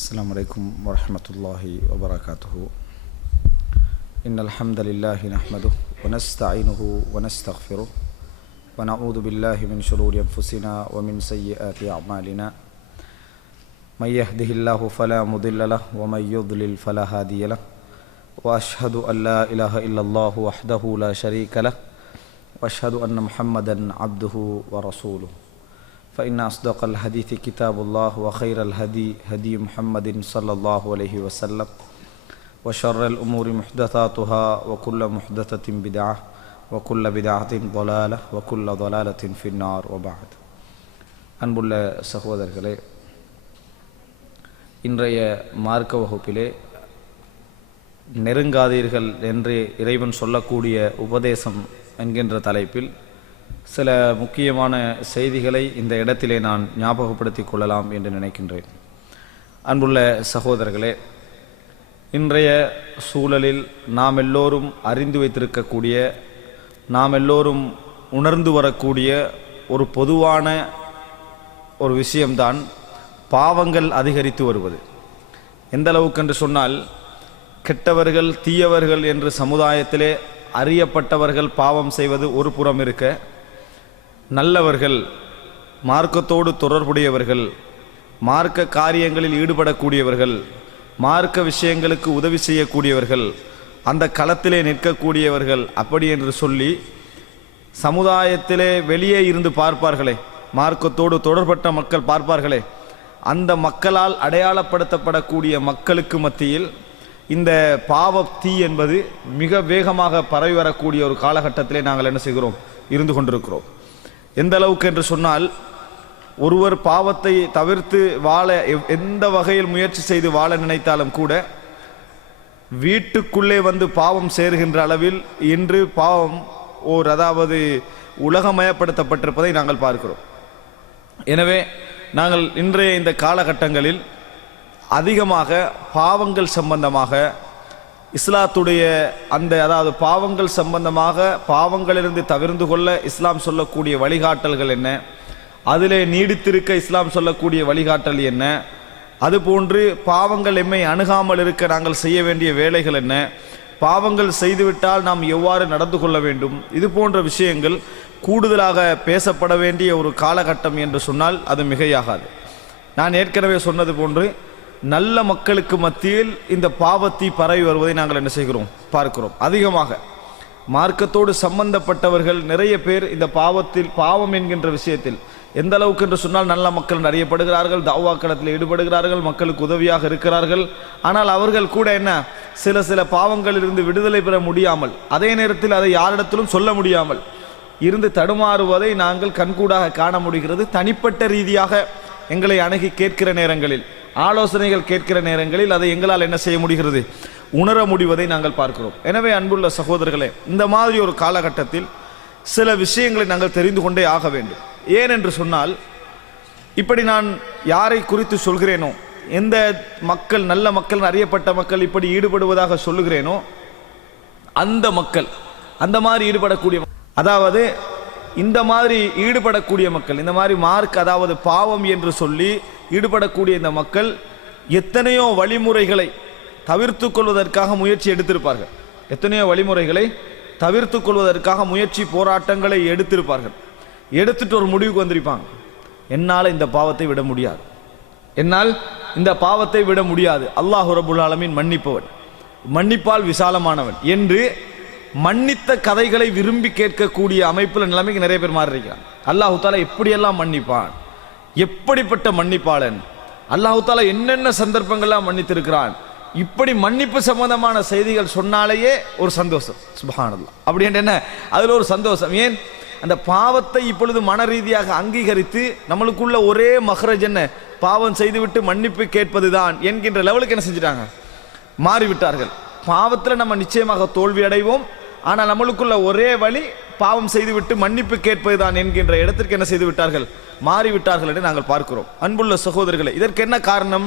السلام عليكم ورحمة الله وبركاته. إن الحمد لله نحمده ونستعينه ونستغفره ونعوذ بالله من شرور أنفسنا ومن سيئات أعمالنا. من يهده الله فلا مضل له ومن يضلل فلا هادي له. وأشهد أن لا إله إلا الله وحده لا شريك له وأشهد أن محمدا عبده ورسوله. فإن أصدق الحديث كتاب الله وخير الهدي هدي محمد صلى الله عليه وسلم وشر الأمور محدثاتها وكل محدثة بدعة وكل بدعة ضلالة وكل ضلالة في النار وبعد. அன்புள்ள சகோதரர்களே, இன்றைய மார்க்க வகுப்பிலே நெருங்காதீர்கள் என்று இறைவன் சொல்லக்கூடிய உபதேசம் என்கின்ற தலைப்பில் சில முக்கியமான செய்திகளை இந்த இடத்திலே நான் ஞாபகப்படுத்திக் கொள்ளலாம் என்று நினைக்கின்றேன். அன்புள்ள சகோதரர்களே, இன்றைய சூழலில் நாம் எல்லோரும் அறிந்து வைத்திருக்கக்கூடிய, நாம் எல்லோரும் உணர்ந்து வரக்கூடிய ஒரு பொதுவான ஒரு விஷயம்தான் பாவங்கள் அதிகரித்து வருவது. எந்த அளவுக்கு என்று சொன்னால், கெட்டவர்கள் தீயவர்கள் என்று சமுதாயத்திலே அறியப்பட்டவர்கள் பாவம் செய்வது ஒரு புறம் இருக்க, நல்லவர்கள், மார்க்கத்தோடு தொடர்புடையவர்கள், மார்க்க காரியங்களில் ஈடுபடக்கூடியவர்கள், மார்க்க விஷயங்களுக்கு உதவி செய்யக்கூடியவர்கள், அந்த களத்திலே நிற்கக்கூடியவர்கள் அப்படி என்று சொல்லி சமுதாயத்திலே வெளியே இருந்து பார்ப்பார்களே, மார்க்கத்தோடு தொடர்பட்ட மக்கள் பார்ப்பார்களே, அந்த மக்களால் அடையாளப்படுத்தப்படக்கூடிய மக்களுக்கு மத்தியில் இந்த பாவ தீ என்பது மிக வேகமாக பரவி வரக்கூடிய ஒரு காலகட்டத்திலே நாங்கள் என்ன செய்கிறோம், இருந்து கொண்டிருக்கிறோம். எந்த அளவுக்கு என்று சொன்னால், ஒருவர் பாவத்தை தவிர்த்து வாழ எந்த வகையில் முயற்சி செய்து வாழ நினைத்தாலும் கூட வீட்டுக்குள்ளே வந்து பாவம் சேருகின்ற அளவில் இன்று பாவம் அதாவது உலகமயப்படுத்தப்பட்டிருப்பதை நாங்கள் பார்க்கிறோம். எனவே நாங்கள் இன்றைய இந்த காலகட்டங்களில் அதிகமாக பாவங்கள் சம்பந்தமாக இஸ்லாத்துடைய அதாவது பாவங்கள் சம்பந்தமாக பாவங்களிலிருந்து தவிர்ந்து கொள்ள இஸ்லாம் சொல்லக்கூடிய வழிகாட்டல்கள் என்ன, அதிலே நீடித்திருக்க இஸ்லாம் சொல்லக்கூடிய வழிகாட்டல் என்ன, அதுபோன்று பாவங்கள் எம்மை அணுகாமல் இருக்க நாங்கள் செய்ய வேண்டிய வேலைகள் என்ன, பாவங்கள் செய்துவிட்டால் நாம் எவ்வாறு நடந்து கொள்ள வேண்டும், இது போன்ற விஷயங்கள் கூடுதலாக பேசப்பட வேண்டிய ஒரு காலகட்டம் என்று சொன்னால் அது மிகையாகாது. நான் ஏற்கனவே சொன்னது போன்று நல்ல மக்களுக்கு மத்தியில் இந்த பாவத்தை பரவி வருவதை நாங்கள் என்ன செய்கிறோம், பார்க்கிறோம். அதிகமாக மார்க்கத்தோடு சம்பந்தப்பட்டவர்கள் நிறைய பேர் இந்த பாவம் என்கின்ற விஷயத்தில் எந்த அளவுக்கு என்று சொன்னால், நல்ல மக்கள் அறியப்படுகிறார்கள், தாவா களத்தில் ஈடுபடுகிறார்கள், மக்களுக்கு உதவியாக இருக்கிறார்கள். ஆனால் அவர்கள் கூட என்ன, சில பாவங்களிலிருந்து விடுதலை பெற முடியாமல், அதே நேரத்தில் அதை யாரிடத்திலும் சொல்ல முடியாமல் இருந்து தடுமாறுவதை நாங்கள் கண்கூடாக காண முடிகிறது. தனிப்பட்ட ரீதியாக எங்களை அணுகி கேட்கிற நேரங்களில், ஆலோசனைகள் கேட்கிற நேரங்களில் அதை எங்களால் என்ன செய்ய முடிகிறது, உணர முடிவதை நாங்கள் பார்க்கிறோம். எனவே அன்புள்ள சகோதரர்களே, இந்த மாதிரி ஒரு காலகட்டத்தில் சில விஷயங்களை நாங்கள் தெரிந்து கொண்டே ஆக வேண்டும். ஏன் என்று சொன்னால், இப்படி நான் யாரை குறித்து சொல்கிறேனோ, எந்த மக்கள் நல்ல மக்கள் அறியப்பட்ட மக்கள் இப்படி ஈடுபடுவதாக சொல்லுகிறேனோ, அந்த மக்கள் அந்த மாதிரி ஈடுபடக்கூடிய, அதாவது இந்த மாதிரி ஈடுபடக்கூடிய மக்கள், இந்த மாதிரி அதாவது பாவம் என்று சொல்லி ஈடுபடக்கூடிய இந்த மக்கள் எத்தனையோ வழிமுறைகளை தவிர்த்து கொள்வதற்காக முயற்சி எடுத்திருப்பார்கள். எத்தனையோ வழிமுறைகளை தவிர்த்து கொள்வதற்காக முயற்சி போராட்டங்களை எடுத்திருப்பார்கள். எடுத்துட்டு ஒரு முடிவுக்கு வந்திருப்பாங்க, என்னால் இந்த பாவத்தை விட முடியாது, என்னால் இந்த பாவத்தை விட முடியாது, அல்லாஹ் ரப்புல் ஆலமீன் மன்னிப்பவன், மன்னிப்பால் விசாலமானவன் என்று மன்னித்த கதைகளை விரும்பி கேட்கக்கூடிய அமைப்புல நிலைமைக்கு நிறைய பேர் மாறி இருக்கிறான். அல்லாஹு தாலா எப்படியெல்லாம் மன்னிப்பான், எப்படிப்பட்ட மன்னிப்பாளன், அல்லாஹு தாலா என்னென்ன சந்தர்ப்பங்கள்லாம் மன்னித்திருக்கிறான், இப்படி மன்னிப்பு சம்பந்தமான செய்திகள் சொன்னாலேயே ஒரு சந்தோஷம். சுப்ஹானல்லாஹ். அப்படி என்ன, அதுல ஒரு சந்தோஷம். ஏன், அந்த பாவத்தை இப்பொழுது மன ரீதியாக அங்கீகரித்து நம்மளுக்குள்ள ஒரே மஹ்ரஜ் என்ன, பாவம் செய்துவிட்டு மன்னிப்பு கேட்பதுதான் என்கின்ற லெவலுக்கு என்ன செஞ்சிட்டாங்க, மாறிவிட்டார்கள். பாவத்தில் நம்ம நிச்சயமாக தோல்வி அடைவோம், ஆனால் நம்மளுக்குள்ள ஒரே வழி பாவம் செய்துவிட்டு மன்னிப்பு கேட்பதுதான் என்கின்ற இடத்திற்கு என்ன செய்து விட்டார்கள், மாறிவிட்டார்கள் என்று நாங்கள் பார்க்கிறோம். அன்புள்ள சகோதரர்களே, இதற்கு என்ன காரணம்,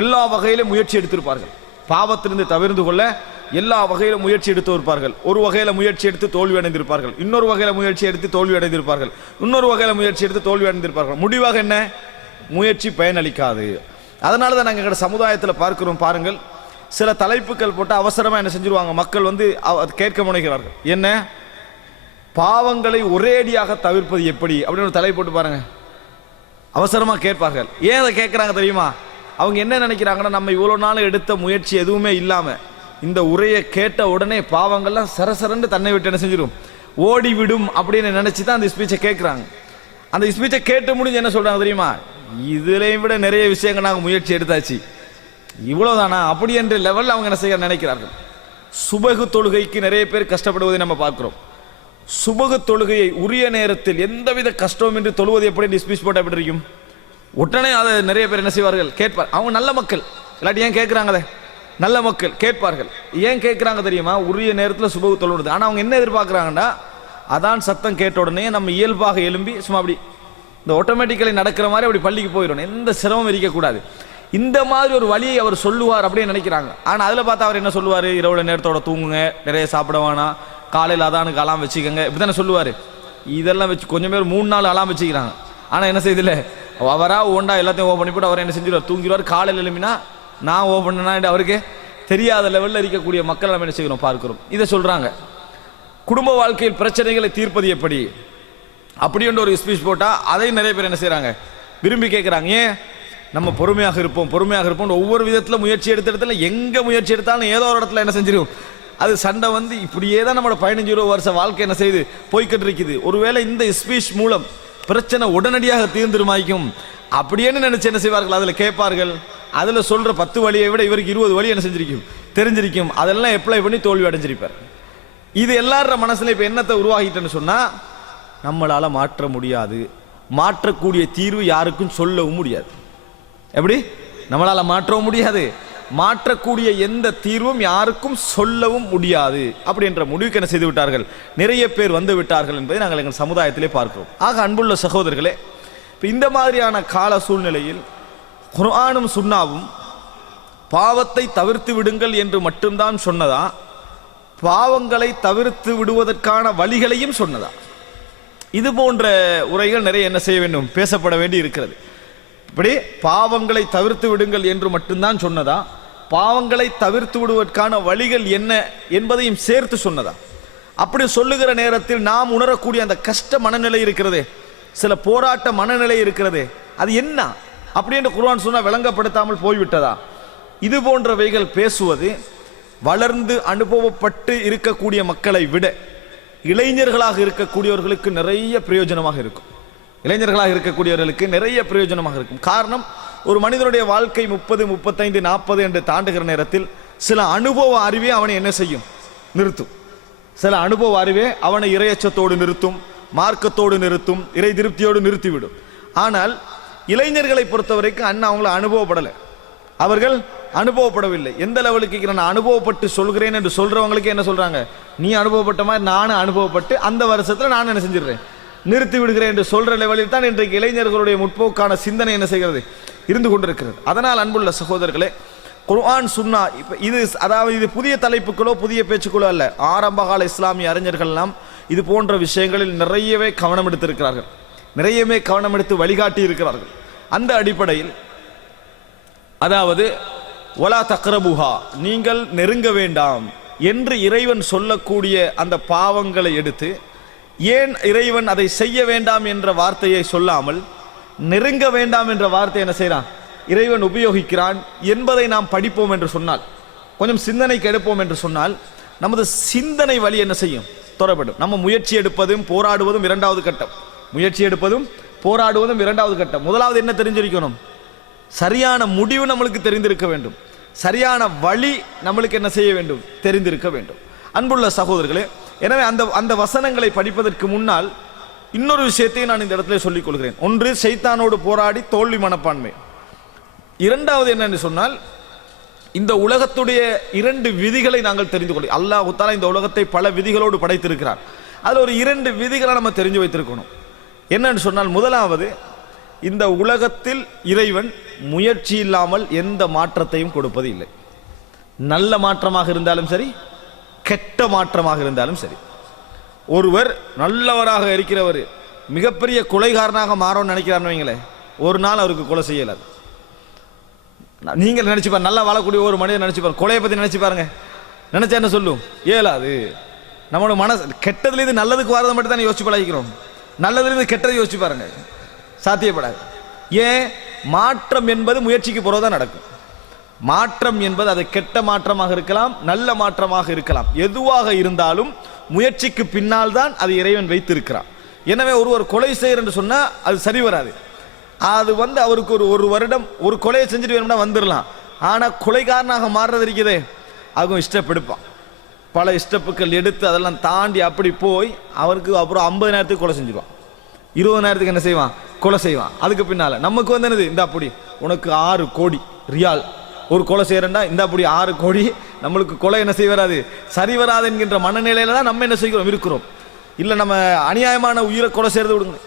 எல்லா வகையிலும் முயற்சி எடுத்திருப்பார்கள், பாவத்திலிருந்து தவிர்த்து கொள்ள எல்லா வகையிலும் முயற்சி எடுத்து இருப்பார்கள். ஒரு வகையில் முயற்சி எடுத்து தோல்வி அடைந்திருப்பார்கள், இன்னொரு வகையில் முயற்சி எடுத்து தோல்வி அடைந்திருப்பார்கள், இன்னொரு வகையில் முயற்சி எடுத்து தோல்வி அடைந்திருப்பார்கள். முடிவாக என்ன, முயற்சி பயனளிக்காது. அதனால தான் நாங்கள் எங்கள் சமுதாயத்தில் பார்க்கிறோம். பாருங்கள், சில தலைப்புகள் போட்டு அவசரமாக என்ன செஞ்சிருவாங்க, மக்கள் வந்து கேட்க முனைகிறார்கள். என்ன, பாவங்களை ஒரேடியாக தவிர்ப்பது எப்படி அப்படின்னு ஒரு தலைப்பு போட்டு பாருங்க, அவசரமாக கேட்பார்கள். ஏன் அதை கேட்குறாங்க தெரியுமா? அவங்க என்ன நினைக்கிறாங்கன்னா, நம்ம இவ்வளோ நாள் எடுத்த முயற்சி எதுவுமே இல்லாமல் இந்த உரையை கேட்ட உடனே பாவங்கள்லாம் சரசரன்னு தன்னை விட்டு என்ன செஞ்சிடும், ஓடிவிடும் அப்படின்னு நினச்சி தான் அந்த ஸ்பீச்சை கேட்குறாங்க. அந்த ஸ்பீச்சை கேட்டு முடிஞ்சு என்ன சொல்கிறாங்க தெரியுமா, இதுலையும் விட நிறைய விஷயங்கள் நாங்கள் முயற்சி எடுத்தாச்சு, இவ்வளோதானா அப்படி என்ற லெவலில் அவங்க என்ன செய்ய நினைக்கிறார்கள். சுபகு தொழுகைக்கு நிறைய பேர் கஷ்டப்படுவதை நம்ம பார்க்கிறோம். சுபகு தொழுகையை உரிய நேரத்தில் எந்தவித கஷ்டமின்றி தொழுவது எப்படி ஸ்பீச் போட்டால் எப்படி இருக்கும், உடனே அதை நிறைய பேர் என்ன செய்வார்கள், கேட்பார். அவங்க நல்ல மக்கள், இல்லாட்டி ஏன் கேட்குறாங்க, அதை நல்ல மக்கள் கேட்பார்கள். ஏன் கேட்குறாங்க தெரியுமா, உரிய நேரத்தில் சுபகு தொழுவது. ஆனால் அவங்க என்ன எதிர்பார்க்குறாங்கன்னா, அதான் சத்தம் கேட்ட உடனே நம்ம இயல்பாக எழும்பி சும்மா அப்படி இந்த ஆட்டோமேட்டிக்கலி நடக்கிற மாதிரி அப்படி பள்ளிக்கு போயிடணும், எந்த சிரமம் இருக்கக்கூடாது. இந்த மாதிரி ஒரு வழியை அவர் சொல்லுவார் அப்படின்னு நினைக்கிறாங்க. ஆனால் அதில் பார்த்தா அவர் என்ன சொல்லுவார், இரவு நேரத்தோட தூங்குங்க, நிறைய சாப்பிட வேணாம், காலையில் அதானுக்கு அலாம் வச்சுக்கோங்க, இப்படி தானே சொல்லுவார். இதெல்லாம் வச்சு கொஞ்சம் பேர் 3 நாள் அலாம் வச்சுக்கிறாங்க. ஆனால் என்ன செய்யதில்லை, அவராக ஒண்டா எல்லாத்தையும் ஓப்பன் பண்ணிவிட்டு அவர் என்ன செஞ்சிருவார், தூங்கிடுவார். காலையில் எழுப்பினா நான் ஓப்பன் பண்ணா அவருக்கு தெரியாத லெவலில் இருக்கக்கூடிய மக்கள் நம்ம என்ன செய்கிறோம் பார்க்கிறோம். இதை சொல்கிறாங்க. குடும்ப வாழ்க்கையில் பிரச்சனைகளை தீர்ப்பது எப்படி அப்படின்ற ஒரு ஸ்பீச் போட்டால் அதை நிறைய பேர் என்ன செய்கிறாங்க, விரும்பி கேட்குறாங்க. ஏன், நம்ம பொறுமையாக இருப்போம் பொறுமையாக இருப்போம், ஒவ்வொரு விதத்தில் முயற்சி எடுத்த இடத்துல எங்கே முயற்சி எடுத்தாலும் ஏதோ ஒரு இடத்துல என்ன செஞ்சிடும், அது சண்டை வந்து இப்படியே தான் நம்மளோட 15-20 வருஷ வாழ்க்கை என்ன செய்யுது, போய்கிட்டு இருக்குது. ஒருவேளை இந்த ஸ்பீச் மூலம் பிரச்சனை உடனடியாக தீர்ந்துருமாய்க்கும் அப்படின்னு நினைச்சு என்ன செய்வார்கள், அதில் கேட்பார்கள். அதில் சொல்கிற 10 வழியை விட இவருக்கு 20 வழி என்ன செஞ்சிருக்கும், தெரிஞ்சிருக்கும். அதெல்லாம் அப்ளை பண்ணி தோல்வி அடைஞ்சிருப்பார். இது எல்லார மனசுல இப்போ என்னத்தை உருவாகிட்டேன்னு சொன்னால், நம்மளால் மாற்ற முடியாது, மாற்றக்கூடிய தீர்வு யாருக்கும் சொல்லவும் முடியாது. எப்படி, நம்மளால் மாற்றவும் முடியாது, மாற்றக்கூடிய எந்த தீர்வும் யாருக்கும் சொல்லவும் முடியாது அப்படின்ற முடிவுக்கு என்ன செய்து விட்டார்கள், நிறைய பேர் வந்து விட்டார்கள் என்பதை நாங்கள் எங்கள் சமுதாயத்திலே பார்க்கிறோம். ஆக அன்புள்ள சகோதரர்களே, இப்போ இந்த மாதிரியான கால சூழ்நிலையில் குர்ஆனும் சுன்னாவும் பாவத்தை தவிர்த்து விடுங்கள் என்று மட்டும்தான் சொன்னதா, பாவங்களை தவிர்த்து விடுவதற்கான வழிகளையும் சொன்னதா? இது போன்ற உரைகள் நிறைய என்ன செய்ய வேண்டும், பேசப்பட வேண்டி இருக்கிறது. இப்படி பாவங்களை தவிர்த்து விடுங்கள் என்று மட்டும்தான் சொன்னதா, பாவங்களை தவிர்த்து விடுவதற்கான வழிகள் என்ன என்பதையும் சேர்த்து சொன்னதா? அப்படி சொல்லுகிற நேரத்தில் நாம் உணரக்கூடிய அந்த கஷ்ட மனநிலை இருக்கிறதே, சில போராட்ட மனநிலை இருக்கிறதே, அது என்ன அப்படின்னு குர்ஆன் சொன்னா விளங்கப்படுத்தாமல் போய்விட்டதா? இது போன்றவைகள் பேசுவது வளர்ந்து அனுபவப்பட்டு இருக்கக்கூடிய மக்களை விட இளைஞர்களாக இருக்கக்கூடியவர்களுக்கு நிறைய பிரயோஜனமாக இருக்கும். இளைஞர்களாக இருக்கக்கூடியவர்களுக்கு நிறைய பிரயோஜனமாக இருக்கும். காரணம், ஒரு மனிதனுடைய வாழ்க்கை 30, 35, 40 என்று தாண்டுகிற நேரத்தில் சில அனுபவ அறிவே அவனை என்ன செய்யும், நிறுத்தும். சில அனுபவ அறிவே அவனை இறையச்சத்தோடு நிறுத்தும், மார்க்கத்தோடு நிறுத்தும், இறை திருப்தியோடு நிறுத்திவிடும். ஆனால் இளைஞர்களை பொறுத்தவரைக்கும் அண்ணா அவங்கள அனுபவப்படலை, அவர்கள் அனுபவப்படவில்லை. எந்த லெவலுக்கு நான் அனுபவப்பட்டு சொல்கிறேன் என்று சொல்றவங்களுக்கு என்ன சொல்றாங்க, நீ அனுபவப்பட்ட மாதிரி நானும் அனுபவப்பட்டு அந்த வருஷத்துல நான் என்ன செஞ்சிடறேன், நிறுத்தி விடுகிறேன் என்று சொல்ற லெவலில் தான் இன்றைக்கு இளைஞர்களுடைய முற்போக்கான சிந்தனை என்ன செய்கிறது, இருந்து கொண்டிருக்கிறது. அதனால் அன்புள்ள சகோதரர்களே, குர்ஆன் சுன்னா இது அதாவது இது புதிய தலைப்புகளோ புதிய பேச்சுக்களோ அல்ல. ஆரம்பகால இஸ்லாமிய அறிஞர்கள் எல்லாம் இது போன்ற விஷயங்களில் நிறையவே கவனம் எடுத்திருக்கிறார்கள், நிறையவே கவனம் எடுத்து வழிகாட்டி இருக்கிறார்கள். அந்த அடிப்படையில் அதாவது வலா தக்ரபுஹா, நீங்கள் நெருங்க வேண்டாம் என்று இறைவன் சொல்லக்கூடிய அந்த பாவங்களை எடுத்து, ஏன் இறைவன் அதை செய்ய வேண்டாம் என்ற வார்த்தையை சொல்லாமல் நெருங்க வேண்டாம் என்ற வார்த்தை என்ன செய்யறான், இறைவன் உபயோகிக்கிறான் என்பதை நாம் படிப்போம் என்று சொன்னால், கொஞ்சம் சிந்தனைக்கு எடுப்போம் என்று சொன்னால், நமது சிந்தனை வழி என்ன செய்யும், தொடரப்படும். நம்ம முயற்சி எடுப்பதும் போராடுவதும் 2வது கட்டம். முயற்சி எடுப்பதும் போராடுவதும் 2வது கட்டம். முதலாவது என்ன தெரிஞ்சிருக்கணும், சரியான முடிவு நம்மளுக்கு தெரிந்திருக்க வேண்டும், சரியான வழி நம்மளுக்கு என்ன செய்ய வேண்டும், தெரிந்திருக்க வேண்டும். அன்புள்ள சகோதரர்களே, எனவே அந்த வசனங்களை படிப்பதற்கு முன்னால் இன்னொரு விஷயத்தை நான் இந்த இடத்துல சொல்லிக் கொள்கிறேன். ஒன்று, சைத்தானோடு போராடி தோல்வி மனப்பான்மை. 2வது என்னன்னு சொன்னால், இந்த உலகத்துடைய 2 விதிகளை நாங்கள் தெரிந்து கொள்ள. அல்லாஹ் தஆலா இந்த உலகத்தை பல விதிகளோடு படைத்திருக்கிறார். அதில் ஒரு 2 விதிகளை நம்ம தெரிஞ்சு வைத்திருக்கணும். என்னன்னு சொன்னால், முதலாவது, இந்த உலகத்தில் இறைவன் முயற்சி இல்லாமல் எந்த மாற்றத்தையும் கொடுப்பது இல்லை. நல்ல மாற்றமாக இருந்தாலும் சரி, கெட்ட மாற்றமாக இருந்தாலும் சரி. ஒருவர் நல்லவராக இருக்கிறவர் மிகப்பெரிய கொலைகாரனாக மாறணும்னு நினைக்கிறார்னு வைங்களேன், ஒரு நாள் அவருக்கு கொலை செய்யலாது. நீங்கள் நினைச்சு பாருங்க, நல்லா வாழக்கூடிய ஒரு மனிதன் நினைச்சு பாருங்க, கொலையை பத்தி நினைச்சு பாருங்க, நினைச்சா என்ன சொல்லும்? ஏலாது. நம்மளோட மனசு கெட்டதுல இது நல்லதுக்கு வரதை மட்டும் தான் யோசிச்சு பழகிக்கிறோம். நல்லதுல இது கெட்டதை யோசிச்சு பாருங்க, சாத்தியப்படாது. ஏன்? மாற்றம் என்பது முயற்சிக்கு போறதான் நடக்கும். மாற்றம் என்பது அது கெட்ட மாற்றமாக இருக்கலாம், நல்ல மாற்றமாக இருக்கலாம். எதுவாக இருந்தாலும் முயற்சிக்கு பின்னால் தான் அது இறைவன் வைத்திருக்கிறான். எனவே ஒருவர் கொலை செய்யற என்று சொன்னா அது சரி வராது. அது அவருக்கு ஒரு வருடம் ஒரு கொலையை செஞ்சுட்டு வேணும்னா வந்துடலாம். ஆனா கொலைகாரனாக மாறுறது இருக்குதே, அவங்க இஷ்டப்படுப்பான். பல இஷ்டப்புக்கள் எடுத்து அதெல்லாம் தாண்டி அப்படி போய் அவருக்கு அப்புறம் 50,000 கொலை செஞ்சிருவான், 20,000 என்ன செய்வான்? கொலை செய்வான். அதுக்கு பின்னால நமக்கு என்னது? இந்த அப்படி உனக்கு 6 கோடி ரியால் ஒரு கொலை செய்யறா, இந்த அப்படி 6 கோடி நம்மளுக்கு கொலை என்ன செய்ய வராது, சரி வராது என்கின்ற மனநிலையில தான் நம்ம என்ன செய்கிறோம், இருக்கிறோம். இல்ல நம்ம அநியாயமான உயிரை கொலை செய்யறது விடுங்க.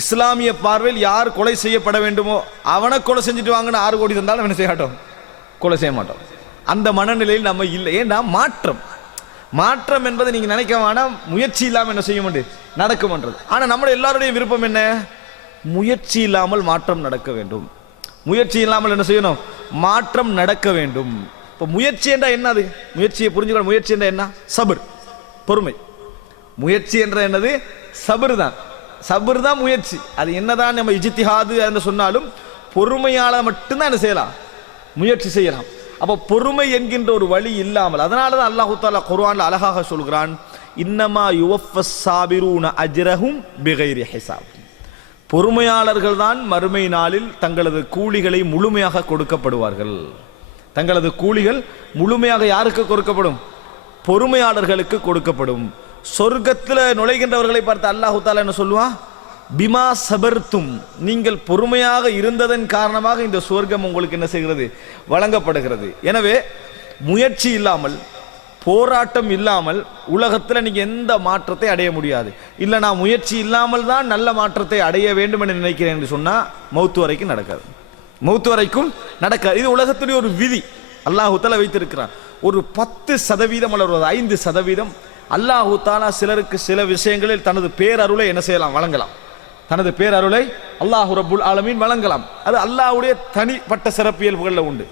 இஸ்லாமிய பார்வையில் யார் கொலை செய்யப்பட வேண்டுமோ அவனை கொலை செஞ்சுட்டு வாங்கின 6 கோடி தந்தாலும் என்ன செய்ய மாட்டோம், கொலை செய்ய மாட்டோம். அந்த மனநிலையில் நம்ம இல்லை. ஏன்னா மாற்றம் என்பதை நீங்க நினைக்க வேணாம், முயற்சி இல்லாமல் என்ன செய்ய முடியும், நடக்கும்ன்றது. ஆனா நம்ம எல்லாருடைய விருப்பம் என்ன? முயற்சி இல்லாமல் மாற்றம் நடக்க வேண்டும். முயற்சி இல்லாமல் என்ன செய்யணும், மாற்றம் நடக்க வேண்டும். இப்போ முயற்சி என்ற என்ன? அது முயற்சியை புரிஞ்சுக்கணும். முயற்சி என்ற என்ன? சபர், பொறுமை. முயற்சி என்ற என்னது? சபர் தான். சபர் தான் முயற்சி. அது என்னதான் நம்ம இஜ்திஹாது என்று சொன்னாலும் பொறுமையால மட்டும்தான் என்ன செய்யலாம், முயற்சி செய்யலாம். அப்போ பொறுமை என்கின்ற ஒரு வழி இல்லாமல், அதனால தான் அல்லாஹு தஆலா குர்ஆன்ல அழகாக சொல்கிறான், இன்னமா யுவஃபஸ் சாபிரூன அஜ்ரஹும் பிகைரி ஹிசாப். பொறுமையாளர்கள் தான் மறுமை நாளில் தங்களது கூலிகளை முழுமையாக கொடுக்கப்படுவார்கள். தங்களது கூலிகள் முழுமையாக யாருக்கு கொடுக்கப்படும்? பொறுமையாளர்களுக்கு கொடுக்கப்படும். சொர்க்கத்தில் நுழைகின்றவர்களை பார்த்து அல்லாஹு தஆலா என்ன சொல்லுவான்? பிமா சபர்த்தும், நீங்கள் பொறுமையாக இருந்ததன் காரணமாக இந்த சொர்க்கம் உங்களுக்கு என்ன செய்கிறது, வழங்கப்படுகிறது. எனவே முயற்சி இல்லாமல், போராட்டம் இல்லாமல் உலகத்தில் நீங்க எந்த மாற்றத்தை அடைய முடியாது. இல்லை நான் முயற்சி இல்லாமல் தான் நல்ல மாற்றத்தை அடைய வேண்டும் என்று நினைக்கிறேன் என்று சொன்னா மௌத்து வரைக்கும் நடக்காது. மௌத்து வரைக்கும் நடக்காது. இது உலகத்துடைய ஒரு விதி, அல்லாஹு தஆலா வைத்திருக்கிறான். ஒரு 10% அல்லது 5% அல்லாஹு தஆலா சிலருக்கு சில விஷயங்களில் தனது பேரருளை என்ன செய்யலாம், வழங்கலாம். தனது பேரருளை அல்லாஹ் ரப்புல் ஆலமீன் வழங்கலாம். அது அல்லாஹ்வுடைய தனிப்பட்ட சிறப்பியல்புகளில் உண்டு.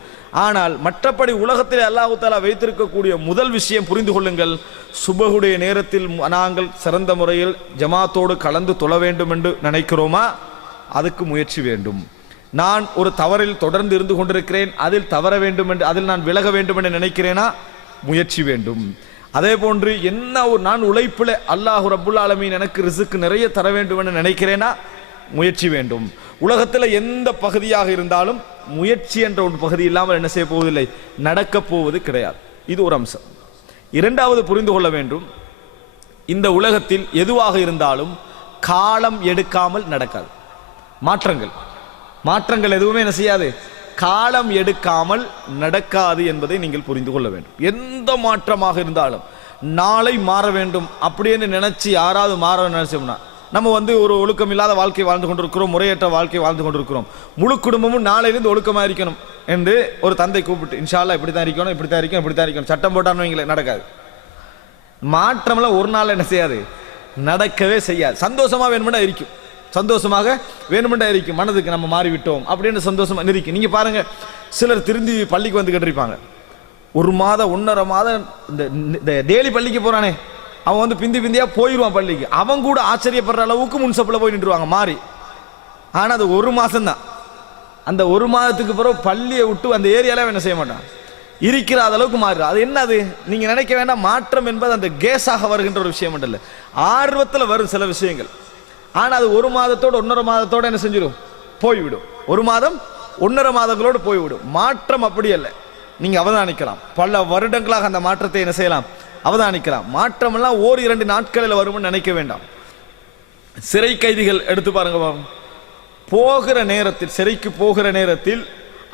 ஆனால் மற்றபடி உலகத்தில் அல்லாஹு தஆலா வைத்திருக்கக்கூடிய முதல் விஷயம் புரிந்து கொள்ளுங்கள், சுபஹுடைய நேரத்தில் நாங்கள் சிறந்த முறையில் ஜமாத்தோடு கலந்து தொழ வேண்டும் என்று நினைக்கிறோமா, அதுக்கு முயற்சி வேண்டும். நான் ஒரு தவறில் தொடர்ந்து இருந்து கொண்டிருக்கிறேன், அதில் தவற வேண்டும் என்று, அதில் நான் விலக வேண்டும் என்று நினைக்கிறேனா, முயற்சி வேண்டும். அதே போன்று என்ன நான் உழைப்பில் அல்லாஹ் ரப்புல் ஆலமீன் எனக்கு ரிஸ்க் நிறைய தர வேண்டும் என்று நினைக்கிறேனா, முயற்சி வேண்டும். உலகத்தில் எந்த பகுதியாக இருந்தாலும் முயற்சி என்ற ஒரு பகுதி இல்லாமல் என்ன செய்ய போவதில்லை, நடக்கப் போவது கிடையாது. இது ஒரு அம்சம். இரண்டாவது புரிந்து கொள்ள வேண்டும், இந்த உலகத்தில் எதுவாக இருந்தாலும் காலம் எடுக்காமல் நடக்காது. மாற்றங்கள் எதுவுமே என்ன செய்யாது, காலம் எடுக்காமல் நடக்காது என்பதை நீங்கள் புரிந்து கொள்ள வேண்டும். எந்த மாற்றமாக இருந்தாலும் நாளை மாற வேண்டும் அப்படின்னு நினைச்சு யாராவது மாற நினைச்சோம்னா, நம்ம ஒரு ஒழுக்கம் இல்லாத வாழ்க்கை வாழ்ந்து கொண்டிருக்கிறோம், முறையற்ற வாழ்க்கை வாழ்ந்து கொண்டிருக்கிறோம். முழு குடும்பமும் நாளையிலிருந்து ஒழுக்கமாக இருக்கணும் என்று ஒரு தந்தை கூப்பிட்டு இன்ஷா அல்லாஹ் இப்படித்தான் இருக்கணும், இப்படித்தான் இருக்கணும், இப்படித்தான் இருக்கணும் சட்டம் போட்டான்னு வைங்களேன், நடக்காது. மாற்றம்லாம் ஒரு நாள் என்ன செய்யாது, நடக்கவே செய்யாது. சந்தோஷமா வேணுமெண்டா இருக்கும், சந்தோஷமாக வேணுமெண்டா இருக்கும், மனதுக்கு நம்ம மாறிவிட்டோம் அப்படின்னு சந்தோஷமா இருக்கும். நீங்க பாருங்க, சிலர் திருந்தி பள்ளிக்கு வந்து கேட்டிருப்பாங்க, 1 மாதம் 1.5 மாதம் இந்த டெய்லி பள்ளிக்கு போறானே, அவன் பிந்தியா போயிடுவான் பள்ளிக்கு, அவன் கூட ஆச்சரியப்படுற அளவுக்கு முன்சப்பில் போய் நின்றுவாங்க மாறி. ஆனா அது 1 மாசம் தான். அந்த 1 மாதத்துக்கு பிறகு பள்ளியை விட்டு அந்த ஏரியால என்ன செய்ய மாட்டான், இருக்கிற அளவுக்கு மாறுற. அது என்னது, நீங்க நினைக்க வேண்டாம், மாற்றம் என்பது அந்த கேஸாக வருகின்ற ஒரு விஷயம் இல்ல, ஆர்வத்தில் வரும் சில விஷயங்கள். ஆனா அது 1 மாதத்தோடு 1.5 மாதத்தோடு என்ன செஞ்சிடும், போய்விடும். 1 மாதம் 1.5 மாதங்களோடு போய்விடும். மாற்றம் அப்படி அல்ல, நீங்க அவதானிக்கலாம். பல வருடங்களாக அந்த மாற்றத்தை என்ன செய்யலாம், அவதானிக்கலாம். மாற்றம் எல்லாம் 1-2 நாட்களில் வரும்னு நினைக்க வேண்டாம். சிறை கைதிகள் எடுத்து பாருங்க, போகிற நேரத்தில், சிறைக்கு போகிற நேரத்தில்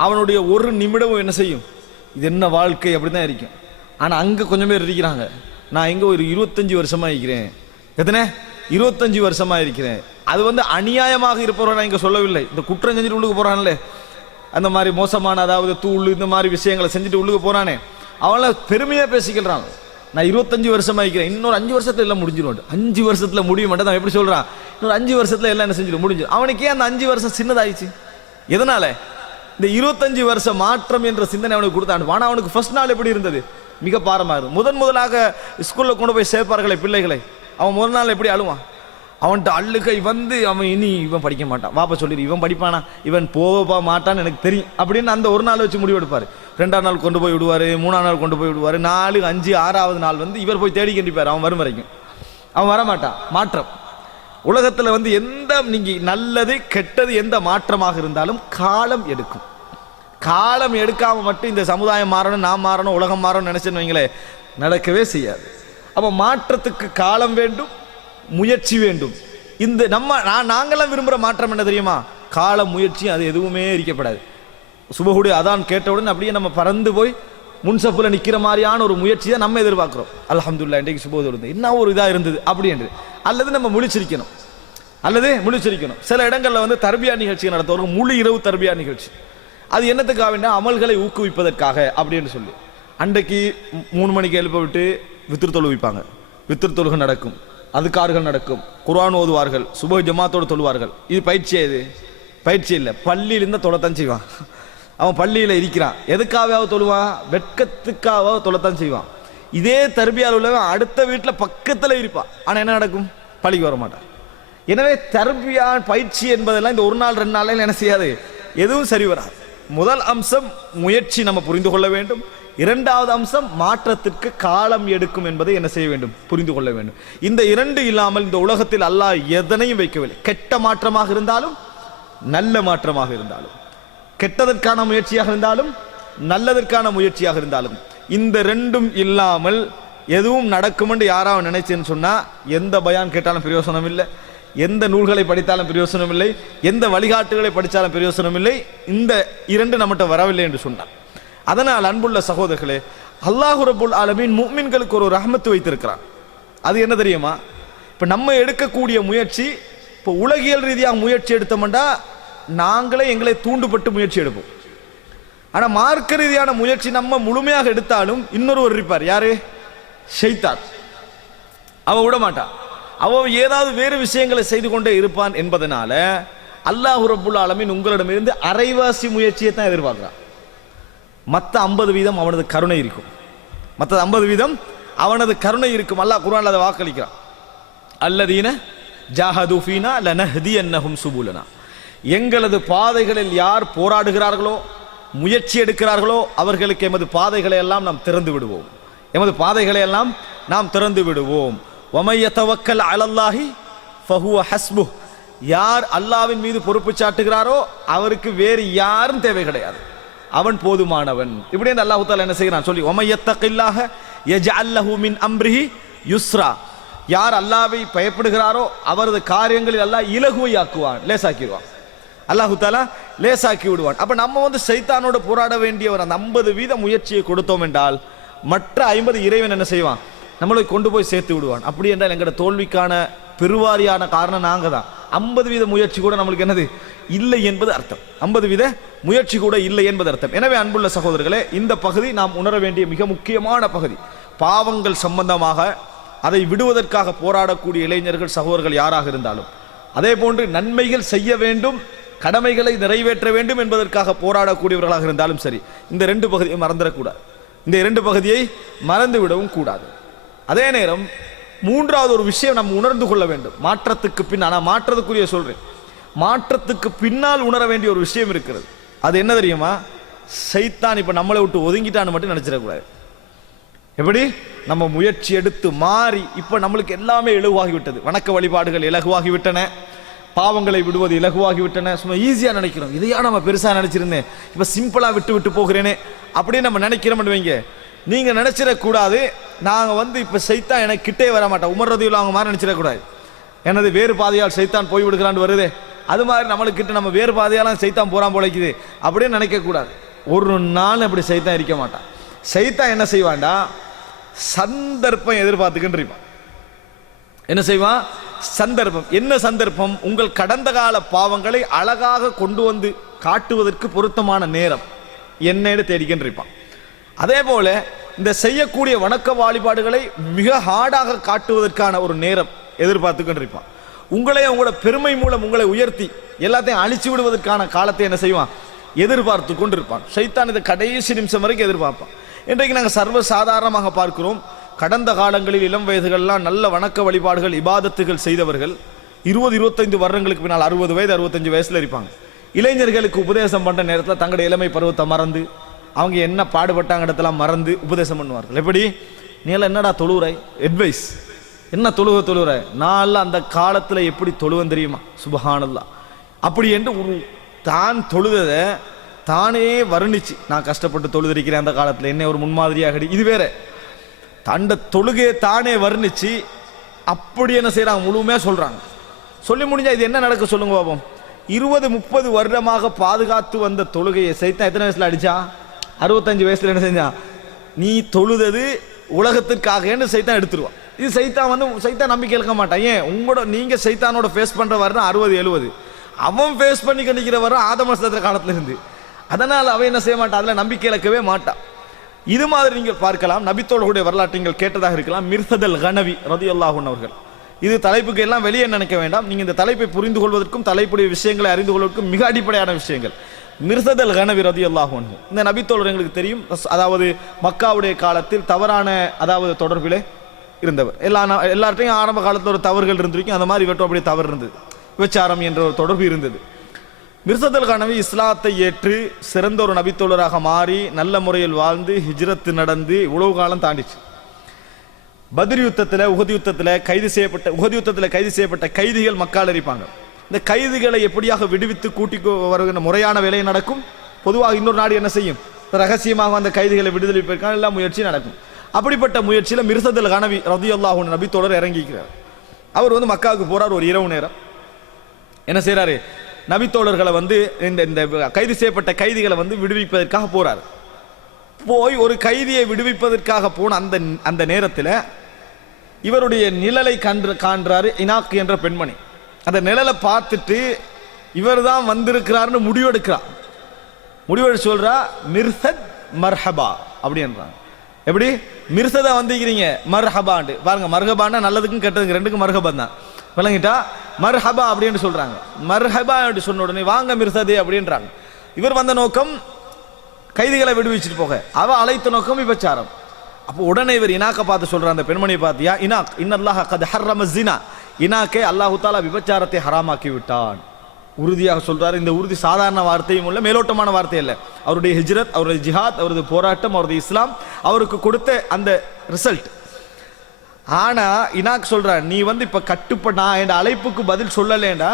அவனுடைய 1 நிமிடமும் என்ன செய்யும், இது என்ன வாழ்க்கை அப்படிதான் இருக்கும். ஆனா அங்க கொஞ்சம் பேர் இருக்கிறாங்க, நான் இங்க ஒரு 25 வருஷமா இருக்கிறேன். எத்தனை 25 வருஷமா இருக்கிறேன். அது அநியாயமாக இருப்பவர்கள் நான் இங்க சொல்லவில்லை, இந்த குற்றம் செஞ்சுட்டு உள்ளுக்கு போறான்ல, அந்த மாதிரி மோசமான, அதாவது தூள் இந்த மாதிரி விஷயங்களை செஞ்சுட்டு உள்ளுக்கு போறானே, அவங்கள பெருமையா பேசிக்கிறான். நான் 25 வருஷமா இருக்கிறேன், இன்னொரு 5 வருஷத்துல எல்லாம் முடிஞ்சிடும். 5 வருஷத்துல முடிய மாட்டேன் எப்படி சொல்றான், இன்னொரு 5 வருஷத்துல எல்லாம் என்ன செஞ்சிடும், முடிஞ்சு. அவனுக்கே அந்த 5 வருஷம் சின்னதாயிடுச்சு. எதனால? இந்த 25 வருஷ மாற்றம் என்ற சிந்தனை அவனுக்கு கொடுத்தான். ஆனால் அவனுக்கு ஃபர்ஸ்ட் நாள் எப்படி இருந்தது? மிக பாரமாக இருந்தது. முதலாக ஸ்கூலில் கொண்டு போய் சேர்ப்பார்களே பிள்ளைகளை, அவன் முதல் நாள் எப்படி அழுவான்? அவன்கிட்ட அள்ளுகை வந்து அவன் இனி இவன் படிக்க மாட்டான், வாப்பா சொல்லிடு இவன் படிப்பானா, இவன் போக மாட்டான்னு எனக்கு தெரியும் அப்படின்னு அந்த ஒரு நாள் வச்சு முடிவெடுப்பார். 2ஆம் நாள் கொண்டு போய் விடுவார், 3ஆம் நாள் கொண்டு போய் விடுவார், 4, 5, 6ஆவது நாள் வந்து இவர் போய் தேடி கண்டிப்பார். அவன் வரும் வரைக்கும் அவன் வரமாட்டான். மாற்றம் உலகத்தில் வந்து எந்த நீங்க நல்லது கெட்டது எந்த மாற்றமாக இருந்தாலும் காலம் எடுக்கும். காலம் எடுக்காம மட்டும் இந்த சமுதாயம் மாறணும், நாம் மாறணும், உலகம் மாறணும் நினைச்சுன்னு வைங்களே, நடக்கவே செய்யாது. அப்ப மாற்றத்துக்கு காலம் வேண்டும், முயற்சி வேண்டும். இந்த நாங்களாம் விரும்புகிற மாற்றம் என்ன தெரியுமா? கால முயற்சி, அது எதுவுமே இருக்கப்படாது. சுபகுடைய அதான் கேட்டவுடன் அப்படியே நம்ம பறந்து போய் முன்சப்புல நிற்கிற மாதிரியான ஒரு முயற்சி தான் நம்ம எதிர்பார்க்கிறோம். அல்ஹம்துலில்லாஹ் இன்றைக்கு சுபோது இருந்தது, என்ன ஒரு இதாக இருந்தது அப்படி என்று. அல்லது நம்ம முழிச்சிருக்கணும், சில இடங்களில் வந்து தர்பியா நிகழ்ச்சி நடத்துவாங்க, முழு இரவு தர்பியா நிகழ்ச்சி. அது என்னத்துக்காக வேண்டாம்? அமல்களை ஊக்குவிப்பதற்காக அப்படின்னு சொல்லி அன்றைக்கு 3 மணிக்கு எழுப்ப விட்டு வித்ர் தொழுவிப்பாங்க. வித்ர் தொழுகை நடக்கும், அதுக்கார்கள் நடக்கும், குர்ஆன் ஓதுவார்கள், சுபஹ் ஜமாத்தோடு தொழுவார்கள். இது பயிற்சியா? இது பயிற்சி இல்லை. பள்ளியிலிருந்து தொலைத்தான் செய்வான். அவன் பள்ளியில் இருக்கிறான், எதுக்காக தொழுவான்? வெட்கத்துக்காக தொலைத்தான் செய்வான். இதே தர்பியால் உள்ளவன் அடுத்த வீட்டில் பக்கத்தில் இருப்பான், ஆனால் என்ன நடக்கும்? பள்ளிக்கு வர மாட்டான். எனவே தர்பியா பயிற்சி என்பதெல்லாம் இந்த 1 நாள் 2 நாள் என்ன செய்யாது, எதுவும் சரி வராது. முதல் அம்சம் முயற்சி நம்ம புரிந்து கொள்ள வேண்டும். 2வது அம்சம் மாற்றத்திற்கு காலம் எடுக்கும் என்பதை என்ன செய்ய வேண்டும்? புரிந்து கொள்ள வேண்டும். இந்த 2 இல்லாமல் இந்த உலகத்தில் அல்லாஹ் எதனையும் வைக்கவில்லை. கெட்ட மாற்றமாக இருந்தாலும் நல்ல மாற்றமாக இருந்தாலும், கெட்டதற்கான முயற்சியாக இருந்தாலும் நல்லதற்கான முயற்சியாக இருந்தாலும், இந்த 2ம் இல்லாமல் எதுவும் நடக்கும் என்று யாராவது நினைச்சேன்னு சொன்னா எந்த பயான் கேட்டாலும் பிரயோசனம் இல்லை, எந்த நூல்களை படித்தாலும் பிரயோசனம் இல்லை, எந்த வழிகாட்டுகளை படித்தாலும் பிரயோசனம் இல்லை. இந்த 2 நம்மகிட்ட வரவில்லை என்று சொன்னார். அதனால் அன்புள்ள சகோதரர்களே, அல்லாஹ் ரப்புல் ஆலமீன் முஃமின்களுக்கு ஒரு ரஹ்மத்து வைத்திருக்கிறான். அது என்ன தெரியுமா? இப்போ நம்ம எடுக்கக்கூடிய முயற்சி, இப்போ உலகியல் ரீதியாக முயற்சி எடுத்தோம்னா நாங்களே எங்களை தூண்டுபட்டு முயற்சி எடுப்போம். ஆனால் மார்க்க ரீதியான முயற்சி நம்ம முழுமையாக எடுத்தாலும் இன்னொருவர் இருப்பார். யாரு? ஷைத்தான். அவன் விட மாட்டான், அவன் ஏதாவது வேறு விஷயங்களை செய்து கொண்டே இருப்பான். என்பதனால அல்லாஹ் ரப்புல் ஆலமீன் உங்களிடமிருந்து அரைவாசி முயற்சியை தான் எதிர்பார்க்கிறான். மற்ற 50% அவனது கருணை இருக்கும். மற்ற 50% அவனது கருணை இருக்கும். அல்லாஹ் குர்ஆன்ல அதை வாக்களிக்கிறான். அல்லதீன ஜாஹது ஃபீனா லனஹ்தியன்னஹும் சுபுலனா. எங்களது பாதைகளில் யார் போராடுகிறார்களோ, முயற்சி எடுக்கிறார்களோ, அவர்களுக்கு எமது பாதைகளை எல்லாம் நாம் திறந்து விடுவோம். எமது பாதைகளை எல்லாம் நாம் திறந்து விடுவோம். வமை யதவக்கல் அலல்லாஹி ஃபஹுவ ஹஸ்புஹ். யார் அல்லாஹ்வின் மீது பொறுப்பு சாட்டுகிறாரோ அவருக்கு வேறு யாரும் தேவை கிடையாது, அவன் போதுமானவன். இப்படி அல்லாஹ் தஆலா என்ன செய்கிறான் சொல்லி, வமை யத்தகில்லாஹ யஜ்அல் லஹு மின் அம்ரிஹி யுஸ்ரா. யார் அல்லாஹ்வை பயப்படுகிறாரோ அவரது காரியங்களில் அல்லாஹ் இலகுவை ஆக்குவான், லேசாக்கிடுவான். அல்லாஹ் தஆலா லேசாக்கி விடுவான். அப்ப நம்ம வந்து சைத்தானோட போராட வேண்டியவர் அந்த 50% முயற்சியை கொடுத்தோம் என்றால் மற்ற 50 இறைவன் என்ன செய்வான்? நம்மளை கொண்டு போய் சேர்த்து விடுவான். அப்படி என்றால் எங்களோட தோல்விக்கான பெருவாரியான காரணம் நாங்க தான். 50% முயற்சி கூட நம்மளுக்கு என்னது இல்லை என்பது அர்த்தம். 50% முயற்சி கூட இல்லை என்பது அர்த்தம். எனவே அன்புள்ள சகோதரர்களே, இந்த பகுதி நாம் உணர வேண்டிய மிக முக்கியமான பகுதி. பாவங்கள் சம்பந்தமாக அதை விடுவதற்காக போராடக்கூடிய இளைஞர்கள் சகோதரர்கள் யாராக இருந்தாலும், அதே போன்று நன்மைகள் செய்ய வேண்டும், கடமைகளை நிறைவேற்ற வேண்டும் என்பதற்காக போராடக்கூடியவர்களாக இருந்தாலும் சரி, இந்த 2 பகுதியை மறந்துடக்கூடாது. இந்த 2 பகுதியை மறந்து விடவும் கூடாது. அதே நேரம் 3வது ஒரு விஷயம் நம்ம உணர்ந்து கொள்ள வேண்டும். மாற்றத்துக்கு பின், ஆனால் மாற்றத்துக்குரிய சொல்றேன், மாற்றத்துக்கு பின்னால் உணர வேண்டிய ஒரு விஷயம் இருக்கிறது. அது என்ன தெரியுமா? சைத்தான் இப்ப நம்மளை விட்டு ஒதுங்கிட்டான்னு மட்டும் நினைச்சிடக்கூடாது. எப்படி? நம்ம முயற்சி எடுத்து மாறி இப்ப நம்மளுக்கு எல்லாமே இலகுவாகிவிட்டது. வணக்க வழிபாடுகள் இலகுவாகிவிட்டன, பாவங்களை விடுவது இலகுவாகிவிட்டன. சும்மா ஈஸியா நினைக்கிறோம். இதையா நம்ம பெருசா நினைச்சிருந்தேன், இப்ப சிம்பிளா விட்டு விட்டு போகிறேனே அப்படின்னு நம்ம நினைக்கிறோம். வைங்க, நீங்க நினைச்சிடக்கூடாது நாங்க வந்து இப்ப சைத்தான் எனக்கு கிட்டே வர மாட்டோம், உமர் ரலியல்லாஹு அவங்க மாதிரி நினைச்சிடக்கூடாது. எனது வேறு பாதையால் சைத்தான் போய் விடுகிறான்னு வருது, அது மாதிரி நம்மளுக்கு கிட்ட நம்ம வேறு பாதையாலாம் சைத்தான் போறான் போலைக்குது அப்படின்னு நினைக்க கூடாது. ஒரு நாள் அப்படி சைத்தான் இருக்க மாட்டான். சைத்தான் என்ன செய்வான்டா, சந்தர்ப்பம் எதிர்பார்த்துக்கிட்டு இருப்பான். என்ன செய்வான்? சந்தர்ப்பம். என்ன சந்தர்ப்பம்? உங்கள் கடந்த கால பாவங்களை அழகாக கொண்டு வந்து காட்டுவதற்கு பொருத்தமான நேரம் என்னன்னு தேடிக்கிட்டு இருப்பான். அதே போல இந்த செய்யக்கூடிய வணக்க வழிபாடுகளை மிக ஹார்டாக காட்டுவதற்கான ஒரு நேரம் எதிர்பார்த்துக்கிட்டு இருப்பான். உங்களே உங்களோட பெருமை மூலம் உங்களை உயர்த்தி எல்லாத்தையும் அழிச்சு விடுவதற்கான காலத்தை என்ன செய்வான்? எதிர்பார்த்து கொண்டு இருப்பான். ஷைத்தான் இதை கடைசி நிமிஷம் வரைக்கும் எதிர்பார்ப்பான். இன்றைக்கு நாங்கள் சர்வ சாதாரணமாக பார்க்கிறோம். கடந்த காலங்களில் இளம் வயதுகள்லாம் நல்ல வணக்க வழிபாடுகள் இபாதத்துகள் செய்தவர்கள் 20-25 வருடங்களுக்கு பின்னால் 60 வயது 65 வயசுல இருப்பாங்க. இளைஞர்களுக்கு உபதேசம் பண்ற நேரத்தில் தங்களுடைய இளமை பருவத்தை மறந்து அவங்க என்ன பாடுபட்டாங்க இடத்தெல்லாம் மறந்து உபதேசம் பண்ணுவார்கள். எப்படி நீ எல்லாம் என்னடா தொழுவுரை அட்வைஸ் என்ன தொழுவுற நான் அந்த காலத்துல எப்படி தொழுவன் தெரியுமா சுபஹானல்லாஹ் அப்படி என்று ஒரு தான் தொழுததை தானே வர்ணிச்சு நான் கஷ்டப்பட்டு தொழுதிருக்கிறேன் அந்த காலத்தில் என்ன ஒரு முன்மாதிரியாக இது வேற தண்ட தொழுகையை தானே வர்ணிச்சு அப்படி என்ன செய்யறாங்க முழுமையா சொல்றாங்க. சொல்லி முடிஞ்சா இது என்ன நடக்க சொல்லுங்க பாப்போம். 20-30 வருடமாக பாதுகாத்து வந்த தொழுகையை சைத்தான் எத்தனை வயசுல அடிச்சா 65 வயசுல என்ன செஞ்சா நீ தொழுதது உலகத்திற்காக சைத்தான் எடுத்துருவான். இது சைத்தான் நம்பிக்கை இருக்க மாட்டான். ஏன் உங்களோட நீங்க சைத்தானோட ஃபேஸ் பண்ற வருடம் 60-70 அவன் ஃபேஸ் பண்ணி கணிக்கிற வரும் ஆதம காலத்துல இருந்து. அதனால அவன் என்ன செய்ய மாட்டான் அதுல நம்பிக்கை இழக்கவே மாட்டான். இது மாதிரி நீங்கள் பார்க்கலாம். நபித்தோழர்களுடைய வரலாற்றை நீங்கள் கேட்டதாக இருக்கலாம். மிர்சதல் கனவி ரலியல்லாஹு அன்ஹு அவர்கள். இது தலைப்புக்கு எல்லாம் வெளியே நினைக்க வேண்டாம். நீங்க இந்த தலைப்பை புரிந்து கொள்வதற்கும் தலைப்புடைய விஷயங்களை அறிந்து கொள்வதற்கும் மிக அடிப்படையான விஷயங்கள். மிர்சதல் கனவி ரலியல்லாஹு அன்ஹு இந்த நபித்தோழர் எங்களுக்கு தெரியும். அதாவது மக்காவுடைய காலத்தில் தவறான அதாவது தொடர்பிலே இருந்தவர். எல்லார்ட்டையும் ஆரம்ப காலத்தில் ஒரு தவறுகள் இருந்திருக்கும். அந்த மாதிரி இவற்றும் அப்படி தவறு இருந்தது. விபச்சாரம் என்ற ஒரு தொடர்பு இருந்தது. மிர்சதல் கனவி இஸ்லாத்தை ஏற்று சிறந்த ஒரு நபித்தோழராக மாறி நல்ல முறையில் வாழ்ந்து ஹிஜ்ரத் நடந்து இவ்வளவு காலம் தாண்டிச்சு. பத்ர் யுத்தத்தில் உஹது யுத்தத்தில் கைது செய்யப்பட்ட கைதிகள் மக்கால் இருப்பாங்க. இந்த கைதிகளை எப்படியாக விடுவித்து கூட்டி வருகின்ற முறையான வேலை நடக்கும். பொதுவாக இன்னொரு நாடு என்ன செய்யும் ரகசியமாக அந்த கைதிகளை விடுதலை எல்லாம் முயற்சி நடக்கும். அப்படிப்பட்ட முயற்சியில மிர்சதல் கனவி ரலியல்லாஹு அன்ஹு நபித்தோழர் இறங்கிக்கிறார். அவர் மக்காவுக்கு போறார். ஒரு இரவு நேரம் என்ன செய்யறாரு நபித்தோழர்களை இந்த கைது செய்யப்பட்ட கைதிகளை விடுவிப்பதற்காக போறார். போய் ஒரு கைதியை விடுவிப்பதற்காக போன அந்த நேரத்தில் இவருடைய நிழலை காண்றாரு இனாக் என்ற பெண்மணி. அந்த நிழலை பார்த்துட்டு இவர் தான் வந்திருக்கிறார்னு முடிவெடுத்து சொல்றா மிர்சத் மர்ஹபா அப்படின்றாங்க. எப்படி மிர்சதா வந்திருக்கிறீங்க மர்ஹபாண்டு பாருங்க. மர்ஹபான்னா நல்லதுக்கும் கெட்டதுக்கு ரெண்டுக்கும் மர்ஹபா தான் விளங்கிட்டா. மர்ஹபா அப்படின்னு சொல்றாங்க. மர்ஹபா அப்படி சொன்ன உடனே வாங்க மிர்சதே அப்படின்றாங்க. இவர் வந்த நோக்கம் கைதிகளை விடுவிச்சுட்டு போக, அவ அழைத்த நோக்கம் விபச்சாரம். அப்போ உடனே இவர் இனாக்க பார்த்து சொல்ற அந்த பெண்மணியை பார்த்தியா இனாக் இன்னல்லாஹ கத் ஹர்ரம ஸினா இனாக்கே அல்லாஹ் தஆலா விபச்சாரத்தை ஹராமாக்கி விட்டான் உறுதியாக சொல்றாரு. இந்த உறுதி சாதாரண வார்த்தையும் இல்ல மேலோட்டமான வார்த்தை இல்ல. அவருடைய ஹிஜ்ரத் அவருடைய ஜிஹாத் அவருடைய போராட்டம் அவருடைய இஸ்லாம் அவருக்கு கொடுத்த அந்த ரிசல்ட். ஆனா இனாக் சொல்ற நீ இப்ப கட்டுப்பட்டா என் அழைப்புக்கு பதில் சொல்லலேண்டா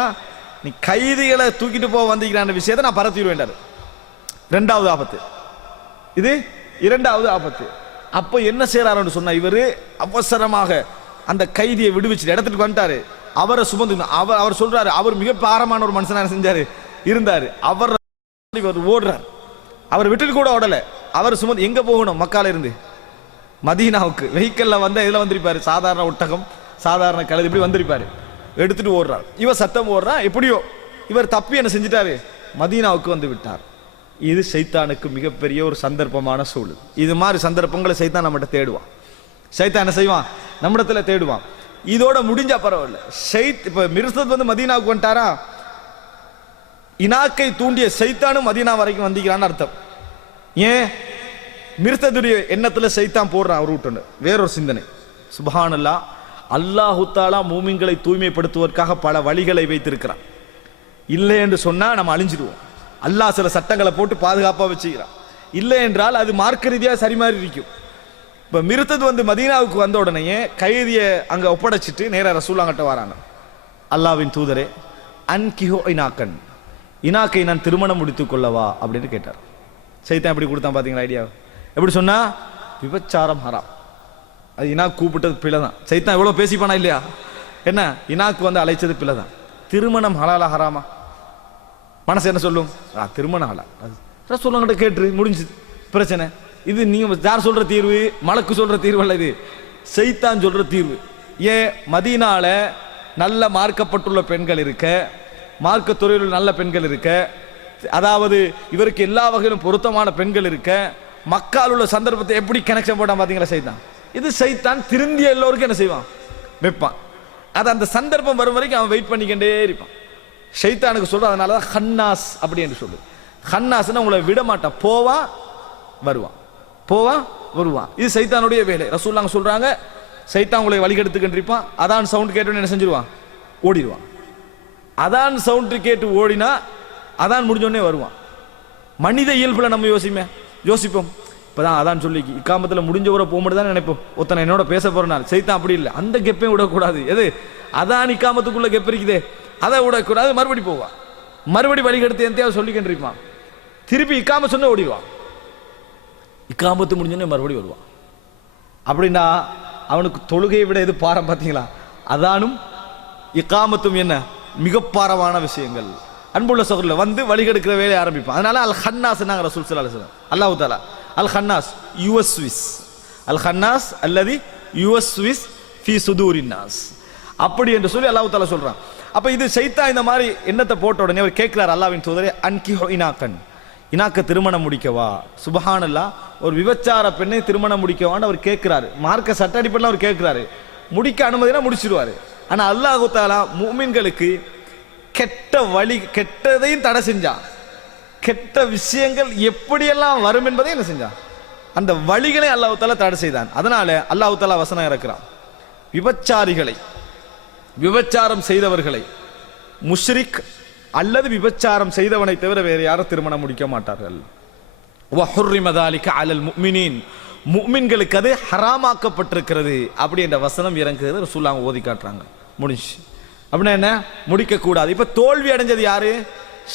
நீ கைதிகளை தூக்கிட்டு போக வந்திருக்கிற விஷயத்தை நான் பரத்திடுவேன். இரண்டாவது ஆபத்து இது. இரண்டாவது ஆபத்து. அப்ப என்ன செய்யறாரு சொன்னா இவரு அவசரமாக அந்த கைதியை விடுவிச்சு இடத்துக்கு வந்துட்டாரு. அவரை சுமந்து அவர் சொல்றாரு அவர் மிக பாரமான ஒரு மனுஷனா செஞ்சாரு இருந்தாரு. அவர் ஓடுறார். அவர் விட்டுட்டு கூட ஓடல. அவர் சுமந்து எங்க போகணும் மக்கால இருந்து மதீனாவுக்கு வெஹிக்கல்ல இதுல வந்திருப்பாரு. சாதாரண ஒட்டகம் சாதாரண கழுது இப்படி வந்திருப்பாரு. எடுத்துட்டு ஓடுறார். இவர் சத்தம் ஓடுறா. எப்படியோ இவர் தப்பி என்ன செஞ்சிட்டாரு மதீனாவுக்கு வந்து விட்டார். இது சைத்தானுக்கு மிகப்பெரிய ஒரு சந்தர்ப்பமான சூழல். இது மாதிரி சந்தர்ப்பங்களை சைத்தான் நம்மகிட்ட தேடுவான். சைத்தான் என்ன செய்வான் நம்மிடத்துல தேடுவான். இதோட முடிஞ்சா பரவாயில்ல. இப்ப மிர்சத் மதீனாவுக்கு வந்துட்டாரா இனாக்கை தூண்டிய சைத்தானும் மதீனா வரைக்கும் வந்திக்கிறான்னு அர்த்தம். ஏன் மிர்சதுடைய எண்ணத்துல சைத்தான் போடுறான் ஒரு விட்டு வேறொரு சிந்தனை. சுப்ஹானல்லாஹ் அல்லாஹு தஆலா மூமின்களை தூய்மைப்படுத்துவதற்காக பல வழிகளை வைத்திருக்கிறான். இல்லை என்று சொன்னா நம்ம அழிஞ்சிடுவோம். அல்லாஹ் சில சட்டங்களை போட்டு பாதுகாப்பா வச்சுக்கிறான். இல்லை என்றால் அது மார்க்க ரீதியா சரி மாதிரி இருக்கும். இப்ப மிர்சத் மதீனாவுக்கு வந்த உடனே கைதியை அங்க ஒப்படைச்சிட்டு நேரா ரசூலுல்லாஹ்கிட்ட வராங்க. அல்லாஹ்வின் தூதரே அன்கிஹு இனாக்கன் இனாக்கை நான் திருமணம் முடித்துக் கொள்ளவா அப்படின்னு கேட்டார். சைத்தான் எப்படி கொடுத்தான் பாத்தீங்களா ஐடியா. எப்படி சொன்னா விபச்சாரம் ஹராம். அது இனாக் கூப்பிட்டது பிழைதான். சைத்தான் எவ்வளவு பேசிப்பானா இல்லையா. என்ன இனாக்கு அழைச்சது பிழைதான். திருமணம் ஹலாலா ஹராமா மனசு என்ன சொல்லும் திருமணம் ஹலால். ரசூலுல்லாஹ்கிட்ட கேட்டு முடிஞ்சு பிரச்சனை. இது நீங்க யார் சொல்ற தீர்வு மலக்கு சொல்ற தீர்வு அல்ல. இது சைத்தான் சொல்ற தீர்வு. ஏன் மதீனால நல்ல மார்க்கப்பட்டுள்ள பெண்கள் இருக்க மார்க்க துறையில் நல்ல பெண்கள் இருக்க அதாவது இவருக்கு எல்லா வகையிலும் பொருத்தமான பெண்கள் இருக்க மக்கால் உள்ள சந்தர்ப்பத்தை எப்படி கனெக்ஷன் போட்டான் பாத்தீங்களா சைத்தான். இது சைத்தான் திருந்திய எல்லோருக்கும் என்ன செய்வான் வைப்பான். அது அந்த சந்தர்ப்பம் வரும் வரைக்கும் அவன் வெயிட் பண்ணிக்கிட்டே இருப்பான். ஷைத்தானுக்கு சொல்ற அதனாலதான் ஹன்னாஸ் அப்படி என்று சொல்லு. ஹன்னாஸ்னா உங்களை விட மாட்டான், போவான் வருவான், போவான் வருவான். இது சைத்தானுடைய வேலை. ரசூலுல்லாஹ் சொல்றாங்க, சைத்தான் உங்களை வழிகெடுத்துக்கின்றிருப்பான், அதான் சவுண்ட் கேட்டோன்னு என்ன செஞ்சிருவான், ஓடிடுவான். அதான் சவுண்ட் கேட்டு ஓடினா அதான் முடிஞ்சோடனே வருவான். மனித இயல்புல நம்ம யோசிப்போம். இப்பதான் அதான் சொல்லி இக்காமத்தில் முடிஞ்ச வரை போக மட்டும் தான் நினைப்போம். ஒருத்தனை என்னோட பேச போறனால சைத்தான் அப்படி இல்லை, அந்த கெப்பையும் விடக்கூடாது. எது அதான் இக்காமத்துக்குள்ள கெப் இருக்குதே அதை விடக்கூடாது. மறுபடி போவான், மறுபடி வழிகெடுத்து எந்தையாவது சொல்லிக்கின்றிருப்பான், திருப்பி இக்காம சொன்ன ஓடிடுவான். இக்காமத்து முடிஞ்சோடனே மறுபடி வருவான். அப்படின்னா அவனுக்கு தொழுகையை விட எது பாரம் பார்த்தீங்களா? அதானும் இக்காமத்தும் என்ன மிக பாரமான விஷயங்கள். அன்புள்ள சகோதரர்கள் வந்து வழிகெடுக்கிற வேலையை ஆரம்பிப்பான். அதனால அல் ஹன்னாஸ் நாங்கள் ரசூல் ஸல்லல்லாஹு அலைஹி வஸல்லம் அல்லாஹ் தஆலா அல் ஹன்னாஸ் யுவஸ்விஸ், அல் ஹன்னாஸ் அல்லதி யுவஸ்விஸ் ஃபீ சுதூரின் நாஸ், அப்படி என்று சொல்லி அல்லாஹ் தஆலா சொல்றான். அப்ப இது சைத்தான் இந்த மாதிரி எண்ணத்தை போட்ட உடனே அவர் கேட்கிறார், அல்லாஹ்வின் தூதரே அன்கிஹு இனாக்கன், இனாக்க திருமணம் முடிக்கவா? சுபஹானல்லாஹ், ஒரு விபச்சார பெண்ணை திருமணம் முடிக்கவான்னு அவர் கேட்கிறாரு. மார்க்க சட்ட அடிப்படையில் அவர் கேட்கிறாரு. முடிக்க அனுமதினா முடிச்சிடுவாரு. ஆனா அல்லாஹ் தஆலா முஃமின்களுக்கு கெட்ட வழி, கெட்டதையும் தடை செஞ்சான். கெட்ட விஷயங்கள் எப்படியெல்லாம் வரும் என்பதை என்ன செஞ்சான், அந்த வழிகளை அல்லாஹ் தஆலா தடை செய்தான். அதனால அல்லாஹ் தஆலா வசனம் இறக்குறான், விபச்சாரிகளை, விபச்சாரம் செய்தவர்களை, முஷ்ரிக் அல்லது விபச்சாரம் செய்தவனை தவிர வேறு யாரும் திருமணம் முடிக்க மாட்டார்கள். வஹுர்ரிம ذلك على المؤمنين, முஃமின்களுக்கு அது ஹராமாக்கப்பட்டிருக்கிறது. அப்படி என்ற வசனம் இறங்குறது ரசூலுல்லாஹ் ஓதி காட்டுறாங்க. முடிஞ்சு. அப்படின்னா என்ன, முடிக்க கூடாது. இப்ப தோல்வி அடைஞ்சது யாரு?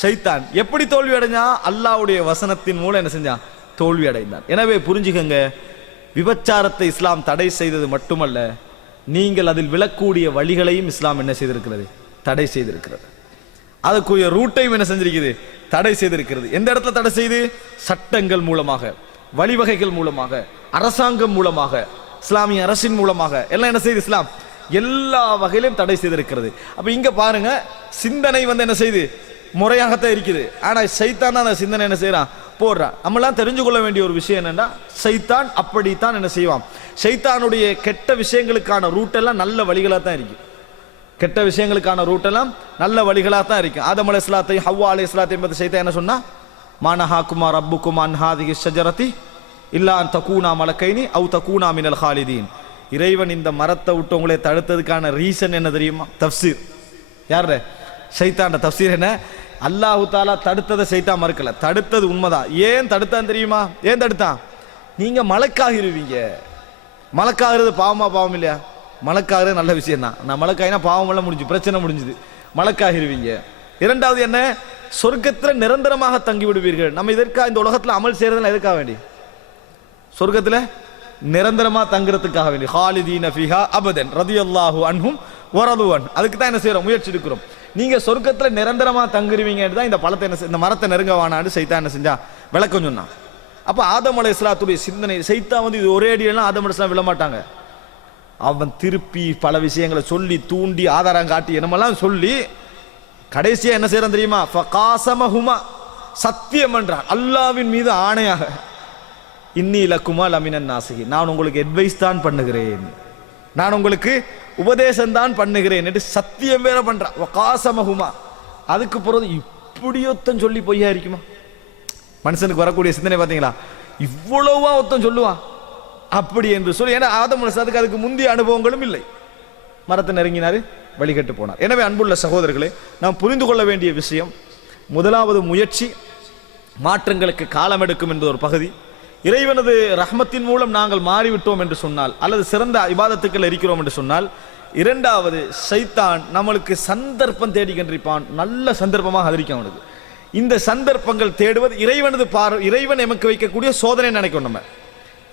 ஷைத்தான். எப்படி தோல்வி அடைஞ்சா? அல்லாஹ்வுடைய வசனத்தின் மூலம் என்ன செஞ்சான், தோல்வி அடைந்தான். எனவே புரிஞ்சுக்கங்க, விபச்சாரத்தை இஸ்லாம் தடை செய்தது மட்டுமல்ல, நீங்கள் அதில் விழக்கூடிய வழிகளையும் இஸ்லாம் என்ன செய்திருக்கிறது, தடை செய்திருக்கிறது. அதுக்குரிய ரூட்டையும் என்ன செஞ்சிருக்குது, தடை செய்திருக்கிறது. எந்த இடத்துல தடை செய்து? சட்டங்கள் மூலமாக, வழிவகைகள் மூலமாக, அரசாங்கம் மூலமாக, இஸ்லாமிய அரசின் மூலமாக எல்லாம் என்ன செய்து இஸ்லாம் எல்லா வகையிலும் தடை செய்திருக்கிறது. அப்ப இங்க பாருங்க, சிந்தனை வந்து என்ன செய்து முறையாகத்தான் இருக்குது. ஆனா சைத்தான் தான் அந்த சிந்தனை என்ன செய்யறான், போடுறான். நம்மளாம் தெரிஞ்சு கொள்ள வேண்டிய ஒரு விஷயம் என்னன்னா, சைத்தான் அப்படித்தான் என்ன செய்வான், சைத்தானுடைய கெட்ட விஷயங்களுக்கான ரூட் எல்லாம் நல்ல வழிகளாக தான் இருக்கு. கெட்ட விஷயங்களுக்கான ரூட் எல்லாம் நல்ல வழிகளாக தான் இருக்கு. ஆதம் அலைஹிஸ்ஸலாத்தை, ஹவ்வா அலைஹிஸ்ஸலாத்தை பத்தி சைத்தான் என்ன சொன்னா, மானஹாகுமா ரப்புகுமா அன் ஹாதிஹி ஷஜரதி இல்லா அன் தகூனா மலக்கைனி அவ் தகூனா மினல் ஹாலிதீன். இறைவன் இந்த மரத்தை விட்டு உங்களை தடுத்ததுக்கான ரீசன் என்ன தெரியுமா? தஃப்சீர். யாரு? சைத்தான தஃப்சீர் என்ன? அல்லாஹு தாலா தடுத்ததை சைத்தான் மறுக்கல, தடுத்தது உண்மைதான். ஏன் தடுத்தான் தெரியுமா? ஏன் தடுத்தான்? நீங்க மலக்காகிருவீங்க. மலக்காகிறது பாவமா? பாவம் இல்லையா? மலக்காகிறது நல்ல விஷயம் தான். நான் மலக்காயினா பாவம் எல்லாம் முடிஞ்சு, பிரச்சனை முடிஞ்சுது, மலக்காகிருவீங்க. இரண்டாவது என்ன, சொர்க்கத்தில் நிரந்தரமாக தங்கி விடுவீர்கள். நம்ம இதற்காக இந்த உலகத்தில் அமல் செய்யறதுல எதுக்காக வேண்டி? சொர்க்கத்தில் நிரந்தரமா தங்குறதுக்காக வேண்டி. ஹாலிதீன ஃபீஹா அபதன் ரலியல்லாஹு அன்ஹும் வரதுவன். அதுக்கு தான் என்ன செய்யறோம், முயற்சி எடுக்கிறோம். நீங்க சொர்க்கத்தில் நிரந்தரமா தங்குருவீங்க தான் இந்த பழத்தை என்ன, இந்த மரத்தை நெருங்க வானான்னு சைத்தான் என்ன செஞ்சா விளக்கம் சொன்னான். அப்ப ஆதம் அலைஹிஸ்ஸலாத்துடைய சிந்தனை, சைத்தான் வந்து இது ஒரே அடியெல்லாம் ஆதம் அலைஹிஸ்ஸலாம் விழ மாட்டாங்க. அவன் திருப்பி பல விஷயங்களை சொல்லி தூண்டி ஆதாரம் காட்டி என்னமெல்லாம் சொல்லி கடைசியா என்ன செய்யறான் தெரியுமா? ஃபகாஸமஹுமா, சத்தியம் என்றான் அல்லாஹ்வின் மீது ஆணையாக, இன்னி லக்குமா லமினன் நாசிஹி, நான் உங்களுக்கு அட்வைஸ் தான் பண்ணுகிறேன், நான் உங்களுக்கு உபதேசம் தான் பண்ணுகிறேன் என்று சத்தியம் வேற பண்றான். வகாஸமஹுமா. அதுக்கு பிறகு இப்படி ஒத்தம் சொல்லி பொய்யா இருக்குமா? மனுஷனுக்கு வரக்கூடிய சிந்தனை பார்த்தீங்களா? இவ்வளவா ஒத்தம் சொல்லுவான் அப்படி என்று சொல்லி. ஏன்னா ஆதம் அலைஹிஸ்ஸலாத்துக்கு அதுக்கு முந்தைய அனுபவங்களும் இல்லை. மரத்தை நெருங்கினாரு, வழிகட்டு போனார். எனவே அன்புள்ள சகோதரர்களே, நாம் புரிந்து கொள்ள வேண்டிய விஷயம், முதலாவது முயற்சி மாற்றங்களுக்கு காலம் எடுக்கும் என்பது ஒரு பகுதி. இறைவனது ரஹ்மத்தின் மூலம் நாங்கள் மாறிவிட்டோம் என்று சொன்னால், அல்லது சிறந்த இபாதத்துக்கள் இருக்கிறோம் என்று சொன்னால், இரண்டாவது சைத்தான் நம்மளுக்கு சந்தர்ப்பம் தேடிக்கின்றிருப்பான். நல்ல சந்தர்ப்பமாக அதிரிக்கும் அவனுக்கு. இந்த சந்தர்ப்பங்கள் தேடுவது இறைவனது இறைவன் நமக்கு வைக்கக்கூடிய சோதனை நினைக்கும். நம்ம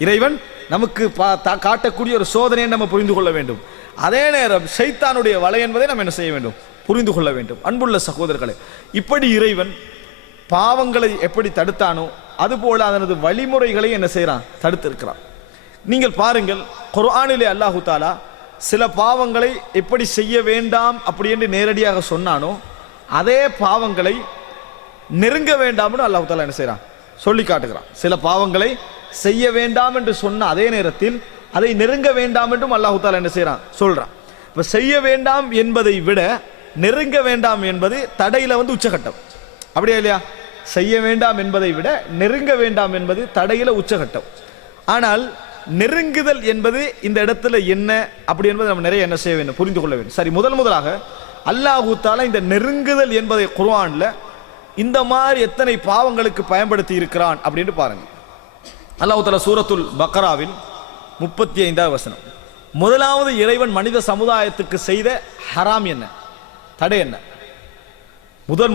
இறைவன் நமக்கு காட்டக்கூடிய ஒரு சோதனையை நம்ம புரிந்து கொள்ள வேண்டும். அதே நேரம் சைத்தானுடைய வலை என்பதை நம்ம என்ன செய்ய வேண்டும், புரிந்து கொள்ள வேண்டும். அன்புள்ள சகோதரர்களே, இப்படி இறைவன் பாவங்களை எப்படி தடுத்தானோ அதுபோல அதனது வழிமுறைகளை என்ன செய்யறான், தடுத்திருக்கிறான். நீங்கள் பாருங்கள், குர்ஆனிலே அல்லாஹு தாலா சில பாவங்களை எப்படி செய்ய வேண்டாம் அப்படி என்று நேரடியாக சொன்னானோ, அதே பாவங்களை நெருங்க வேண்டாம்னு அல்லாஹு தாலா என்ன செய்யறான், சொல்லி காட்டுகிறான். சில பாவங்களை செய்ய வேண்டாம் என்று சொன்ன அதே நேரத்தில் அதை நெருங்க வேண்டாம் என்றும் அல்லாஹு தாலா என்ன செய்யறான், சொல்றான். இப்ப செய்ய வேண்டாம் என்பதை விட நெருங்க வேண்டாம் என்பது தடையில வந்து உச்சகட்டம். அப்படியா இல்லையா? செய்ய வேண்டாம் என்பதை விட நெருங்க வேண்டாம் என்பது தடையில உச்சகட்டம். ஆனால் நெருங்குதல் என்பது இந்த இடத்துல என்ன அப்படி என்பது நம்ம நிறைய என்ன செய்ய வேண்டும், புரிந்து கொள்ள வேண்டும். சரி, முதலாக அல்லாஹு தஆலா இந்த நெருங்குதல் என்பதை குர்ஆன்ல இந்த மாதிரி எத்தனை பாவங்களுக்கு பயன்படுத்தி இருக்கிறான் அப்படின்னு பாருங்க. அல்லாஹு தஆலா சூரத்துல் பக்ராவில் 35வது வசனம், முதலாவது இறைவன் மனித சமுதாயத்துக்கு செய்த ஹராம் என்ன, தடை என்ன?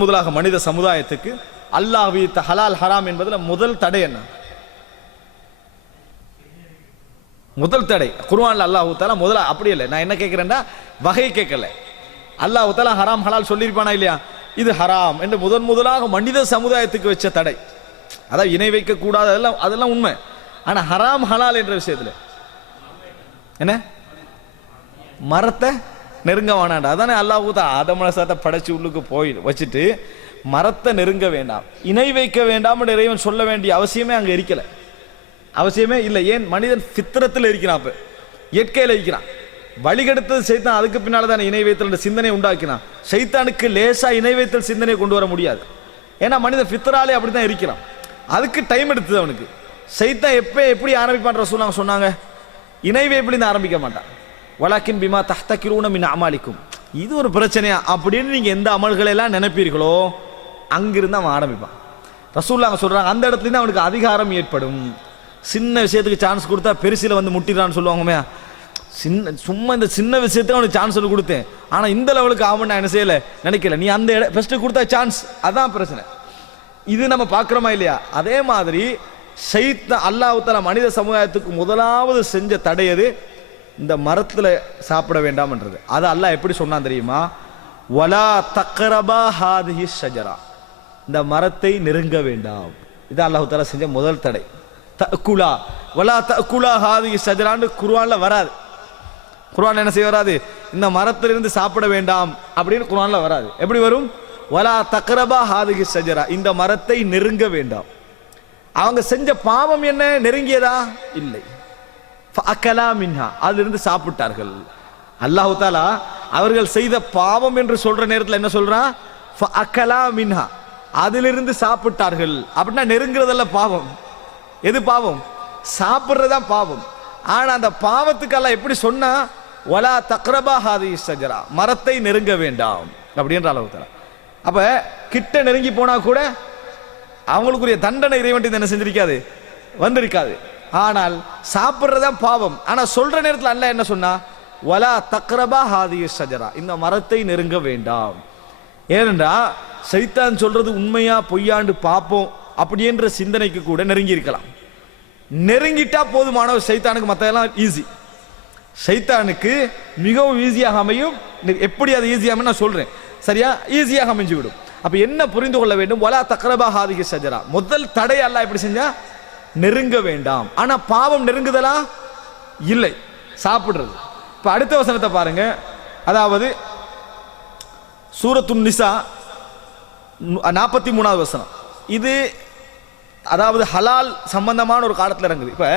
முதலாக மனித சமுதாயத்துக்கு அல்லாஹ் விதித்த ஹலால் ஹராம் என்பதில் முதல் தடை என்ன? முதல் தடை குர்ஆன்ல அல்லாஹு தஆலா முதல்ல அப்படி இல்லை, நான் என்ன கேட்கிறேன்னா வகை கேட்கல. அல்லாஹு தஆலா ஹராம் ஹலால் சொல்லியிருப்பானா இல்லையா? இது ஹராம் என்று முதலாக மனித சமுதாயத்துக்கு வச்ச தடை. அதாவது இணை வைக்க கூடாது, அதெல்லாம் உண்மை. ஆனா ஹராம் ஹலால் என்ற விஷயத்துல என்ன, மரத்தை நெருங்க வேணாண்டா. அதானே அல்லாஹ் ஆதம் அலைஹிஸ்ஸலாத்தை படைச்சு உள்ளுக்கு போய் வச்சுட்டு மரத்தை நெருங்க வேண்டாம், இணை வைக்க வேண்டாம் என்று இறைவன் சொல்ல வேண்டிய அவசியமே அங்க இருக்கல, அவசியமே இல்லை. ஏன்? மனிதன் ஃபித்ரத்தில் இருக்கிறான், அப்ப இயற்கையில் இருக்கிறான். வழிகெடுத்தது சைத்தான், அதுக்கு பின்னால தான் இணை வைத்தல் சிந்தனை உண்டாக்கினான். சைத்தானுக்கு லேசா இணை வைத்தல் சிந்தனை கொண்டு வர முடியாது. ஏன்னா மனிதன் ஃபித்ராலே அப்படித்தான் இருக்கிறான். அதுக்கு டைம் எடுத்தது அவனுக்கு. சைத்தான் எப்படி ஆரம்பிப்பான் ரசூலுல்லாஹ் சொன்னாங்க, இணை வைப்பிலிருந்து ஆரம்பிக்க மாட்டான். வலாக்கின் பிமா தஹ்தகிரூன மின் அமாலிக்கும், இது ஒரு பிரச்சனையா அப்படின்னு நீங்க எந்த அமல்களை எல்லாம் நினைப்பீர்களோ அங்கிருந்து அவன் ஆரம்பிப்பான். ரசூலுல்லாஹ் சொல்றாங்க, அந்த இடத்துல இருந்து அவனுக்கு அதிகாரம் ஏற்படும். சின்ன விஷயத்துக்கு சான்ஸ் கொடுத்தா பெருசில வந்து முட்டிடுறான்னு சொல்லுவாங்கமே, சும்மா இந்த சின்ன விஷயத்துக்கு அவனுக்கு சான்ஸ் கொடுத்தேன், ஆனா இந்த லெவலுக்கு ஆகும் நான் என்ன செய்யல நினைக்கல. நீ அந்த ஃபர்ஸ்ட் கொடுத்தா சான்ஸ், அதான் பிரச்சனை. இது நம்ம பார்க்கிறோமா இல்லையா? அதே மாதிரி ஷைத்தான் அல்லாஹ் தஆலா மனித சமுதாயத்துக்கு முதலாவது செஞ்ச தடையது இந்த மரத்துல சாப்பிட வேண்டாம்ன்றது. அது அல்லாஹ் எப்படி சொன்னான் தெரியுமா? வலா தக்ரபா ஹாதிஹி ஷஜரா, இந்த மரத்தை நெருங்க வேண்டாம். இது அல்லாஹ் தஆலா செஞ்ச முதல் தடை. தஅக்குலா வலா தஅக்குலா ஹாதிஹி ஷஜரான்னு குர்ஆன்ல வராது. குர்ஆன் என்ன செய்ய வராது, இந்த மரத்திலிருந்து சாப்பிட வேண்டாம் அப்படின்னு குர்ஆன்ல வராது. எப்படி வரும்? வலா தக்ரபா ஹாதிஹி ஷஜரா, இந்த மரத்தை நெருங்க வேண்டாம். அவங்க செஞ்ச பாவம் என்ன, நெருங்கியதா? இல்லை. ஃபஅகலா மின்ஹா, அதிலிருந்து சாப்பிட்டார்கள். அல்லாஹ் தஆலா அவர்கள் செய்த பாவம் என்று சொல்ற நேரத்தில் என்ன சொல்றான்? ஃபஅகலா மின்ஹா, அதிலிருந்து சாப்பிட்டார்கள். அப்படின்னா நெருங்குறதல்ல பாவம். எது பாவம்? சாப்பிட்றதுதான் பாவம். ஆனா அந்த பாவத்துக்கு அல்லாஹ் எப்படி சொன்னா, வலா தக்ரபா ஹாதிஹி ஷஜரா, மரத்தை நெருங்க வேண்டாம் அப்படின்ற அல்லாஹ் தஆலா. அப்ப கிட்ட நெருங்கி போனா கூட அவங்களுக்குரிய தண்டனை இறைவன் என்ன செஞ்சிருக்காது, வந்திருக்காது. ஆனால் சாப்பிட்றதான் பாவம். ஆனா சொல்ற நேரத்தில் அல்லாஹ் என்ன சொன்னா, வலா தக்ரபா ஹாதிஹி ஷஜரா, இந்த மரத்தை நெருங்க வேண்டாம். ஏனென்றா சைத்தான் சொல்றது உண்மையா பொய்யாண்டு பார்ப்போம் அப்படின்ற சிந்தனைக்கு கூட நெருங்கி இருக்கலாம். நெருங்கிட்டா போதுமான சைத்தானுக்கு மற்றதெல்லாம் ஈஸி. சைத்தானுக்கு மிகவும் ஈஸியாக அமையும். எப்படி அது ஈஸியாக நான் சொல்றேன், சரியா? ஈஸியாக அமைஞ்சு விடும். அப்ப என்ன புரிந்து கொள்ள வேண்டும்? வலா தக்ரபா ஹாதிஹி ஷஜரா, முதல் தடை அல்லாஹ் எப்படி செஞ்சா, நெருங்க வேண்டாம். ஆனா பாவம் நெருங்குதலா? இல்லை, சாப்பிடுறது. இப்ப அடுத்த வசனத்தை பாருங்க. அதாவது சூரத்துன் நிசா 43வது வசனம். இது அதாவது ஹலால் சம்பந்தமான ஒரு காலத்தில் இறங்குது. இப்ப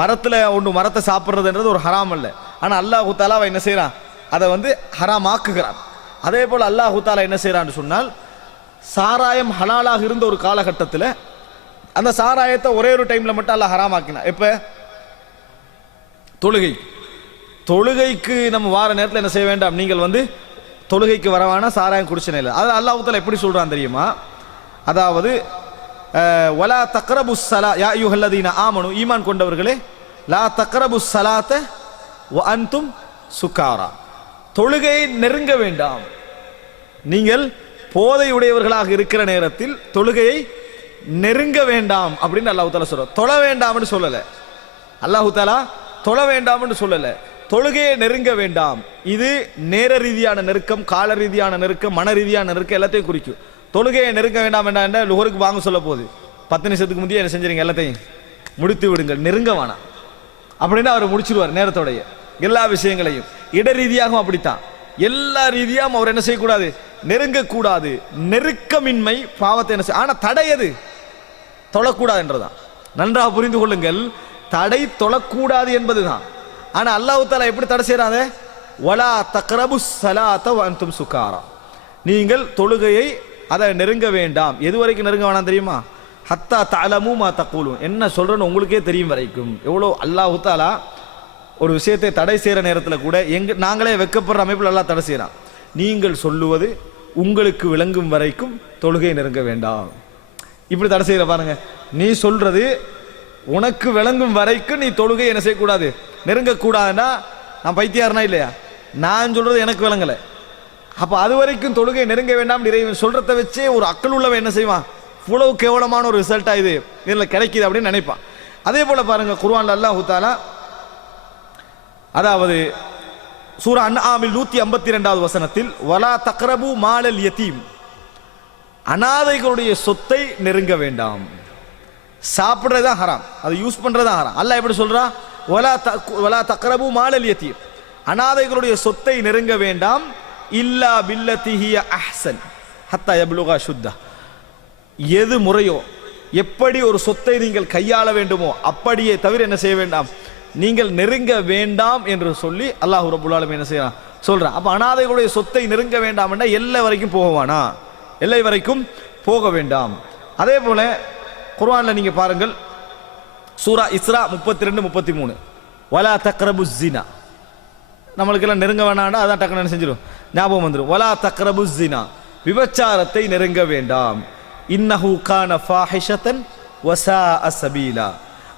மரத்துல மரத்தை சாப்பிடுறதுன்றது ஒரு ஹராம் அல்ல. ஆனா அல்லாஹ் தஆலா என்ன செய்யறான், அதை ஹராம் ஆக்குகிறான். அதே போல அல்லாஹ் தஆலா என்ன செய்யறான்னு சொன்னால், சாராயம் ஹலாலாக இருந்த ஒரு காலகட்டத்தில் அந்த சாராயத்தை ஒரே ஒரு டைம்ல மட்டும் அல்லாஹ் ஹராம் ஆக்கினான். எப்ப? தொழுகைக்கு நம்ம வார நேரத்தில் என்ன செய்ய வேண்டாம், நீங்கள் தொழுகைக்கு வரவானா சாராயம் குடிச்சனே இல்லை. அது அல்லாஹ் தஆலா எப்படி சொல்றான் தெரியுமா? அதாவது வலா தக்ரபுஸ் ஸலா யா அய்யுஹல்லதீன ஆமனு, ஈமான் கொண்டவர்களே, லா தக்ரபுஸ் ஸலாத வ அன்தும் சுகாரா, தொழுகையை நெருங்க வேண்டாம். நீங்கள் போதை உடையவர்களாக இருக்கிற நேரத்தில் தொழுகையை நெருங்க வேண்டாம் அப்படின்னு அல்லாஹ் தஆலா சொல்றார். தொழ வேண்டாம்னு சொல்லல. அல்லாஹ் தஆலா தொழ வேண்டாம்னு சொல்லல, தொழுகையை நெருங்க வேண்டாம். இது நேர ரீதியான நெருக்கம், கால ரீதியான நெருக்கம், மன ரீதியான நெருக்கம் எல்லாத்தையும் குறிக்கும். தொழுகையை நெருங்க வேண்டாம் என்ற லுஹருக்கு வாங்க சொல்ல போகுது, 10 நிமிஷத்துக்கு முந்தைய என்ன செஞ்சிருங்க, எல்லாத்தையும் முடித்து விடுங்கள், நெருங்க வேணாம் அப்படின்னு அவர் முடிச்சிருவார் நேரத்தோடைய எல்லா விஷயங்களையும். இட ரீதியாகவும் அப்படித்தான், எல்லா ரீதியாகவும் அவர் என்ன செய்யக்கூடாது, நெருங்கக்கூடாது. நெருக்கமின்மை பாவத்தை என்ன செய்ய, ஆனா தடை எது? தொழக்கூடாது என்றுதான். நன்றாக புரிந்து கொள்ளுங்கள், தடை தொழக்கூடாது என்பதுதான். ஆனா அல்லாஹ் தஆலா எப்படி தடை செய்யறாங்க? வலா தக்ரபுஸ் ஸலாத வ அன்தும் சுகாரா, நீங்கள் தொழுகையை அதை நெருங்க வேண்டாம். எது வரைக்கும் நெருங்க வேணாம் தெரியுமா? ஹத்தா தஅலமு மா தக்கூலும், என்ன சொல்றேன்னு உங்களுக்கே தெரியும் வரைக்கும். எவ்வளோ அல்லாஹ் தஆலா ஒரு விஷயத்தை தடை செய்கிற நேரத்தில் கூட நாங்களே வெக்கப்படுற அமைப்பில் எல்லாம் தடை செய்யறான். நீங்கள் சொல்லுவது உங்களுக்கு விளங்கும் வரைக்கும் தொழுகை நெருங்க வேண்டாம். இப்படி தடை செய்யற பாருங்க. நீ சொல்றது உனக்கு விளங்கும் வரைக்கும் நீ தொழுகை என்ன செய்யக்கூடாது, நெருங்கக்கூடாதுன்னா நான் பைத்தியாரனா இல்லையா? நான் சொல்றது எனக்கு விளங்கலை, அப்போ அது வரைக்கும் தொழுகை நெருங்க வேண்டாம் இறைவன் சொல்றதை வச்சே ஒரு அக்கல் உள்ளவன் என்ன செய்வான், இவ்வளவு கேவலமான ஒரு ரிசல்ட்டா இது இதில் கிடைக்குது அப்படின்னு நினைப்பான். அதே போல பாருங்க குர்ஆன்ல அல்லாஹ் தஆலா அதாவது சூரா அன்ஆமில் 152வது வசனத்தில் வலா தக்ரபு மாலல் யதீம், அனாதைகளுடைய சொத்தை நெருங்க வேண்டாம். சாப்பிட்றதா ஹராம், அதை யூஸ் பண்றதா ஹராம். அல்லாஹ் எப்படி சொல்றா? வலா தக்ரபு மாலல் யதீம், அனாதைகளுடைய சொத்தை நெருங்க வேண்டாம். இல்லா பில்லதி ஹிய அஹ்சன் ஹத்தா யப்லுகா ஷுத்தா, எது முறையோ எப்படி ஒரு சொத்தை நீங்கள் கையாள வேண்டுமோ அப்படியே தவிர என்ன செய்ய வேண்டாம், நீங்கள் நெருங்க வேண்டாம் என்று சொல்லி அல்லாஹ் ரப்பல் ஆலமீன் என்ன செய்யறான் சொல்றான். அப்ப அனாதைகளுடைய சொத்தை நெருங்க வேண்டாம் என்ற எல்லை வரைக்கும் போகவானா, எல்லை வரைக்கும் போக வேண்டாம். அதே போல குர்ஆன்ல நீங்க பாருங்கள் சூரா இஸ்ரா 32 33 வலா தக்ரபு ஸினா, நம்மளுக்கு எல்லாம் நெருங்க வேணாம்னா அதான் டக்குன்னு செஞ்சிடும் ஞாபகம் வந்துடும். வலா தக்ரபு ஸினா, விபச்சாரத்தை நெருங்க வேண்டாம். இன்னஹு கான ஃபாஹிஷத்தன் வஸாஅ ஸபீலா,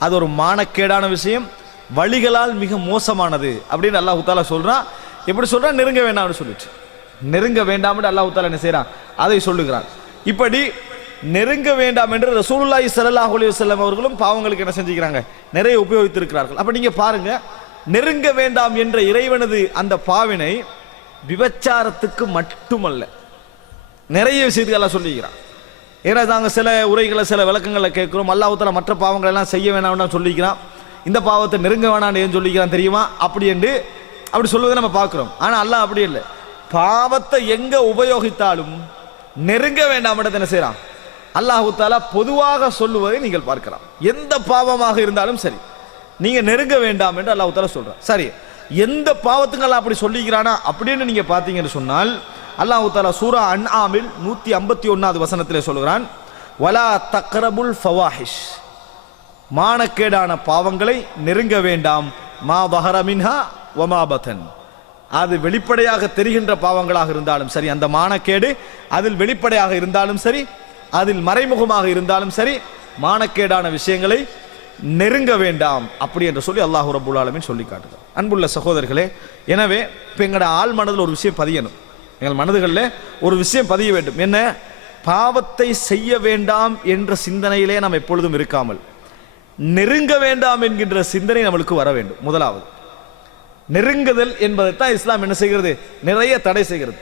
அது ஒரு மானக்கேடான விஷயம், வழிகளால் மிக மோசமானது அப்படின்னு அல்லாஹ் தஆலா சொல்றான். எப்படி சொல்றான்? நெருங்க வேண்டாம்னு சொல்லிட்டு, நெருங்க வேண்டாம் என்று அல்லாஹ் தஆலா என்ன செய்றான், அதை சொல்லுகிறான். இப்படி நெருங்க வேண்டாம் என்று ரசூலுல்லாஹி ஸல்லல்லாஹு அலைஹி வஸல்லம் அவர்களும் பாவங்களுக்கு என்ன செஞ்சுக்கிறாங்க, நிறைய உபயோகித்திருக்கிறார்கள். அப்ப நீங்க பாருங்க, நெருங்க வேண்டாம் என்ற இறைவனது அந்த பாவினை விபச்சாரத்துக்கு மட்டுமல்ல, நிறைய விஷயத்துக்கு எல்லாம் சொல்லிக்கிறான். ஏன்னா நாங்கள் சில உரைகளை சில விளக்கங்களை கேட்கிறோம், அல்லாஹ் தஆலா மற்ற பாவங்கள் எல்லாம் செய்ய வேணாம்னு சொல்லிக்கிறான், இந்த பாவத்தை நெருங்க வேணாம்னு ஏன் சொல்லிக்கிறான் தெரியுமா அப்படி என்று அப்படி சொல்வதை நம்ம பார்க்கிறோம். ஆனா அல்லாஹ் அப்படி இல்லை, பாவத்தை எங்க உபயோகித்தாலும் நெருங்க வேண்டாம் என்ன செய்யறான் அல்லாஹ் தஆலா பொதுவாக சொல்லுவதை நீங்கள் பார்க்கலாம். எந்த பாவமாக இருந்தாலும் சரி நீங்க நெருங்க வேண்டாம் என்று அல்லாஹ் தஆலா சொல்றான். சரி, எந்த பாவத்துக்கு அப்படி சொல்லிக்கிறானா அப்படின்னு நீங்க பார்த்தீங்கன்னு சொன்னால் அல்லாஹ் தஆலா சூரா அன்ஆமில் 151வது வசனத்திலே சொல்கிறான், வலா தக்ரபுல் ஃபவாஹிஷ், மானக்கேடான பாவங்களை நெருங்க வேண்டாம். மா பஹர மின்ஹா வமா பதன், அது வெளிப்படையாக தெரிகின்ற பாவங்களாக இருந்தாலும் சரி, அந்த மானக்கேடு அதில் வெளிப்படையாக இருந்தாலும் சரி, அதில் மறைமுகமாக இருந்தாலும் சரி, மானக்கேடான விஷயங்களை நெருங்க வேண்டாம் அப்படி என்று சொல்லி அல்லாஹ் ரப்பல் ஆலமீன் சொல்லி காட்டுகிறார். அன்புள்ள சகோதரர்களே, எனவே இப்போ எங்களோட ஆள் மனதில் ஒரு விஷயம் பதியணும், எங்கள் மனதுகளில் ஒரு விஷயம் பதிய வேண்டும். என்ன? பாவத்தை செய்ய வேண்டாம் என்ற சிந்தனையிலே நாம் எப்பொழுதும் இருக்காமல் நெருங்க வேண்டாம் என்கின்ற சிந்தனை நம்மளுக்கு வர வேண்டும். முதலாவது நெருங்குதல் என்பதைத்தான் இஸ்லாம் என்ன செய்கிறது, நிறைய தடை செய்கிறது.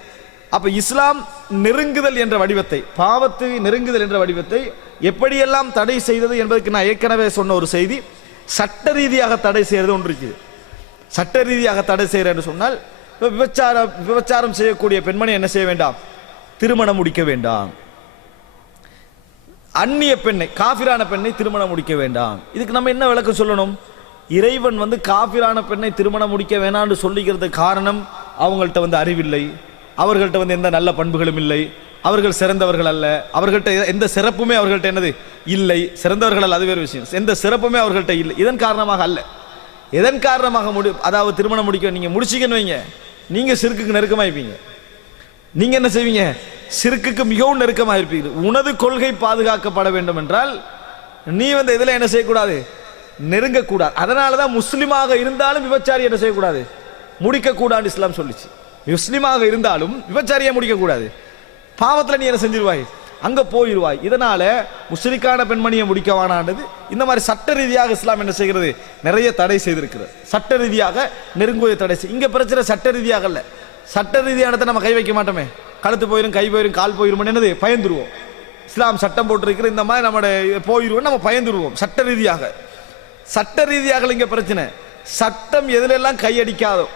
அப்ப இஸ்லாம் நெருங்குதல் என்ற வடிவத்தை, பாவத்தை நெருங்குதல் என்ற வடிவத்தை எப்படியெல்லாம் தடை செய்தது என்பதற்கு நான் ஏற்கனவே சொன்ன ஒரு செய்தி, சட்ட ரீதியாக தடை செய்யறது ஒன்று இருக்குது. சட்ட ரீதியாக தடை செய்யறது என்று சொன்னால் விபச்சாரம் செய்யக்கூடிய பெண்மணி என்ன செய்ய வேண்டாம், திருமணம் முடிக்க வேண்டாம். அந்நிய பெண்ணை, காஃபிரான பெண்ணை திருமணம் முடிக்க வேண்டாம். இதுக்கு நம்ம என்ன விளக்கம் சொல்லணும்? இறைவன் காஃபிரான பெண்ணை திருமணம் முடிக்க வேணாம்னு சொல்லிக்கிறதுக்கு காரணம் அவங்கள்ட்ட அறிவில்லை, அவர்கள்ட்ட எந்த நல்ல பண்புகளும் இல்லை, அவர்கள் சிறந்தவர்கள் அல்ல, அவர்கள்ட்ட எந்த சிறப்புமே அவர்கள்ட்ட என்னது இல்லை, சிறந்தவர்கள் அல்ல அது வேறு விஷயம், எந்த சிறப்புமே அவர்கள்ட்ட இல்லை. இதன் காரணமாக அல்ல, எதன் காரணமாக அதாவது திருமணம் முடிக்க நீங்க முடிச்சிக்கன்னு வைங்க, நீங்க சிறுக்குக்கு நெருக்கமாக இருப்பீங்க. நீங்க என்ன செய்வீங்க? சிறுக்குக்கு மிகவும் நெருக்கமாக இருப்பீங்க. உனது கொள்கை பாதுகாக்கப்பட வேண்டும் என்றால் நீ இதில் என்ன செய்யக்கூடாது, நெருங்கக்கூடாது. அதனாலதான் முஸ்லிமாக இருந்தாலும் விபச்சாரி என்ன செய்யக்கூடாது, முடிக்கக்கூடாது இஸ்லாம் சொல்லிச்சு. முஸ்லிமாக இருந்தாலும் விபச்சாரியை முடிக்கக்கூடாது, பாவத்தில் நீ என்ன செஞ்சிருவாய், அங்க போயிடுவாய். இதனால முஸ்லிக்கான பெண்மணியை முடிக்கவானானது இந்த மாதிரி சட்ட ரீதியாக இஸ்லாம் என்ன செய்கிறது, நிறைய தடை செய்திருக்கிறது. சட்ட ரீதியாக நெருங்குவதை தடை செய். இங்க பிரச்சனை சட்ட ரீதியாக அல்ல, சட்ட ரீதியானதை நம்ம கை வைக்க மாட்டோமே, கழுத்து போயிடும், கை போயிடும், கால் போயிடும், என்னது பயந்துருவோம். இஸ்லாம் சட்டம் போட்டிருக்கிற இந்த மாதிரி நம்ம போயிடுவோம், நம்ம பயந்துருவோம். சட்ட ரீதியாக, சட்ட ரீதியாக இங்க பிரச்சனை, சட்டம் எதிலெல்லாம் கையடிக்காதோ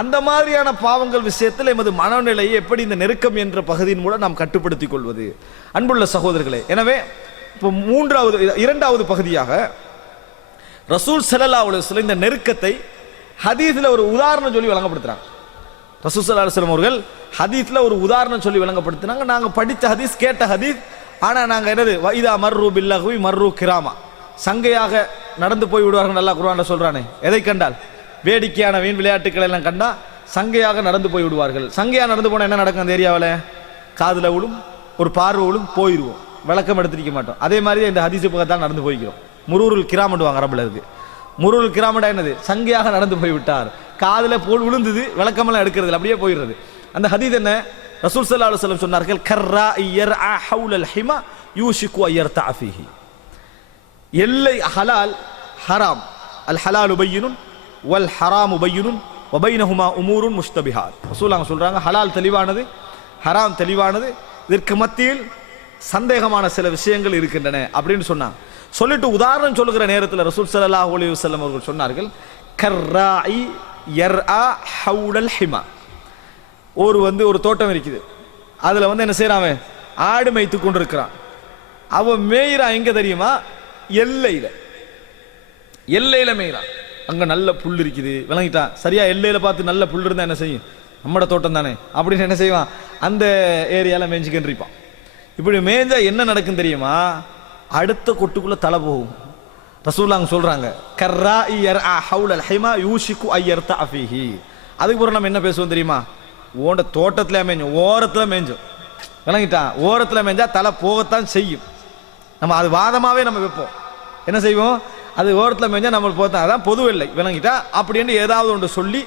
அந்த மாதிரியான பாவங்கள் விஷயத்தில் எமது மனநிலையை எப்படி இந்த நெருக்கம் என்ற பகுதியின் மூலம் நாம் கட்டுப்படுத்திக் கொள்வது. அன்புள்ள சகோதரர்களே, எனவே இப்போ இரண்டாவது பகுதியாக ரசூல் ஸல்லல்லாஹு அலைஹி வஸல்லம் இந்த நெருக்கத்தை ஹதீஸ்ல ஒரு உதாரணம் சொல்லி வழங்கப்படுத்துறாங்க. ரசூல் ஸல்லல்லாஹு அலைஹி வஸல்லம் அவர்கள் ஹதீஸ்ல ஒரு உதாரணம் சொல்லி விளங்கப்படுத்தினாங்க. நாங்க படித்த ஹதீஸ், கேட்ட ஹதீஸ். ஆனா நாங்க என்னது, வைதா மர்ரு பில்லஹ்வி மர்ரு கிராமா, சங்கையாக நடந்து போய் விடுவார்கள். அல்லாஹ் குர்ஆன்ல சொல்றானே, எதை கண்டால், வேடிக்கையான வீண் விளையாட்டுக்கள் எல்லாம் கண்டா சங்கையாக நடந்து போய் விடுவார்கள். சங்கையாக நடந்து போனால் என்ன நடக்கும் அந்த ஏரியாவில்? காதில் விழும், ஒரு பார்வை விழும், போயிடுவோம், விளக்கம் எடுத்துருக்க மாட்டோம். அதே மாதிரி இந்த ஹதீஸ் பக்கத்தான் நடந்து போய்க்கிறோம். முரூருல் கிராமண்டுவாங்க அரபுல இருக்கு. முரூருல் கிராமண்டா என்னது? சங்கையாக நடந்து போய் விட்டார், காதில் போல் விழுந்தது, விளக்கமெல்லாம் எடுக்கிறது அப்படியே போயிடுறது. அந்த ஹதீஸ் என்ன? ரசூல் ஸல்லல்லாஹு அலைஹி வஸல்லம் சொன்னார்கள், கர்ரா யர்ஆ ஹவுலல் ஹிமா யூஷிகு அய்யர்தா ஃபீஹி. எல்லை ஹலால் ஹராம், அல் ஹலாலு பையினுன் வல் ஹராமு பையினுன் வபைனஹுமா உமூருன் முஷ்தபிஹாத். ரசூலுல்லாஹ் சொல்றாங்க, ஹலால் தெளிவானது, ஹராம் தெளிவானது, இதற்கு மத்தியில் சந்தேகமான சில விஷயங்கள் இருக்கின்றன அப்படின்னு சொன்னாங்க. சொல்லிட்டு உதாரணம் சொல்லுகிற நேரத்தில் ரசூல் ஸல்லல்லாஹு அலைஹி வஸல்லம் அவர்கள் சொன்னார்கள், கர்ராஇ யர்ஆ ஹவுலல் ஹிமா. ஒரு தோட்டம் இருக்குது, அதுல என்ன செய்யறான், ஆடு மேய்த்து கொண்டிருக்கிறான். அவன் மேயிறான் எங்க தெரியுமா? எல்லையில மேயிறான். அங்க நல்ல புல் இருக்குது, விளங்கிட்டான். சரியா எல்லையில பார்த்து நல்ல புல் இருந்தா என்ன செய்யும்? நம்மட தோட்டம் தானே அப்படின்னு என்ன செய்வான், அந்த ஏரியால மேய்ஞ்சிக்கிட்டு இருப்பான். இப்படி மேய்ஞ்சா என்ன நடக்கும் தெரியுமா? அடுத்த கொட்டுக்குள்ள தலை போகும். ரசூலுல்லாஹ் சொல்றாங்க, கர்ராஇ யர்ஆ ஹவுலல் ஹிமா யூஷிகு அய்யர்தா ஃபீஹி. அதுக்கு பிறகு நம்ம என்ன பேசுவோம் தெரியுமா? ஓண்ட தோட்டத்துல மேய்ஞ்சோம், ஓரத்துல மேய்ஞ்சோம், விளங்கிட்டான். ஓரத்துல மேய்ஞ்சா தலை போகத்தான் செய்யும். நம்ம அது வாதமாவே நம்ம வைப்போம். என்ன செய்வோம்? அது ஓரத்தில் மேய்ஞ்சா நம்ம போத்தா, அதான் பொது எல்லை, விளங்கிட்டா அப்படின்னு ஏதாவது ஒன்று சொல்லி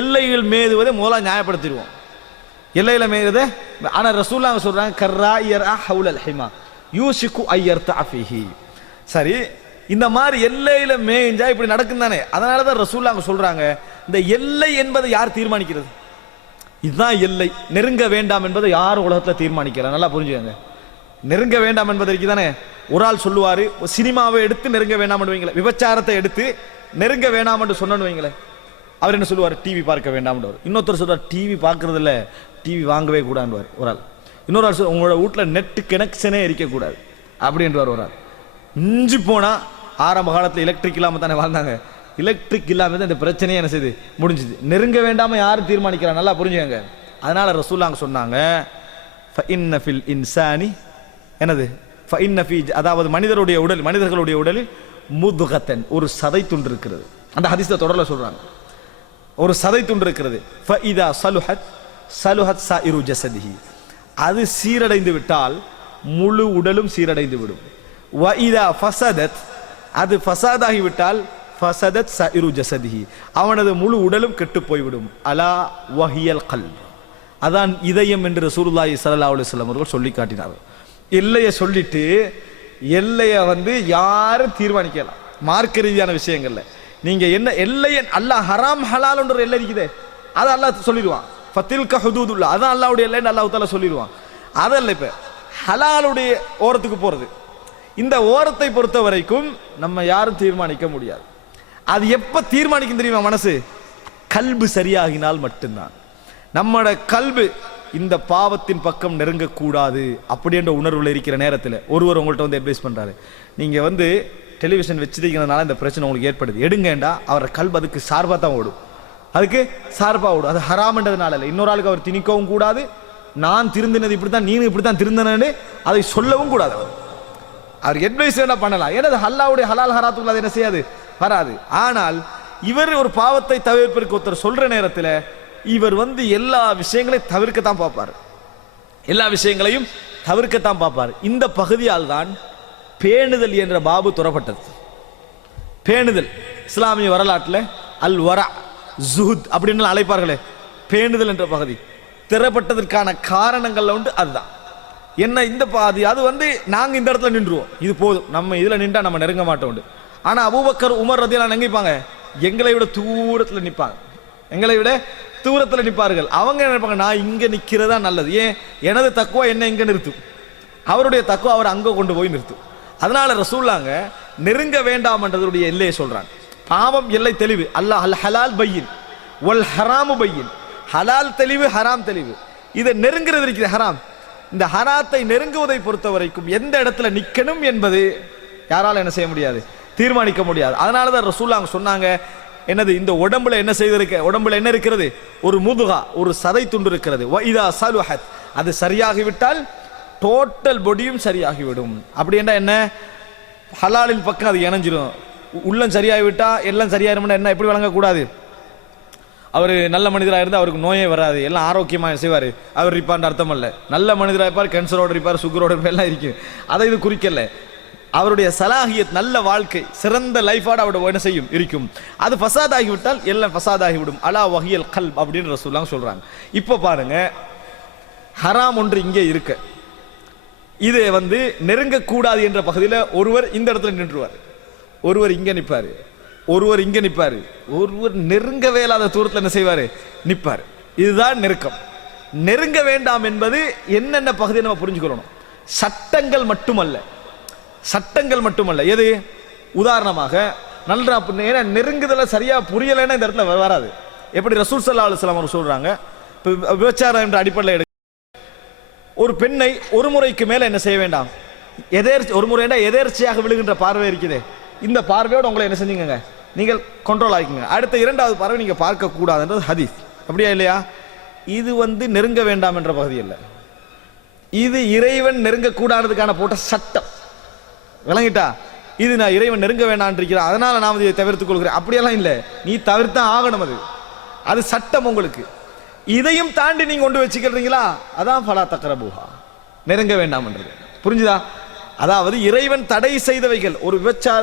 எல்லைகள் மேதுவதை முதல்ல நியாயப்படுத்திடுவோம். எல்லையில மேயுறதே. ஆனா ரசூலுல்லாஹ் சொல்றாங்க, கர்ராஇ யர்ஆ ஹவுலல் ஹிமா யூஷிகு அய்யர்தா ஃபீஹி. சரி, இந்த மாதிரி எல்லையில மேய்ஞ்சா இப்படி நடக்கும் தானே. அதனால தான் ரசூலுல்லாஹ் சொல்றாங்க, இந்த எல்லை என்பதை யார் தீர்மானிக்கிறது? இதுதான் எல்லை. நெருங்க வேண்டாம் என்பதை யாரும் உலகத்தில் தீர்மானிக்கல. நல்லா புரிஞ்சுக்கங்க. நெருங்க வேண்டாம் என்பதற்கு தானே ஒரு ஆள் சொல்லுவாரு, சினிமாவை எடுத்து நெருங்க வேண்டாம் வைங்களேன், விபச்சாரத்தை எடுத்து நெருங்க வேண்டாம் என்று சொன்னு வைங்களேன், அவர் என்ன சொல்லுவார்? டிவி பார்க்க வேண்டாம். இன்னொருத்தர் சொல்றார், டிவி பார்க்கறது இல்லை, டிவி வாங்கவே கூடாதுவார் ஒரு ஆள். இன்னொரு ஆள் உங்களோட வீட்டில் நெட் கனெக்ஷனே இருக்கக்கூடாது அப்படின்றவர் ஒரு ஆள். இஞ்சி போனா ஆரம்ப காலத்தில் எலக்ட்ரிக் இல்லாமல் தானே வாழ்ந்தாங்க. எலக்ட்ரிக் இல்லாமல் தான் இந்த பிரச்சனையே என்ன செய்யுது, முடிஞ்சுது. நெருங்க வேண்டாம யாரும் தீர்மானிக்கிறாங்க. நல்லா புரிஞ்சுங்க. அதனால ரசூலுல்லாஹ் சொன்னாங்க, ஃபஇன்ன ஃபில் இன்சானி என்னது, ஃபஇன்ன ஃபீ, அதாவது மனிதர்களுடைய உடலில் முத்கத்தன், ஒரு சதை துண்டு இருக்கிறது. அந்த ஹதீஸ்ல தொடர்ல சொல்றாங்க, ஒரு சதை துண்டு இருக்கிறது. ஃபஇதா ஸலுஹத் ஸலுஹத் ஸாயிரு ஜஸதிஹி, அது சீரடைந்து விட்டால் முழு உடலும் சீரடைந்து விடும். வஇதா ஃபஸதத், அது ஃபஸாதாகி விட்டால் ஃபஸதத் ஸாயிரு ஜஸதிஹி, அவனது முழு உடலும் கெட்டு போய்விடும். அலா வஹியல் கல்ப், அதான் இதயம் என்று ரசூலுல்லாஹி ஸல்லல்லாஹு அலைஹி வஸல்லம் அவர்கள் சொல்லி காட்டினார்கள். எல்லையை சொல்லிட்டு எல்லையை யாரும் தீர்மானிக்கலாம் மார்க்க ரீதியான விஷயங்கள்ல. நீங்க என்ன எல்லையை, அல்லாஹ் ஹராம் ஹலால் என்ற எல்லை இருக்குதே, அதை அல்லாஹ் சொல்லிடுவான். ஃபத்தில்க ஹுதூதுல்லாஹ், அதான் அல்லாஹ்வுடைய எல்லைன்னு அல்லாஹ் தஆலா சொல்லிடுவான். அதல்ல இப்ப ஹலாலுடைய ஓரத்துக்கு போறது. இந்த ஓரத்தை பொறுத்த வரைக்கும் நம்ம யாரும் தீர்மானிக்க முடியாது. அது எப்ப தீர்மானிக்கும் தெரியுமா? மனசு கல்பு சரியாகினால் மட்டும்தான். நம்மட கல்பு இந்த பாவத்தின் பக்கம் நெருங்கக்கூடாது அப்படின்ற உணர்வுல இருக்கிற நேரத்தில் ஒருவர் உங்கள்கிட்ட அட்வைஸ் பண்றாரு, நீங்க டெலிவிஷன் வச்சிருக்கிறதுனால இந்த பிரச்சனை உங்களுக்கு ஏற்படுது, எடுங்கண்டா, அவரை கல்பு அதுக்கு சார்பா தான் ஓடும், அதுக்கு சார்பா ஓடும். அது ஹராம்ன்றதுனால இல்லை, இன்னொரு ஆளுக்கு அவர் திணிக்கவும் கூடாது, நான் திருந்தினது இப்படித்தான், நீனும் இப்படித்தான் திருந்தனு அதை சொல்லவும் கூடாது. அவர் அட்வைஸ் என்ன பண்ணலாம், ஏன்னா அது அல்லாஹ்வுடைய ஹலால் ஹராத்துக்குள்ள அது என்ன செய்யாது, வராது. ஆனால் இவர் ஒரு பாவத்தை தவிர்ப்பதற்கு ஒருத்தர் சொல்ற நேரத்தில் இவர் எல்லா விஷயங்களையும் தவிர்க்கத்தான் பார்ப்பார், எல்லா விஷயங்களையும் தவிர்க்கத்தான் பார்ப்பார். இந்த பகுதியால் தான் பேணுதல் என்ற பாபு துறப்பட்டது. பேணுதல் இஸ்லாமிய வரலாற்றில் அல் வரா ஜுஹுத் அப்படின்னு அழைப்பார்களே, பேணுதல் என்ற பகுதி திறப்பட்டதற்கான காரணங்கள்ல உண்டு. அதுதான் என்ன, இந்த பாதி அது நாங்க இந்த இடத்துல நின்றுவோம், இது போதும், நம்ம இதுல நின்றா நம்ம நெருங்க மாட்டோம். ஆனா அபூபக்கர் உமர் ரலியல்லாஹு நினைப்பாங்க, எங்களை விட தூரத்துல நிற்பாங்க, எங்களை விட தூரத்துல நிற்பார்கள். அவங்க நினைப்பாங்க, நான் இங்க நிக்கிறதா நல்லது, ஏன் எனது தக்குவா என்ன இங்க நிறுத்தும், அவருடைய தக்குவா அவர் அங்க கொண்டு போய் நிறுத்தும். அதனால ரசூலுல்லாஹ் நெருங்க வேண்டாம் என்றதுடைய எல்லையை சொல்றாங்க. பாவம் எல்லை தெளிவு, அல்லாஹ் அல் ஹலால் பையின் வல் ஹராமு பையின், ஹலால் தெளிவு ஹராம் தெளிவு. இதை நெருங்கிறது இருக்குது ஹராம். இந்த ஹராத்தை நெருங்குவதை பொறுத்த வரைக்கும் எந்த இடத்துல நிக்கணும் என்பது யாரால என்ன செய்ய முடியாது, தீர்மானிக்க முடியாது. அதனாலதான் ரசூலுல்லாஹ் சொன்னாங்க, என்னது இந்த உடம்புல என்ன செய்திருக்க, உடம்புல என்ன இருக்கிறது, ஒரு முதுகா, ஒரு சதை துண்டு இருக்கிறது. இதா சலுஹத், அது சரியாகிவிட்டால் டோட்டல் பொடியும் சரியாகிவிடும். அப்படி என்ன, ஹலாலின் பக்கம் அது இணைஞ்சிடும். உள்ளம் சரியாகிவிட்டா எல்லாம் சரியாயிரும்னா என்ன, எப்படி வழங்கக்கூடாது. அவர் நல்ல மனிதராக இருந்தால் அவருக்கு நோயே வராது, எல்லாம் ஆரோக்கியமாக செய்வார், அவர் இருப்பார்னு அர்த்தம் அல்ல. நல்ல மனிதராக இருப்பார், கேன்சரோடு இருப்பார், சுகரோடு இருப்பார், எல்லாம் இருக்கு. அதை இது குறிக்கல. அவருடைய சலாஹியத், நல்ல வாழ்க்கை, சிறந்த லைஃபாக அவருடைய என்ன செய்யும், இருக்கும். அது ஃபசாத் ஆகிவிட்டால் எல்லாம் ஃபசாத் ஆகிவிடும். அலா வஹியல் கல்ப் அப்படின்னு ரசூலுல்லாஹ் சொல்றாங்க. இப்போ பாருங்க, ஹராம் ஒன்று இங்கே இருக்க, இது நெருங்கக்கூடாது என்ற பகுதியில் ஒருவர் இந்த இடத்துல நின்றுவார், ஒருவர் இங்கே நிற்பார், ஒருவர் இங்கே நிற்பார், ஒருவர் நெருங்கவே இல்லாத தூரத்தில் என்ன செய்வார், நிற்பார். இதுதான் நெருக்கம். நெருங்க வேண்டாம் என்பது என்னென்ன பகுதியை நம்ம புரிஞ்சுக்கொள்ளணும். சட்டங்கள் மட்டுமல்ல, சட்டங்கள் மட்டுமல்ல. எது உதாரணமாக நல்லா நெருங்குதல சரியா புரியலைன்னா இந்த இடத்துல வராது. எப்படி ரசூல் ஸல்லல்லாஹு அலைஹி வஸல்லம் அவர் சொல்றாங்க, விபச்சாரம் என்ற அடிப்படையில் ஒரு பெண்ணை ஒரு முறைக்கு மேல என்ன செய்ய வேண்டாம், ஒரு முறை எதேர்ச்சியாக விழுகின்ற பார்வை இருக்குது, இந்த பார்வையோடு உங்களை என்ன செஞ்சீங்க, நீங்கள் கண்ட்ரோல் ஆகிக்கங்க. அடுத்த இரண்டாவது பார்வை நீங்க பார்க்க கூடாதுன்றது ஹதீஸ். அப்படியா இல்லையா? இது நெருங்க வேண்டாம் என்ற பகுதி இல்லை, இது இறைவன் நெருங்க கூடாததுக்கான போட்ட சட்டம். விளங்கிட்டா? இது நான் இறைவன் நெருங்க வேண்டாம் இருக்கிறேன், அதனால நான் இதை தவிர்த்துக் கொள்கிறேன், அப்படியெல்லாம் இல்லை. நீ தவிர்த்தான் ஆகணும், அது சட்டம் உங்களுக்கு. இதையும் தாண்டி நீங்க கொண்டு வச்சுக்கிறீங்களா, அதான் ஃபலா தக்ரபூஹா, நெருங்க வேண்டாம் என்றது. புரிஞ்சுதா? அதாவது இறைவன் தடை செய்தவைகள், ஒரு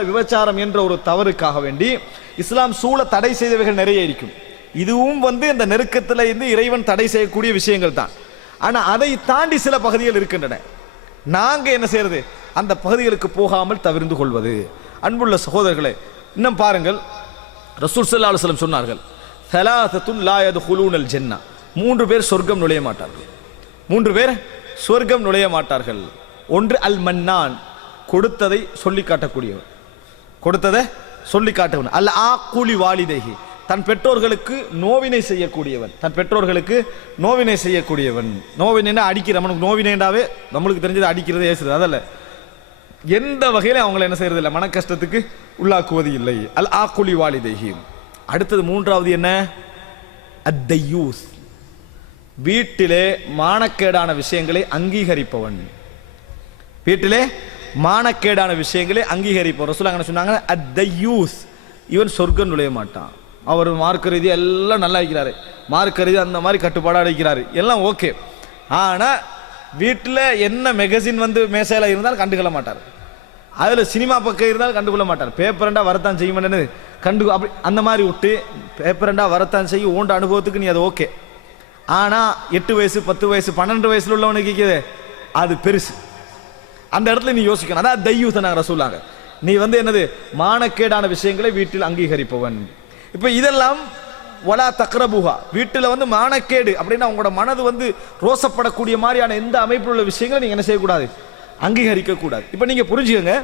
விபச்சாரம் என்ற ஒரு தவறுக்காக வேண்டி இஸ்லாம் சூழ தடை செய்தவைகள் நிறைய இருக்கும். இதுவும் இந்த நெருக்கத்தில் இருந்து இறைவன் தடை செய்யக்கூடிய விஷயங்கள் தான். ஆனா அதை தாண்டி சில பகுதிகள் இருக்கின்றன. நாங்க என்ன செய்யறது, அந்த பகுதிகளுக்கு போகாமல் தவிர்த்து கொள்வது. அன்புள்ள சகோதரர்களே, இன்னும் பாருங்கள், ரசூல் ஸல்லல்லாஹு அலைஹி வஸல்லம் சொன்னார்கள், ஸலாஸத்துன் லா யதுகுலூனல் ஜன்னah, 3 பேர் சொர்க்கம் நுழைய மாட்டார்கள். 3 பேர் சொர்க்கம் நுழைய மாட்டார்கள். ஒன்று அல் மன்னான், கொடுத்ததை சொல்லி காட்டக்கூடியவன், கொடுத்ததை சொல்லி காட்டவன். அல் ஆக்குலி வாலிதைஹி, தன் பெற்றோர்களுக்கு நோவினை செய்யக்கூடியவன், தன் பெற்றோர்களுக்கு நோவினை செய்யக்கூடியவன். நோவினை அடிக்கிற, நமக்கு நோவினைண்டாவே நம்மளுக்கு தெரிஞ்சது அடிக்கிறது, ஏசுறது, அதல்ல. எந்த வகையில அவங்களை என்ன செய்யறது இல்லை, மன கஷ்டத்துக்கு உள்ளாக்குவது இல்லை. அல் ஆக்குலி வாலிதைஹி. அடுத்தது மூன்றாவது என்ன, அத்தையூஸ், வீட்டிலே மானக்கேடான விஷயங்களை அங்கீகரிப்பவன். வீட்டிலே மானக்கேடான விஷயங்களை அங்கீகரிப்பவன். ரசூலுல்லாஹ் என்ன சொன்னாங்க, அத்தையூஸ், இவன் சொர்க்கம் நுழைய மாட்டான். அவர் மார்க்க ரீதி எல்லாம் நல்லா இருக்கிறாரு, மார்க்க ரீதி அந்த மாதிரி கட்டுப்பாடாக இருக்கிறாரு, எல்லாம் ஓகே. ஆனா வீட்டில் என்ன மேகசின் மேசையில் இருந்தாலும் கண்டுகொள்ள மாட்டார், அதுல சினிமா பக்கம் இருந்தாலும் கண்டுகொள்ள மாட்டார். பேப்பரண்டா வரத்தான் செய்யும்னு கண்டு அப்படி அந்த மாதிரி விட்டு, பேப்பரண்டா வரத்தான் செய்யும் ஓண்ட அனுபவத்துக்கு நீ அது ஓகே. ஆனா 8 வயசு 10 வயசு 12 வயசுல உள்ளவனுக்கு அது பெருசு. அந்த இடத்துல நீ யோசிக்கணும். அதான் தையூஸ் நாங்க ரசூலுல்லாஹ், நீ என்னது, மானக்கேடான விஷயங்களை வீட்டில் அங்கீகரிப்பவன். இப்ப இதெல்லாம் வலா தக்ரபுஹா, வீட்டில் மானக்கேடு அப்படின்னா உங்களோட மனது ரோசப்படக்கூடிய மாதிரியான எந்த அமைப்பில் உள்ள விஷயங்களை நீங்க என்ன செய்யக்கூடாது, அங்கீகரிக்க கூடாது. இப்ப நீங்க புரிஞ்சுக்கங்க,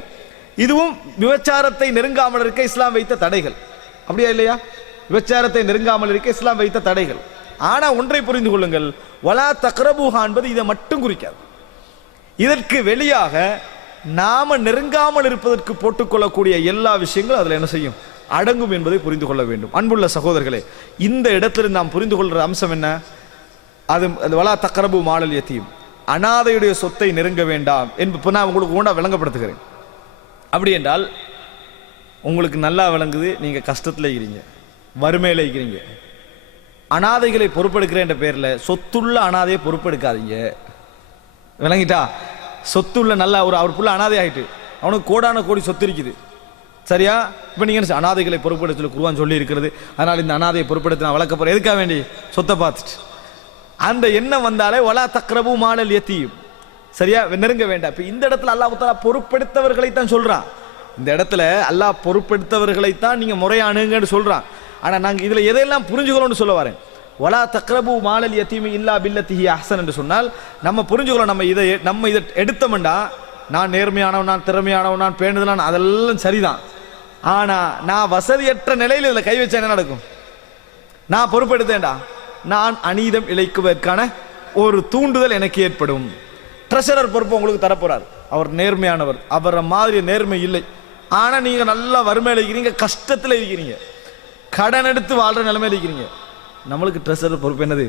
இதுவும் விபச்சாரத்தை நெருங்காமல் இருக்க இஸ்லாம் வைத்த தடைகள். அப்படியா இல்லையா? விபச்சாரத்தை நெருங்காமல் இருக்க இஸ்லாம் வைத்த தடைகள். ஆனா ஒன்றை புரிந்து கொள்ளுங்கள், வலா தக்ரபுஹா என்பது இதை மட்டும் குறிக்காது. இதற்கு வெளியாக நாம நெருங்காமல் இருப்பதற்கு போட்டுக்கொள்ளக்கூடிய எல்லா விஷயங்களும் அதுல என்ன செய்யும், அடங்கும் என்பதை புரிந்து கொள்ள வேண்டும். அன்புள்ள சகோதரர்களே, இந்த இடத்தில் நாம் புரிந்து கொள்கிற அம்சம் என்ன, அது வலா தக்ரபு மாலல் யதீம், அனாதையுடைய சொத்தை நெருங்க வேண்டாம் என்பது நான் உங்களுக்கு ஊண்டா விளங்கப்படுத்துகிறேன். அப்படி என்றால் உங்களுக்கு நல்லா விளங்குது, நீங்க கஷ்டத்தில் இருக்கிறீங்க, வறுமையில் இருக்கிறீங்க, அனாதைகளை பொறுப்பெடுக்கிறேன் என்ற பேர்ல சொத்துள்ள அனாதையை பொறுப்பெடுக்காதீங்க. விளங்கிட்டா? சொத்துள்ள நல்லா அவர் புள்ள அனாதை ஆயிட்டு, அவனுக்கு கோடான கோடி சொத்து இருக்குது, சரியா? இப்ப நீங்க அனாதைகளை பொறுப்பெடுத்து குர்ஆன் சொல்லி இருக்கிறது, அதனால இந்த அனாதையை பொறுப்பெடுத்து நான் வளர்க்க போறேன், எதுக்காக வேண்டி, சொத்தை பார்த்துட்டு. அந்த எண்ணம் வந்தாலே வலா தக்ரபு மாலல் யதீம், சரியா, நெருங்க வேண்டாம். இப்ப இந்த இடத்துல அல்லாஹ் தஆலா பொறுப்பெடுத்தவர்களை தான் சொல்றான். இந்த இடத்துல அல்லாஹ் பொறுப்பெடுத்தவர்களை தான் நீங்க முறையானுங்கன்னு சொல்றான். ஆனா நாங்க இதுல எதையெல்லாம் புரிஞ்சுக்கணும்னு சொல்ல வரேன். வலா தக்ரபு மாலல் யதீம் இல்லா பில்லத்திஹி அஹ்சன் என்று சொன்னால் நம்ம புரிஞ்சுக்கலாம், நம்ம இதை எடுத்தோம்டா, நான் நேர்மையானவன், நான் திறமையானவன், நான் பேணுதலான், அதெல்லாம் சரிதான். ஆனா நான் வசதியற்ற நிலையில் இதுல கை வச்சா என்ன நடக்கும், நான் பொறுப்பெடுத்தேன்டா, நான் அநீதம் இழைக்குவதற்கான ஒரு தூண்டுதல் எனக்கு ஏற்படும். ட்ரெஷரர் பொறுப்பு உங்களுக்கு தரப்போறார், அவர் நேர்மையானவர், அவரை மாதிரி நேர்மை இல்லை. ஆனா நீங்க நல்லா வறுமையில் இருக்கிறீங்க, கஷ்டத்தில் இருக்கிறீங்க, கடன் எடுத்து வாழ்ற நிலைமையில இருக்கிறீங்க. நம்மளுக்கு ட்ரெஷரர் பொறுப்பு என்னது?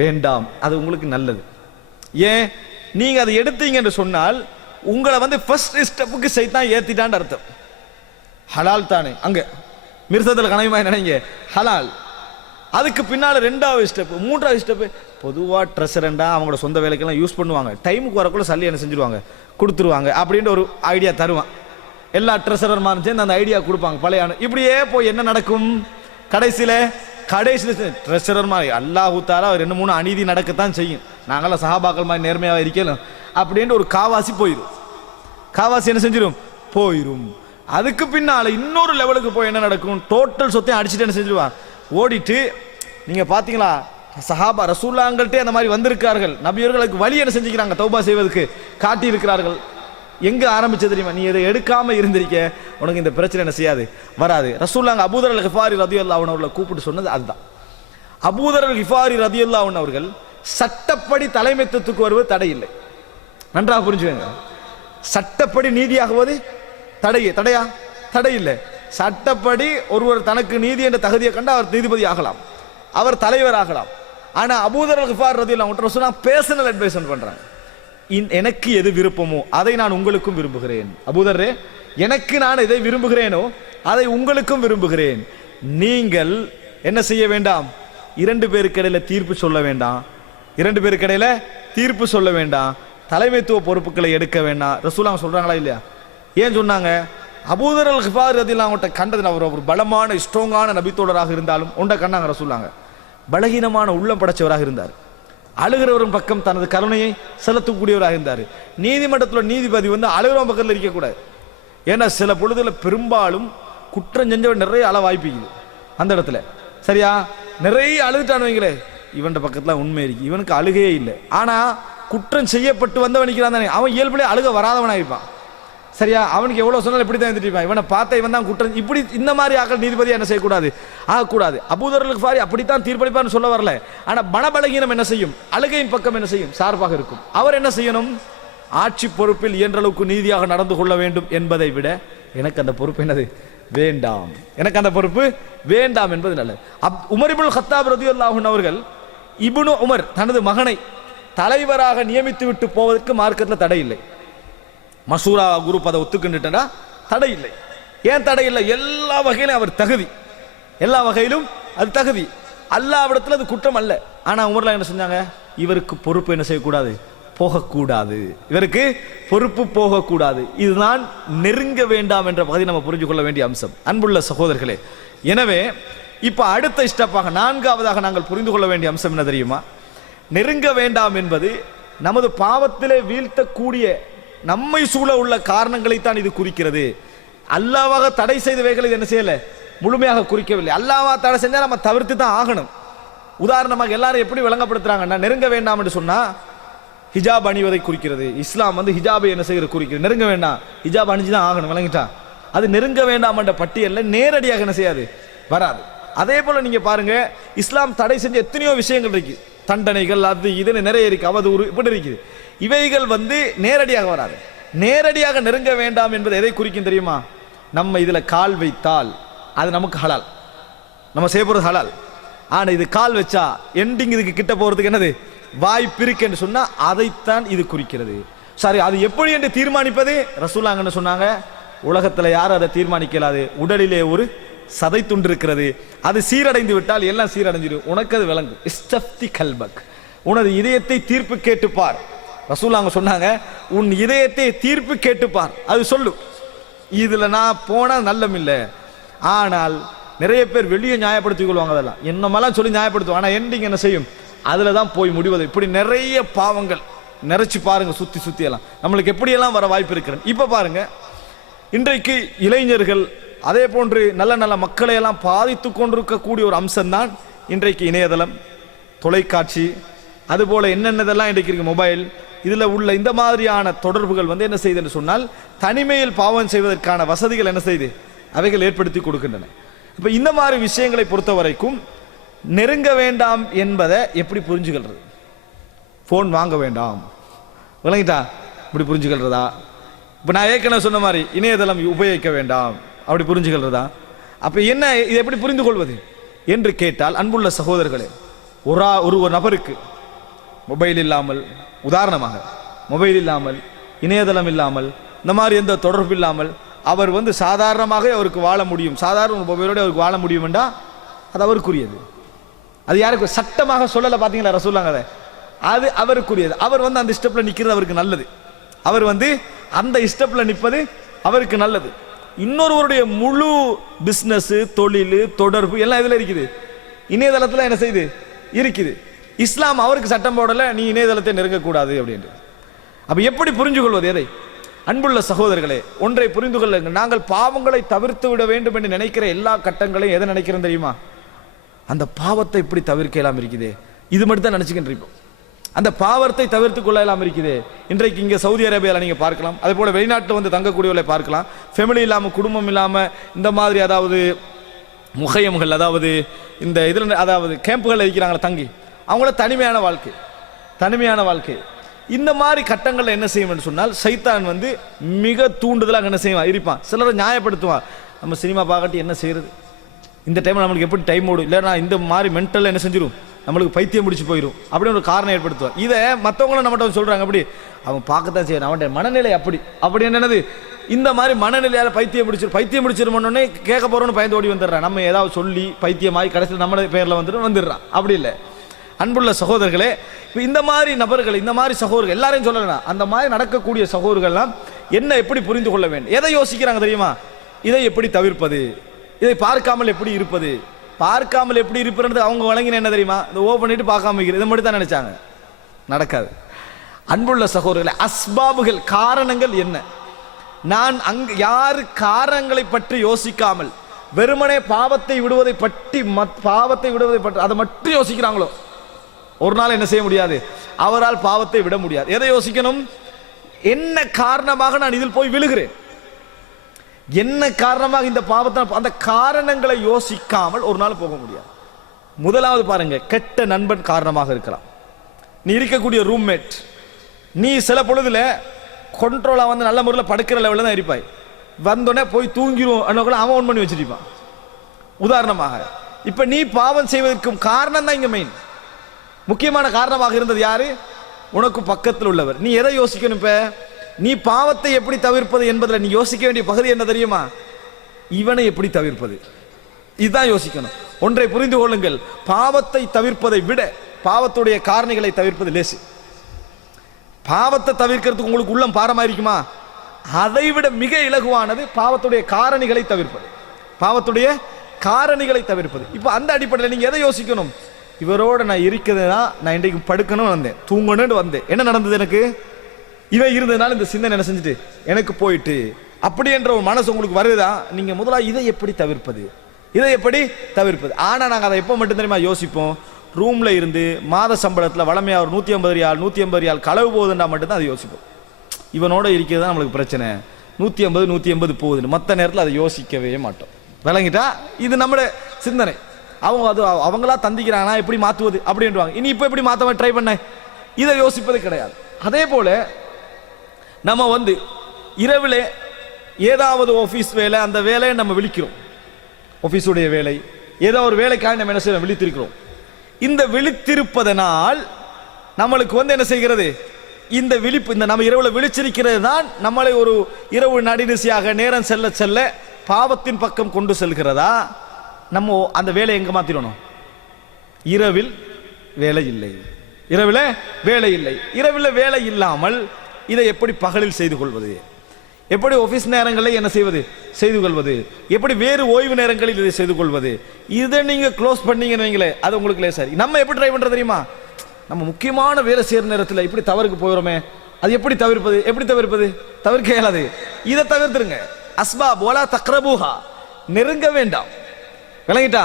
வேண்டாம், அது உங்களுக்கு நல்லது. ஏன் நீங்க அதை எடுத்தீங்க என்று சொன்னால் உங்களை வந்து ஃபர்ஸ்ட் ஸ்டெப்புக்கு சைத்தான் ஏத்திட்டான்னு அர்த்தம். ஹலால் தானே, அங்க மிர்சத்தில் கனவுமா நினைங்க ஹலால். அதுக்கு பின்னால் ரெண்டாவது ஸ்டெப், மூன்றாவது ஸ்டெப். பொதுவாக ட்ரெஷரண்டா அவங்களோட சொந்த வேலைக்கெல்லாம் யூஸ் பண்ணுவாங்க, டைமுக்கு வரக்குள்ள சல்லி என்ன செஞ்சிருவாங்க, கொடுத்துருவாங்க அப்படின்ற ஒரு ஐடியா தருவான். எல்லா ட்ரெஷரர் மாதிரி சேர்ந்து அந்த ஐடியா கொடுப்பாங்க பழைய. இப்படியே போய் என்ன நடக்கும், கடைசியில் ட்ரெஷரர் மாதிரி அல்லாஹு தாலா 2-3 அநீதி நடக்கத்தான் செய்யும். நாங்களாம் சஹாபாக்கள் மாதிரி நேர்மையாக இருக்கணும் அப்படின்ட்டு ஒரு காவாசி போயிடும். காவாசி என்ன செஞ்சிடும், போயிடும். அதுக்கு பின்னால் இன்னொரு லெவலுக்கு போய் என்ன நடக்கும், டோட்டல் சொத்தையும் அடிச்சுட்டு என்ன செஞ்சிருவான், ஓடிட்டு. நீங்க பாத்தீங்களா சஹாபா ரசூலுல்லாஹ்கிட்டே அந்த மாதிரி வந்திருக்கார்கள். நபியர்களுக்கு வழி என்ன செஞ்சுக்கிறாங்க, தௌபா செய்வதற்கு காட்டி இருக்கிறார்கள். எங்க ஆரம்பிச்சது தெரியுமா, நீ இதை எடுக்காம இருந்திருக்க உனக்கு இந்த பிரச்சனை என்ன செய்யாது, வராது. ரசூலுல்லாஹ் அபூதர் அல் கிஃபாரி ரலியல்லாஹு அன்ஹு அவர்களை கூப்பிட்டு சொன்னது அதுதான். அபூதர் அல் கிஃபாரி ரலியல்லாஹு அன்ஹு அவர்கள் சட்டப்படி தலைமைத்துவத்துக்கு வருவது தடை இல்லை. நன்றாக புரிஞ்சுக்கங்க. சட்டப்படி நீதியாகுவது தடையா? தடை இல்லை. சட்டப்படி ஒருவர் தனக்கு நீதி என்ற தகுதியை கண்டு அவர் நீதிபதி ஆகலாம், அவர் தலைவர் ஆகலாம். ஆனா அபூதர் அல் கிஃபார் ரலியல்லாஹு அன்ஹு சொன்னா பர்சனல் அட்வைஸ் பண்றாங்க. எனக்கு எது விருப்பமோ அதை நான் உங்களுக்கும் விரும்புகிறேன். அபூதரே, எனக்கு நான் எதை விரும்புகிறேனோ அதை உங்களுக்கும் விரும்புகிறேன். நீங்கள் என்ன செய்ய வேண்டாம், 2 பேருக்கு இடையில தீர்ப்பு சொல்ல வேண்டாம். 2 பேருக்கு இடையில தீர்ப்பு சொல்ல வேண்டாம். தலைமைத்துவ பொறுப்புகளை எடுக்க வேண்டாம். ரசூலுல்லாஹ் சொல்றாங்களா இல்லையா? ஏன் சொன்னாங்க? அபூதர் அல் கிஃபார் ரலியல்லாஹு அன்ஹு கண்டது அவர் ஒரு பலமான ஸ்ட்ராங்கான நபித்தோழராக இருந்தாலும் ஒன்றை கண்டாங்க ரசூலுல்லாஹ், பலகீனமான உள்ளம் படைச்சவராக இருந்தார். அழுகிறவரின் பக்கம் தனது கருணையை செலுத்தக்கூடியவராக இருந்தார். நீதிமன்றத்தில் நீதிபதி வந்து அழுகிறவன் பக்கத்தில் இருக்கக்கூடாது. ஏன்னா சில பொழுதுல பெரும்பாலும் குற்றம் செஞ்சவன் நிறைய அள வாய்ப்பிக்குது அந்த இடத்துல. சரியா, நிறைய அழுதுட்டான்னு வைங்களே, இவன் பக்கத்துல உண்மை இருக்கு, இவனுக்கு அழுகையே இல்லை. ஆனா குற்றம் செய்யப்பட்டு வந்தவன் தானே, அவன் இயல்புலேயே அழுக வராதவனாயிருப்பான். சரியா, அவனுக்கு எவ்வளவு சொன்னாலும் எப்படி தான் இருந்துட்டு இவனை பார்த்த இவன் தான் குற்றம். இப்படி இந்த மாதிரி ஆக்கள் நீதிபதி என்ன செய்யக்கூடாது, ஆகக்கூடாது. அபூதர் அல் கிஃபாரி அப்படித்தான் தீர்ப்பளிப்பார்னு சொல்ல வரல. ஆனா மனபலகீனம் என்ன செய்யும், அழுகையின் பக்கம் என்ன செய்யும், சார்பாக இருக்கும். அவர் என்ன செய்யணும், ஆட்சி பொறுப்பில் இயன்ற அளவுக்கு நீதியாக நடந்து கொள்ள வேண்டும் என்பதை விட எனக்கு அந்த பொறுப்பு என்னது வேண்டாம், எனக்கு அந்த பொறுப்பு வேண்டாம் என்பது நல்லது. உமர் இப்னுல் கத்தாப் ரலியல்லாஹு அன்ஹு அவர்கள் இப்னு உமர் தனது மகனை தலைவராக நியமித்து விட்டு போவதற்கு மார்க்கத்தில் தடை இல்லை. மசூரா குரூப் அதை ஒத்துக்கிட்டுட்டா தடை இல்லை. ஏன் தடை இல்லை, எல்லா வகையிலும் அவர் தகுதி, எல்லா வகையிலும் அது தகுதி, அல்லாஹ்விடத்தில் அது குற்றம் அல்ல. ஆனா உமர்லாம் என்ன செஞ்சாங்க, இவருக்கு பொறுப்பு என்ன செய்யக்கூடாது, போகக்கூடாது, இவருக்கு பொறுப்பு போகக்கூடாது. இதுதான் நெருங்க வேண்டாம் என்ற பகுதி நம்ம புரிஞ்சு கொள்ள வேண்டிய அம்சம். அன்புள்ள சகோதரர்களே, எனவே இப்ப அடுத்த ஸ்டெப்பாக 4ஆவதாக நாங்கள் புரிந்து கொள்ள வேண்டிய அம்சம் என்ன தெரியுமா, நெருங்க வேண்டாம் என்பது நமது பாவத்திலே வீழ்த்தக்கூடிய நம்மை சூழ உள்ள காரணங்களை தான் இது குறிக்கிறது. அல்லாஹ்வாக தடை செய்தவைகளை இது என்ன செய்யல, முழுமையாக குறிக்கவில்லை. அல்லாஹ்வா தடை செஞ்சா நம்ம தவிர்த்து தான் ஆகணும். உதாரணமாக எல்லாரும் எப்படி விளங்கப்படுத்துறாங்கன்னா, நெருங்க வேண்டாம் என்று சொன்னா ஹிஜாப் அணிவதை குறிக்கிறது. இஸ்லாம் வந்து ஹிஜாபை என்ன செய்கிறது குறிக்கிறது. நெருங்க வேண்டாம், ஹிஜாப் அணிஞ்சுதான் ஆகணும், விளங்கிட்டா. அது நெருங்க வேண்டாம் என்ற பட்டியல்ல நேரடியாக என்ன செய்யாது, வராது. அதே போல நீங்க பாருங்க, இஸ்லாம் தடை செஞ்ச எத்தனையோ விஷயங்கள் இருக்கு, தண்டனைகள் அது இதுன்னு நிறைய இருக்கு, அவதூறு இப்படி இருக்குது. இவைகள் வந்து நேரடியாக வராது. நேரடியாக நெருங்க வேண்டாம் என்பது எதை குறிக்கும் தெரியுமா, நம்ம இதுல கால் வைத்தால் அது நமக்கு ஹலால், நம்ம செய்ய போறது ஹலால். ஆனா இது கால் வச்சா எண்டிங் இதுக்கு கிட்ட போறதுக்கு என்னது வாய்ப்பு இருக்கு என்று சொன்னா அதைத்தான் இது குறிக்கிறது. சரி, அது எப்படி என்று தீர்மானிப்பது, ரசூலுல்லாஹ் என்ன சொன்னாங்க, உலகத்துல யாரும் அதை தீர்மானிக்கலாது. உடலிலே ஒரு சதை துண்டு இருக்கிறது, அது சீரடைந்து விட்டால் எல்லாம் சீரடைஞ்சிடும். உனக்கு அது விளங்கும். இஸ்தஃப்தி கல்பக், உனது இதயத்தை தீர்ப்பு கேட்டுப்பார். ரசூலுல்லாஹ் சொன்னாங்க, உன் இதயத்தை தீர்ப்பு கேட்டுப்பார், அது சொல்லு, இதுல நான் போனா நல்லம் இல்லை. ஆனால் நிறைய பேர் வெளியே நியாயப்படுத்திக் கொள்வாங்க, அதெல்லாம் என்னமெல்லாம் சொல்லி நியாயப்படுத்துவாங்க. ஆனா எண்டிங் என்ன செய்யும், அதுல தான் போய் முடிவது. இப்படி நிறைய பாவங்கள் நிறைச்சு பாருங்க, சுத்தி சுத்தி எல்லாம் நம்மளுக்கு எப்படியெல்லாம் வர வாய்ப்பு இருக்கிறது. இப்ப பாருங்க, இன்றைக்கு இளைஞர்கள் அதே போன்று நல்ல நல்ல மக்களை எல்லாம் பாதித்து கொண்டிருக்கக்கூடிய ஒரு அம்சம்தான் இன்றைக்கு இணையதளம், தொலைக்காட்சி, அதுபோல என்னென்னதெல்லாம் இன்றைக்கு இருக்கு, மொபைல். இதுல உள்ள இந்த மாதிரியான தொடர்புகள் வந்து என்ன செய்யுது என்று சொன்னால், தனிமையில் பாவம் செய்வதற்கான வசதிகள் என்ன செய்து அவைகள் ஏற்படுத்தி கொடுக்கின்றன. இப்ப இந்த மாதிரி விஷயங்களை பொறுத்த வரைக்கும் நெருங்க வேண்டாம் என்பதை எப்படி புரிஞ்சுக்கிறது, போன் வாங்க வேண்டாம், விளங்கிட்டா, இப்படி புரிஞ்சுக்கிறதா. இப்ப நான் ஏற்கனவே சொன்ன மாதிரி இணையதளம் உபயோகிக்க வேண்டாம், அப்படி புரிஞ்சுக்கிறதா. அப்போ என்ன, இதை எப்படி புரிந்து கொள்வது என்று கேட்டால், அன்புள்ள சகோதரர்களே, ஒரு நபருக்கு மொபைல் இல்லாமல், உதாரணமாக மொபைல் இல்லாமல், இணையதளம் இல்லாமல், இந்த மாதிரி எந்த தொடர்பு இல்லாமல் அவர் சாதாரணமாக அவருக்கு வாழ முடியும், சாதாரண மொபைலோடு அவருக்கு வாழ முடியும் என்றால் அது அவருக்குரியது. அது யாருக்கு சட்டமாக சொல்லலை, பார்த்தீங்களா ரசூலுல்லாஹ், அது அவருக்குரியது. அவர் அந்த ஸ்டெப்ல நிற்கிறது அவருக்கு நல்லது, அவர் அந்த ஸ்டெப்ல நிற்பது அவருக்கு நல்லது. இன்னொருவருடைய முழு பிஸ்னஸ், தொழில், தொடர்பு எல்லாம் இதில் இருக்குது, இணையதளத்தில் என்ன செய்யுது இருக்குது. இஸ்லாம் அவருக்கு சட்டம் போடலை, நீ இணையதளத்தை நெருங்கக்கூடாது அப்படின்ட்டு. அப்போ எப்படி புரிஞ்சு கொள்வது எதை? அன்புள்ள சகோதரர்களே, ஒன்றை புரிந்து கொள்ளுங்கள். நாங்கள் பாவங்களை தவிர்த்து விட வேண்டும் என்று நினைக்கிற எல்லா கட்டங்களையும் எதை நினைக்கிறோம் தெரியுமா? அந்த பாவத்தை இப்படி தவிர்க்கலாம் இருக்குதே, இது மட்டும் தான் நினைச்சுக்கிட்டு இருப்போம். அந்த பாவத்தை தவிர்த்து கொள்ளலாம் இருக்குது. இன்றைக்கு இங்கே சவுதி அரேபியாவில் நீங்கள் பார்க்கலாம், அதே போல் வெளிநாட்டில் தங்கக்கூடியவர்களை பார்க்கலாம், ஃபேமிலி இல்லாமல், குடும்பம் இல்லாமல், இந்த மாதிரி அதாவது முகையம்கள், அதாவது இந்த இதில் அதாவது கேம்புகள் இருக்கிறாங்களா தங்கி, அவங்கள தனிமையான வாழ்க்கை. இந்த மாதிரி கட்டங்களில் என்ன செய்யும் சொன்னால், சைத்தான் மிக தூண்டுதலாக என்ன செய்வான் இருப்பான். சிலரை நியாயப்படுத்துவான், நம்ம சினிமா பார்க்கட்டி என்ன செய்யறது, இந்த டைமில் நம்மளுக்கு எப்படி டைம் ஓடும், இல்லைன்னா இந்த மாதிரி மென்டலில் என்ன செஞ்சிடும், நம்மளுக்கு பைத்தியம் முடிச்சு போயிடும் அப்படின்னு ஒரு காரணம் ஏற்படுத்துவான். இதை மற்றவங்களும் நம்மகிட்ட சொல்கிறாங்க, அப்படி அவன் பார்க்கத்தான் செய்யணும், அவன் மனநிலை அப்படி என்னது, இந்த மாதிரி மனநிலையால் பைத்தியம் முடிச்சிருமோன்னே கேட்க போகிறோன்னு பயந்து ஓடி வந்துடுறான். நம்ம ஏதாவது சொல்லி பைத்தியமாகி கடைசியில் நம்ம பேரில் வந்துடுறான். அப்படி இல்லை அன்புள்ள சகோதரர்களே. இந்த மாதிரி நபர்கள், இந்த மாதிரி சகோதரர்கள் எல்லாரையும் சொல்லலாம், அந்த மாதிரி நடக்கக்கூடிய சகோதரர்கள்லாம் என்ன எப்படி புரிந்து கொள்ள வேண்டும், எதை யோசிக்கிறாங்க தெரியுமா? இதை எப்படி தவிர்ப்பது, இதை பார்க்காமல் எப்படி இருப்பது. பார்க்காமல் எப்படி இருப்பது அவங்க வழங்கின என்ன தெரியுமா? இந்த ஓ பண்ணிட்டு பார்க்காம வைக்கிறது, இதை மட்டும் தான் நினைச்சாங்க. நடக்காது. அன்புள்ள சகோதரர்களே, அஸ்பாபுகள், காரணங்கள் என்ன? நான் அங்கு யாரு காரணங்களை பற்றி யோசிக்காமல் வெறுமனே பாவத்தை விடுவதை பற்றி அதை மட்டும் யோசிக்கிறாங்களோ, ஒரு நாள் என்ன செய்ய முடியாது, அவரால் பாவத்தை விட முடியாது. எதை யோசிக்கணும்? என்ன காரணமாக நான் இதில் போய் விழுகிறேன், என்ன காரணமாக இந்த பாவத்தை, அந்த காரணங்களை யோசிக்காமல் ஒரு நாள் போக முடியாது. முதலாவது பாருங்க, கெட்ட நண்பன் காரணமாக இருக்கலாம். நீ இருக்கக்கூடிய ரூம்மேட், நீ சில பொழுதுல கண்ட்ரோலா நல்ல முறையில் படுக்கிற லெவலில் தான் இருப்பாய், வந்தோடனே போய் தூங்கிடும் அவன் ஒன் பண்ணி வச்சிருப்பான். உதாரணமாக இப்ப நீ பாவம் செய்வதற்கும் காரணம் தான் இங்க மெயின், முக்கியமான காரணமாக இருந்தது யாரு? உனக்கு பக்கத்தில் உள்ளவர். நீ எதை யோசிக்கணும்? இப்ப நீ பாவத்தை எப்படி தவிர்ப்பது என்பதில் நீ யோசிக்க வேண்டிய பகுதி என்ன தெரியுமா? இவனை எப்படி தவிர்ப்பது, இதுதான் யோசிக்கணும். ஒன்றை புரிந்து கொள்ளுங்கள், பாவத்தை தவிர்ப்பதை விட பாவத்துடைய காரணிகளை தவிர்ப்பது லேசு. பாவத்தை தவிர்க்கிறதுக்கு உங்களுக்கு உள்ளம் பாரமா இருக்குமா? அதை விட மிக இலகுவானது பாவத்துடைய காரணிகளை தவிர்ப்பது. இப்ப அந்த அடிப்படையில் நீங்க எதை யோசிக்கணும்? இவரோட நான் இருக்கிறதுனா, நான் இன்றைக்கு படுக்கணும் வந்தேன், தூங்கணும்னு வந்தேன், என்ன நடந்தது எனக்கு? இவன் இருந்ததுனால இந்த சிந்தனை என்ன செஞ்சுட்டு எனக்கு போயிட்டு, அப்படி என்ற ஒரு மனசு உங்களுக்கு வருதா? நீங்க முதல்ல இதை எப்படி தவிர்ப்பது. ஆனா நாங்க அதை எப்போ மட்டும் தெரியுமா யோசிப்போம்? ரூம்ல இருந்து மாத சம்பளத்தில் வளமையா ஒரு 150 ரியால் களவு போகுதுன்னா மட்டும்தான் அதை யோசிப்போம். இவனோட இருக்கிறது தான் நம்மளுக்கு பிரச்சனை, 150 போகுதுன்னு மற்ற நேரத்தில் அதை யோசிக்கவே மாட்டோம். விளங்கிட்டா? இது நம்மளோட சிந்தனை. அவங்களா தந்திக்கிறாங்கன்னா எப்படி மாற்றுவது அப்படின்றாங்க. இனி இப்போ எப்படி மாற்ற ட்ரை பண்ண, இதை யோசிப்பது கிடையாது. அதே போல நம்ம இரவில் ஏதாவது ஆஃபீஸ் வேலை, அந்த வேலையை நம்ம விழிக்கிறோம், ஆஃபீஸுடைய வேலை, ஏதோ ஒரு வேலைக்காக நம்ம என்ன செய்யறோம், விழித்திருக்கிறோம். இந்த விழித்திருப்பதனால் நம்மளுக்கு என்ன செய்கிறது, இந்த விழிப்பு, இந்த நம்ம இரவுல விழிச்சிருக்கிறது தான் நம்மளை ஒரு இரவு நடுநிசையாக நேரம் செல்ல செல்ல பாவத்தின் பக்கம் கொண்டு செல்கிறதா? நம்ம அந்த வேலை எங்க மாத்திரணும்? இரவில் வேலை இல்லை. இரவில் வேலை இல்லாமல் இதை எப்படி பகலில் செய்து கொள்வது, எப்படி ஆபீஸ் நேரங்களில் என்ன செய்து கொள்வது, எப்படி வேறு ஓய்வு நேரங்களில் இதை செய்து கொள்வது. இதை நீங்க க்ளோஸ் பண்ணீங்கன்னு வைங்களே, அது உங்களுக்கு லேசாரி. நம்ம எப்படி ட்ரை பண்றது தெரியுமா? நம்ம முக்கியமான வேலை செய்யற நேரத்தில் இப்படி தவறுக்கு போகிறோமே, அது எப்படி தவிர்ப்பது? தவிர்க்க இயலாது. இதை தவிர்த்துருங்க. அஸ்பாப் வலா தக்ரபூஹா, நெருங்க வேண்டாம். விளங்கிட்டா?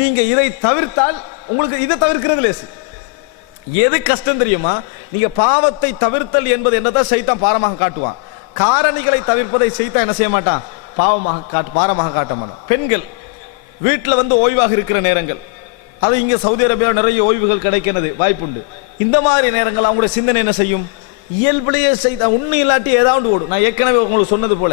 நீங்க இதை தவிர்த்தால் உங்களுக்கு இதை தவிர்க்கிறது லேசு. எது கஷ்டம் தெரியுமா? நீங்க பாவத்தை தவிர்த்தல் என்பது என்னதான் சைத்தான் பாரமாக காட்டுவான். காரணிகளை தவிர்ப்பதை சைத்தான் என்ன செய்ய மாட்டான், பாரமாக காட்ட மாட்டான். பெண்கள் வீட்டில் ஓய்வாக இருக்கிற நேரங்கள், அது இங்க சவுதி அரேபியா நிறைய ஓய்வுகள் கிடைக்கிறது வாய்ப்புண்டு. இந்த மாதிரி நேரங்கள் அவங்களுடைய சிந்தனை என்ன செய்யும், இயல்பிலேயே செய்த உண்மை இல்லாட்டி ஏதாவது ஓடும். நான் ஏற்கனவே உங்களுக்கு சொன்னது போல,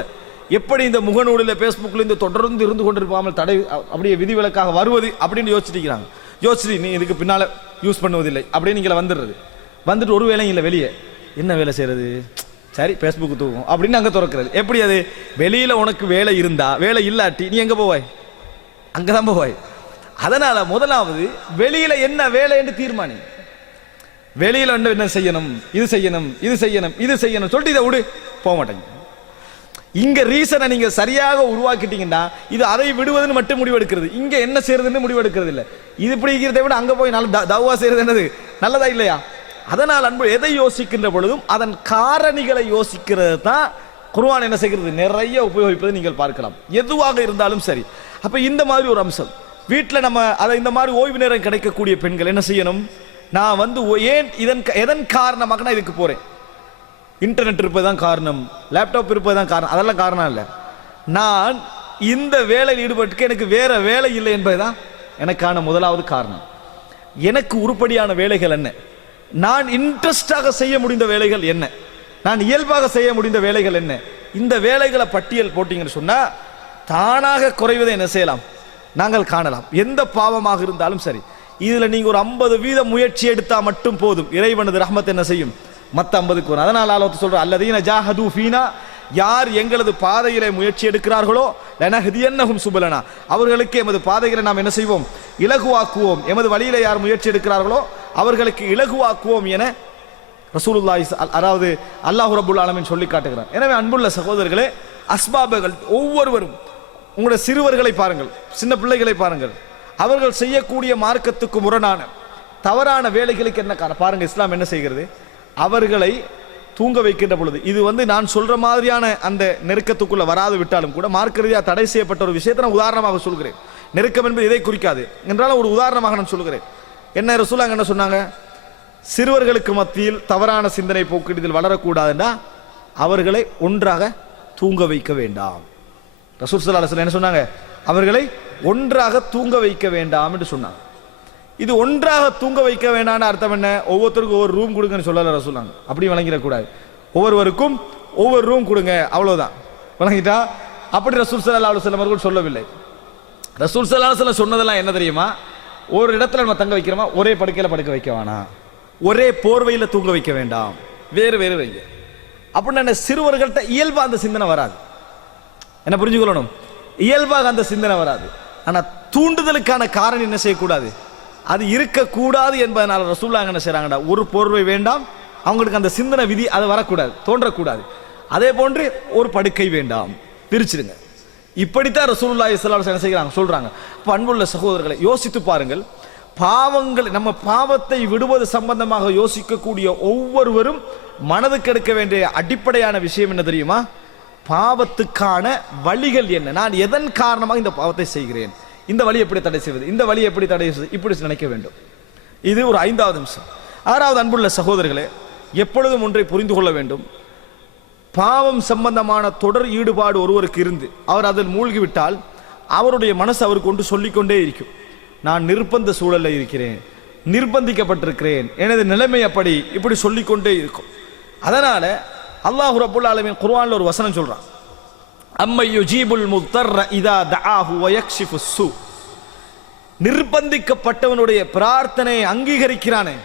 எப்படி இந்த முகநூலில் ஃபேஸ்புக்கில் இந்த தொடர்ந்து இருந்து கொண்டிருப்பாமல் தடை அப்படியே விதிவிலக்காக வருவது அப்படின்னு யோசிச்சிருக்கிறாங்க. யோசிச்சு நீ இதுக்கு பின்னால் யூஸ் பண்ணுவதில்லை அப்படின்னு இங்கே வந்துடுறது. வந்துட்டு ஒரு வேலையும் இல்லை, வெளியே என்ன வேலை செய்கிறது, சரி ஃபேஸ்புக்கு தூக்கும் அப்படின்னு அங்கே திறக்கிறது. எப்படி அது? வெளியில் உனக்கு வேலை இருந்தா, வேலை இல்லாட்டி நீ எங்கே போவாய்? அங்கே தான் போவாய். அதனால் முதலாவது வெளியில் என்ன வேலை என்று தீர்மானி. வெளியில் என்ன செய்யணும், இது செய்யணும், இது செய்யணும், இது செய்யணும் சொல்லிட்டு இதை விடு, போக மாட்டேங்க. இங்க ரீசனை நீங்க சரியாக உருவாக்கிட்டீங்கன்னா இது அதை விடுவதுன்னு மட்டும் முடிவெடுக்கிறது. இங்க என்ன செய்யறதுன்னு முடிவெடுக்கிறது இல்லை. இது இப்படி இருக்கிறதை விட அங்க போய் நல்ல தவா செய்யறது என்னது நல்லதா இல்லையா? அதனால் அன்பு எதை யோசிக்கின்ற பொழுதும் அதன் காரணிகளை யோசிக்கிறது தான் குர்ஆன் என்ன செய்கிறது, நிறைய உபயோகிப்பதை நீங்கள் பார்க்கலாம். எதுவாக இருந்தாலும் சரி. அப்ப இந்த மாதிரி ஒரு அம்சம் வீட்டில் நம்ம அதை இந்த மாதிரி ஓய்வு நேரம் கிடைக்கக்கூடிய பெண்கள் என்ன செய்யணும், நான் வந்து ஏன் எதன் காரணமாக நான் இதுக்கு போறேன், இன்டர்நெட் இருப்பதுதான் காரணம், லேப்டாப் இருப்பதுதான் காரணம், அதெல்லாம் காரணம் இல்லை. நான் இந்த வேலையில் ஈடுபட்டு எனக்கு வேற வேலை இல்லை என்பதுதான் எனக்கான முதலாவது காரணம். எனக்கு உருப்படியான வேலைகள் என்ன, நான் இன்ட்ரெஸ்டாக செய்ய முடிந்த வேலைகள் என்ன, நான் இயல்பாக செய்ய முடிந்த வேலைகள் என்ன, இந்த வேலைகளை பட்டியல் போட்டீங்கன்னு சொன்னா தானாக குறைவதை என்ன செய்யலாம், நாங்கள் காணலாம். எந்த பாவமாக இருந்தாலும் சரி, இதுல நீங்க ஒரு 50% முயற்சி எடுத்தா மட்டும் போதும், இறைவனது ரஹ்மத் என்ன செய்யும், மத்த 50க்கு வரும். அதனால் அல்லாஹ் சொல்ற அல்லதீன ஜாஹது ஃபீனா, யார் எங்களது பாதையிலே முயற்சி எடுக்கிறார்களோ லனஹ்தியன்னஹும் சுபலனா, அவர்களுக்கு எமது பாதைகளை நாம் என்ன செய்வோம், இலகுவாக்குவோம். எமது வழியிலே யார் முயற்சி எடுக்கிறார்களோ அவர்களுக்கு இலகுவாக்குவோம் என ரசூலுல்லாஹி அதாவது அல்லாஹ் ரப்பல் ஆலமீன் சொல்லி காட்டுகிறார். எனவே அன்புள்ள சகோதரர்களே, அஸ்பாபுகள் ஒவ்வொருவரும், உங்களுடைய சிறுவர்களை பாருங்கள், சின்ன பிள்ளைகளை பாருங்கள், அவர்கள் செய்யக்கூடிய மார்க்கத்துக்கு முரணான தவறான வேலைகளுக்கு என்ன காரணம் பாருங்க. இஸ்லாம் என்ன செய்கிறது, அவர்களை தூங்க வைக்கின்ற பொழுது இது வந்து நான் சொல்ற மாதிரியான அந்த நெருக்கத்துக்குள்ள வராது விட்டாலும் கூட மார்க்க ரீதியாக தடை செய்யப்பட்ட ஒரு விஷயத்தை நான் உதாரணமாக சொல்கிறேன். நெருக்கம் என்பது இதை குறிக்காது என்றாலும் ஒரு உதாரணமாக நான் சொல்கிறேன். என்ன ரசூலுல்லாஹ் என்ன சொன்னாங்க, சிறுவர்களுக்கு மத்தியில் தவறான சிந்தனை போக்கிடுதல் வளரக்கூடாதுன்னா அவர்களை ஒன்றாக தூங்க வைக்க வேண்டாம். ரசூல் ஸல்லல்லாஹு அலைஹி வஸல்லம் என்ன சொன்னாங்க, அவர்களை ஒன்றாக தூங்க வைக்க வேண்டாம் என்று சொன்னாங்க. இது ஒன்றாக தூங்க வைக்க வேண்டாம்னு அர்த்தம் என்ன, ஒவ்வொருத்தருக்கும் ஒவ்வொரு ரூம் கொடுங்கன்னு சொல்லல ரசூலுல்லாஹ், அப்படி வழங்கிடக்கூடாது. ஒவ்வொருவருக்கும் ஒவ்வொரு ரூம் கொடுங்க அவ்வளவுதான், வழங்கிட்டா அப்படி ரசூல் ஸல்லல்லாஹு அலைஹி வஸல்லம் அவர்கள் சொல்லவில்லை. ரசூல் ஸல்லல்லாஹு அலைஹி வஸல்லம் சொன்னதெல்லாம் என்ன தெரியுமா, ஒரு இடத்துல நம்ம தங்க வைக்கிறோமா, ஒரே படுக்கையில் படுக்க வைக்க வேணாம், ஒரே போர்வையில் தூங்க வைக்க வேண்டாம், வேறு வேறு வைங்க. அப்படின்னு சிறுவர்கள்ட்ட இயல்பா அந்த சிந்தனை வராது. என்ன புரிஞ்சுக்கொள்ளணும், இயல்பாக அந்த சிந்தனை வராது. ஆனா தூண்டுதலுக்கான காரணம் என்ன செய்யக்கூடாது, அது இருக்கக்கூடாது என்பதனால ரசூலுல்லாஹ் என்ன செய்றாங்கடா, ஒரு போர்வை வேண்டாம், அவங்களுக்கு அந்த சிந்தனை விதி அது வரக்கூடாது, தோன்றக்கூடாது. அதே போன்று ஒரு படுக்கை வேண்டாம், பிரிச்சிடுங்க. இப்படித்தான் ரசூலுல்லாஹி ஸல்லல்லாஹு அலைஹி வஸல்லம் சொல்றாங்க. அன்புள்ள சகோதரர்களை, யோசித்து பாருங்கள், பாவங்கள் நம்ம பாவத்தை விடுவது சம்பந்தமாக யோசிக்கக்கூடிய ஒவ்வொருவரும் மனதுக்கு எடுக்க வேண்டிய அடிப்படையான விஷயம் என்ன தெரியுமா, பாவத்துக்கான வழிகள் என்ன, நான் எதன் காரணமாக இந்த பாவத்தை செய்கிறேன், இந்த வழி எப்படி தடை செய்வது, இந்த வழி எப்படி தடை செய்வது, இப்படி நினைக்க வேண்டும். இது ஒரு 5வது அம்சம். 6வது, அன்புள்ள சகோதரர்களே, எப்பொழுதும் ஒன்றை புரிந்து கொள்ள வேண்டும், பாவம் சம்பந்தமான தொடர் ஈடுபாடு ஒருவருக்கு இருந்து அவர் அதில் மூழ்கிவிட்டால் அவருடைய மனசு அவருக்கு ஒன்று சொல்லிக்கொண்டே இருக்கும், நான் நிர்பந்த சூழலில் இருக்கிறேன், நிர்பந்திக்கப்பட்டிருக்கிறேன், எனது நிலைமை அப்படி, இப்படி சொல்லிக்கொண்டே இருக்கும். அதனால அல்லாஹ் ரப்பல் ஆலமீன் குர்ஆன்ல ஒரு வசனம் சொல்றான், அம்மை யுஜீபுல் முத்தர்ர இதா தஆஹு வ யக்ஷிஃபு ஸூ, நிர்பந்திக்கப்பட்டவனுடைய பிரார்த்தனையை அங்கீகரிக்கிறானே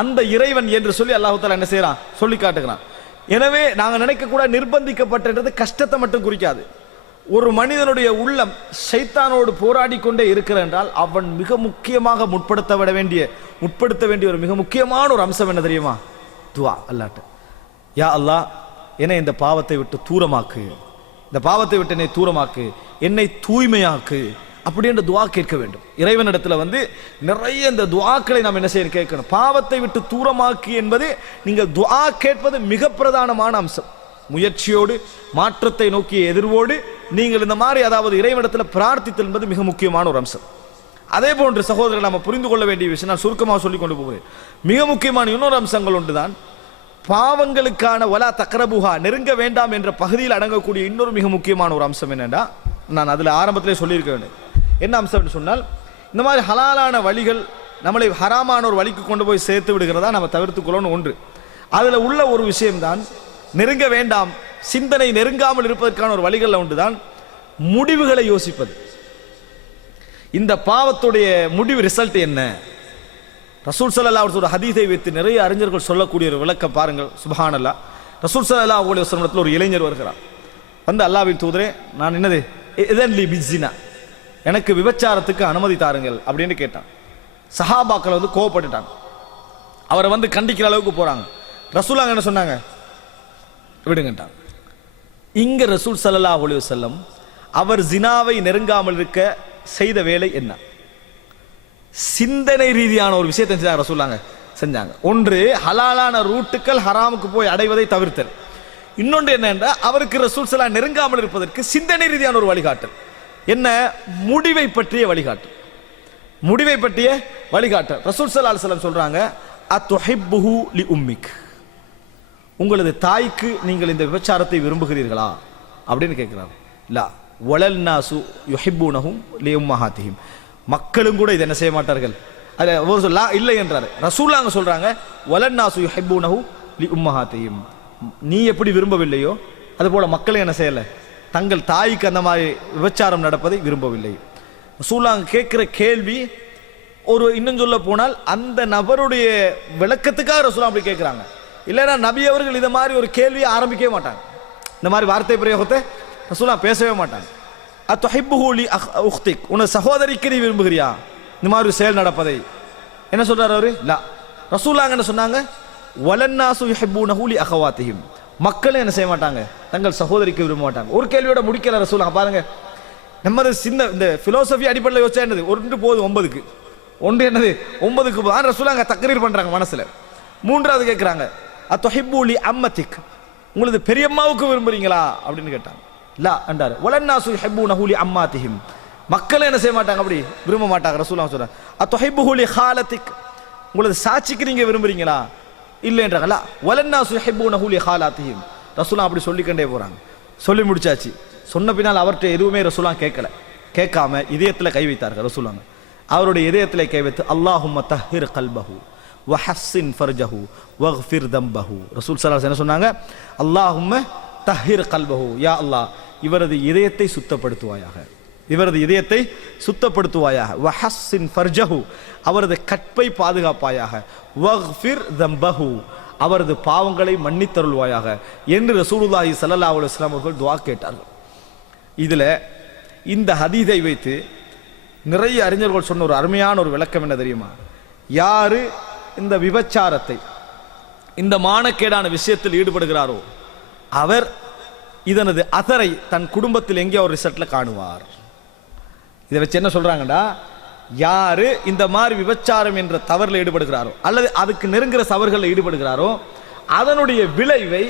அந்த இறைவன் என்று சொல்லி அல்லாஹ் தஆலா என்ன செய்றான், சொல்லி காட்டுகிறான். எனவே நாங்க நினைக்க கூட நிர்பந்திக்கப்பட்டது கஷ்டத்தை மட்டும் குறிக்காது. ஒரு மனிதனுடைய உள்ளம் ஷைத்தானோடு போராடி கொண்டே இருக்கிற என்றால் அவன் மிக முக்கியமாக முற்படுத்த வேண்டிய ஒரு மிக முக்கியமான ஒரு அம்சம் என்ன தெரியுமா, துஆ. அல்லாஹ்ட்ட யா அல்லாஹ் என்னை இந்த பாவத்தை விட்டு தூரமாக்கு, இந்த பாவத்தை விட்டு என்னை தூரமாக்கு, என்னை தூய்மையாக்கு, அப்படி என்ற துஆ கேட்க வேண்டும். இறைவனிடத்துல வந்து நிறைய இந்த துஆக்களை நாம் என்ன செய்ய கேட்கணும். பாவத்தை விட்டு தூரமாக்கு என்பது நீங்கள் துஆ கேட்பது மிக பிரதானமான அம்சம். முயற்சியோடு மாற்றத்தை நோக்கிய எதிர்வோடு நீங்கள் இந்த மாதிரி அதாவது இறைவனிடத்துல பிரார்த்தித்தல் என்பது மிக முக்கியமான ஒரு அம்சம். அதே போன்று சகோதரர்கள் நம்ம புரிந்து கொள்ள வேண்டிய விஷயம் நான் சுருக்கமாக சொல்லிக் கொண்டு போகிறேன். மிக முக்கியமான இன்னொரு அம்சங்கள் ஒன்றுதான் பாவங்களுக்கான வலா தக்ரபுஹா, நெருங்க வேண்டாம் என்ற பகுதியில் அடங்கக்கூடிய இன்னொரு மிக முக்கியமான ஒரு அம்சம் என்னன்னா, நான் அதில் ஆரம்பத்திலே சொல்லியிருக்க வேண்டும். என்ன அம்சம் சொன்னால், இந்த மாதிரி ஹலாலான வழிகள் நம்மளை ஹராமான ஒரு வழிக்கு கொண்டு போய் சேர்த்து விடுகிறதா நம்ம தவிர்த்து கொள்ளணும் ஒன்று. அதில் உள்ள ஒரு விஷயம்தான் நெருங்க வேண்டாம், சிந்தனை நெருங்காமல் இருப்பதற்கான ஒரு வழிகளில் ஒன்றுதான் முடிவுகளை யோசிப்பது. இந்த பாவத்துடைய முடிவு ரிசல்ட் என்ன? ரசூல் ஸல்லல்லாஹு அலைஹி வஸல்லம் ஹதீஸை வைத்து நிறைய அறிஞர்கள் சொல்லக்கூடிய ஒரு விளக்கம் பாருங்கள். சுப்ஹானல்லாஹ். ரசூல் ஸல்லல்லாஹு அலைஹி வஸல்லம் ஒரு இளைஞர் வருகிறார். வந்து அல்லாஹ்வின் தூதரே, நான் என்னது இதன் லி பிஸ்ஸினா, எனக்கு விபச்சாரத்துக்கு அனுமதி தாருங்கள் அப்படின்னு கேட்டான். சஹாபாக்கள் வந்து கோவப்பட்டுட்டாங்க. அவரை வந்து கண்டிக்கிற அளவுக்கு போறாங்க. ரசூலுல்லாஹ் என்ன சொன்னாங்க? விடுங்கட்டான். இங்க ரசூல் ஸல்லல்லாஹு அலைஹி வஸல்லம் அவர் ஜினாவை நெருங்காமல் இருக்க செய்த வேலை என்ன? சிந்தனை ரீதியான ஒரு விஷயத்தை செஞ்சாங்க. ரசூலுல்லாஹ் செஞ்சாங்க. ஒன்று ஹலாலான ரூட்டுக்கள் ஹராமுக்கு போய் அடைவதை தவிர்த்தல். இன்னொன்று என்னென்றா அவருக்கு ரசூல் ஸல்லல்லாஹு நெருங்காமல் இருப்பதற்கு சிந்தனை ரீதியான ஒரு வழிகாட்டல். என்ன? முடிவை பற்றிய வழிகாட்டல். முடிவை பற்றிய வழிகாட்டல். ரசூல் ஸல்லல்லாஹு அலைஹி வஸல்லம் சொல்றாங்க, அத்துஹிப்புஹு லி உம்மிக், உங்களது தாய்க்கு நீங்கள் இந்த விபச்சாரத்தை விரும்புகிறீர்களா அப்படின்னு கேட்கிறார். லா வலல் நாசு யுஹிப்புனஹும் லி உம்மஹாத்திஹிம், மக்களும் கூட இதை என்ன செய்ய மாட்டார்கள். அது ஒரு சொல்லா இல்லை என்றார். ரசூலுல்லாஹ் சொல்றாங்க, வலன் நாசு யுஹிப்புனஹு லி உம்மஹாத்திஹிம், நீ எப்படி விரும்பவில்லையோ அதுபோல மக்களும் என்ன செய்யலை, தங்கள் தாய்க்கு அந்த மாதிரி விபச்சாரம் நடப்பதை விரும்பவில்லை. ரசூலுல்லாஹ் கேட்கிற கேள்வி ஒரு இன்னும் சொல்ல போனால் அந்த நபருடைய விளக்கத்துக்காக ரசூலுல்லாஹ் அப்படி கேட்கிறாங்க. இல்லைன்னா நபி அவர்கள் இதை மாதிரி ஒரு கேள்வியை ஆரம்பிக்கவே மாட்டாங்க. இந்த மாதிரி வார்த்தை பிரயோகத்தை ரசூலுல்லாஹ் பேசவே மாட்டாங்க. அத்துஹிப்புஹு லி உக்திக், உனது சகோதரிக்கு நீ விரும்புகிறியா இந்த மாதிரி செயல் நடப்பதை? என்ன சொல்றாரு அவரு? லா. ரசூலுல்லாஹ் என்ன சொன்னாங்க? வலன்னாசு யுஹிப்புனஹு லி அகவாத்திஹிம், மக்களும் என்ன செய்ய மாட்டாங்க, தங்கள் சகோதரிக்கு விரும்ப மாட்டாங்க. ஒரு கேள்வியோட முடிக்கல ரசூலுல்லாஹ். பாருங்க, நம்ம சின்ன இந்த பிலோசபி அடிப்படையில் யோசிச்சா என்னது, ஒன்று போகுது 9க்கு, ஒன்று என்னது 9க்கு போது ரசூலுல்லாஹ் தக்ரீர் பண்றாங்க மனசுல. மூன்றாவது கேட்கிறாங்க, அத்துஹிப்பு லி அம்மத்திக், உங்களது பெரியம்மாவுக்கு விரும்புறீங்களா அப்படின்னு கேட்டாங்க. லா என்றார். வலன்னாசு யுஹிப்புனஹு லி அம்மாத்திஹிம், மக்கள் என்ன செய்ய மாட்டாங்க, அப்படி விரும்ப மாட்டாங்க. ரசூலுல்லாஹ் சொல்றாங்க, அத்துஹிப்புஹு லி ஹாலத்திக், உங்களது சாட்சிக்கு நீங்க விரும்புறீங்களா? இல்லை என்றாங்க. லா வலன்னாசு யுஹிப்புனஹு லி ஹாலாத்திஹிம், ரசூலுல்லாஹ் அப்படி சொல்லிக்கண்டே போறாங்க. சொல்லி முடிச்சாச்சு. சொன்ன பின்னால் அவர்கிட்ட எதுவுமே ரசூலுல்லாஹ் கேட்கல. கேட்காம இதயத்தில் கை வைத்தார்கள் ரசூலுல்லாஹ். அவருடைய இதயத்தில் கை வைத்து அல்லாஹும்ம தஹ்ஹிர் கல்பஹு வஹஸ்ஸின் ஃபர்ஜஹு வக்ஃபிர் தம்பஹு, ரசூல் ஸல்லல்லாஹு அலைஹி வஸல்லம் என்ன சொன்னாங்க? அல்லாஹும்ம தஹ்ஹிர் கல்பஹு, யா அல்லாஹ் இவரது இதயத்தை சுத்தப்படுத்துவாயாக, இவரது இதயத்தை சுத்தப்படுத்துவாயாக. வஹஸ்ஸின் ஃபர்ஜஹு, அவரது கற்பை பாதுகாப்பாயாக. வக்ஃபிர் தம்பஹு, அவரது பாவங்களை மன்னித்தருள்வாயாக என்று ரசூலுல்லாஹி ஸல்லல்லாஹு அலைஹி வஸல்லம் அவர்கள் துஆ கேட்டார்கள். இதுல இந்த ஹதீஸை வைத்து நிறைய அறிஞர்கள் சொன்ன ஒரு அருமையான ஒரு விளக்கம் என்ன தெரியுமா? யாரு இந்த விபச்சாரத்தை, இந்த மானக்கேடான விஷயத்தில் ஈடுபடுகிறாரோ அவர் இதனது அசரை தன் குடும்பத்தில் எங்கே ஒரு ரிசல்ட்ல காணுவார். இதை வச்சு என்ன சொல்றாங்கடா, யாரு இந்த மாதிரி விபச்சாரம் என்ற தவறில் ஈடுபடுகிறாரோ அல்லது அதுக்கு நெருங்குற தவறுகளில் ஈடுபடுகிறாரோ அதனுடைய விளைவை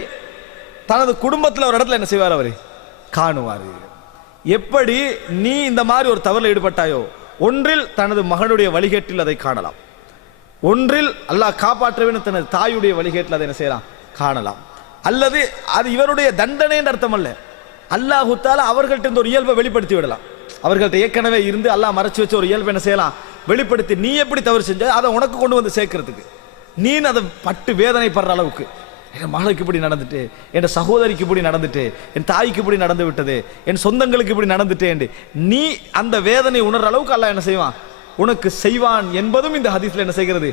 தனது குடும்பத்தில் ஒரு இடத்துல என்ன செய்வார், அவர் காணுவார். எப்படி நீ இந்த மாதிரி ஒரு தவறில் ஈடுபட்டாயோ, ஒன்றில் தனது மகனுடைய வழிகேட்டில் அதை காணலாம், ஒன்றில் அல்லாஹ் காப்பாற்றவேன்னு தனது தாயுடைய வழிகேட்டில் அதை என்ன செய்யலாம், காணலாம். அல்லது அது இவருடைய தண்டனை என்ற அர்த்தம் அல்ல, அல்லாஹ் தஆலா அவர்கள்ட்ட இந்த ஒரு இயல்பை வெளிப்படுத்தி விடலாம். அவர்கள்ட்ட ஏற்கனவே இருந்து அல்லாஹ் மறைச்சு வச்ச ஒரு இயல்பை என்ன செய்யலாம், வெளிப்படுத்தி நீ எப்படி தவறு செஞ்ச அதை உனக்கு கொண்டு வந்து சேர்க்கறதுக்கு, நீ அதை பட்டு வேதனைப்படுற அளவுக்கு, என் மகளுக்கு இப்படி நடந்துட்டு, என் சகோதரிக்கு இப்படி நடந்துட்டு, என் தாய்க்கு இப்படி நடந்து விட்டது, என் சொந்தங்களுக்கு இப்படி நடந்துட்டேன், நீ அந்த வேதனை உணர்ற அளவுக்கு அல்லாஹ் என்ன செய்வான், உனக்கு செய்வான் என்பதும் இந்த ஹதீஸ்ல என்ன செய்கிறது,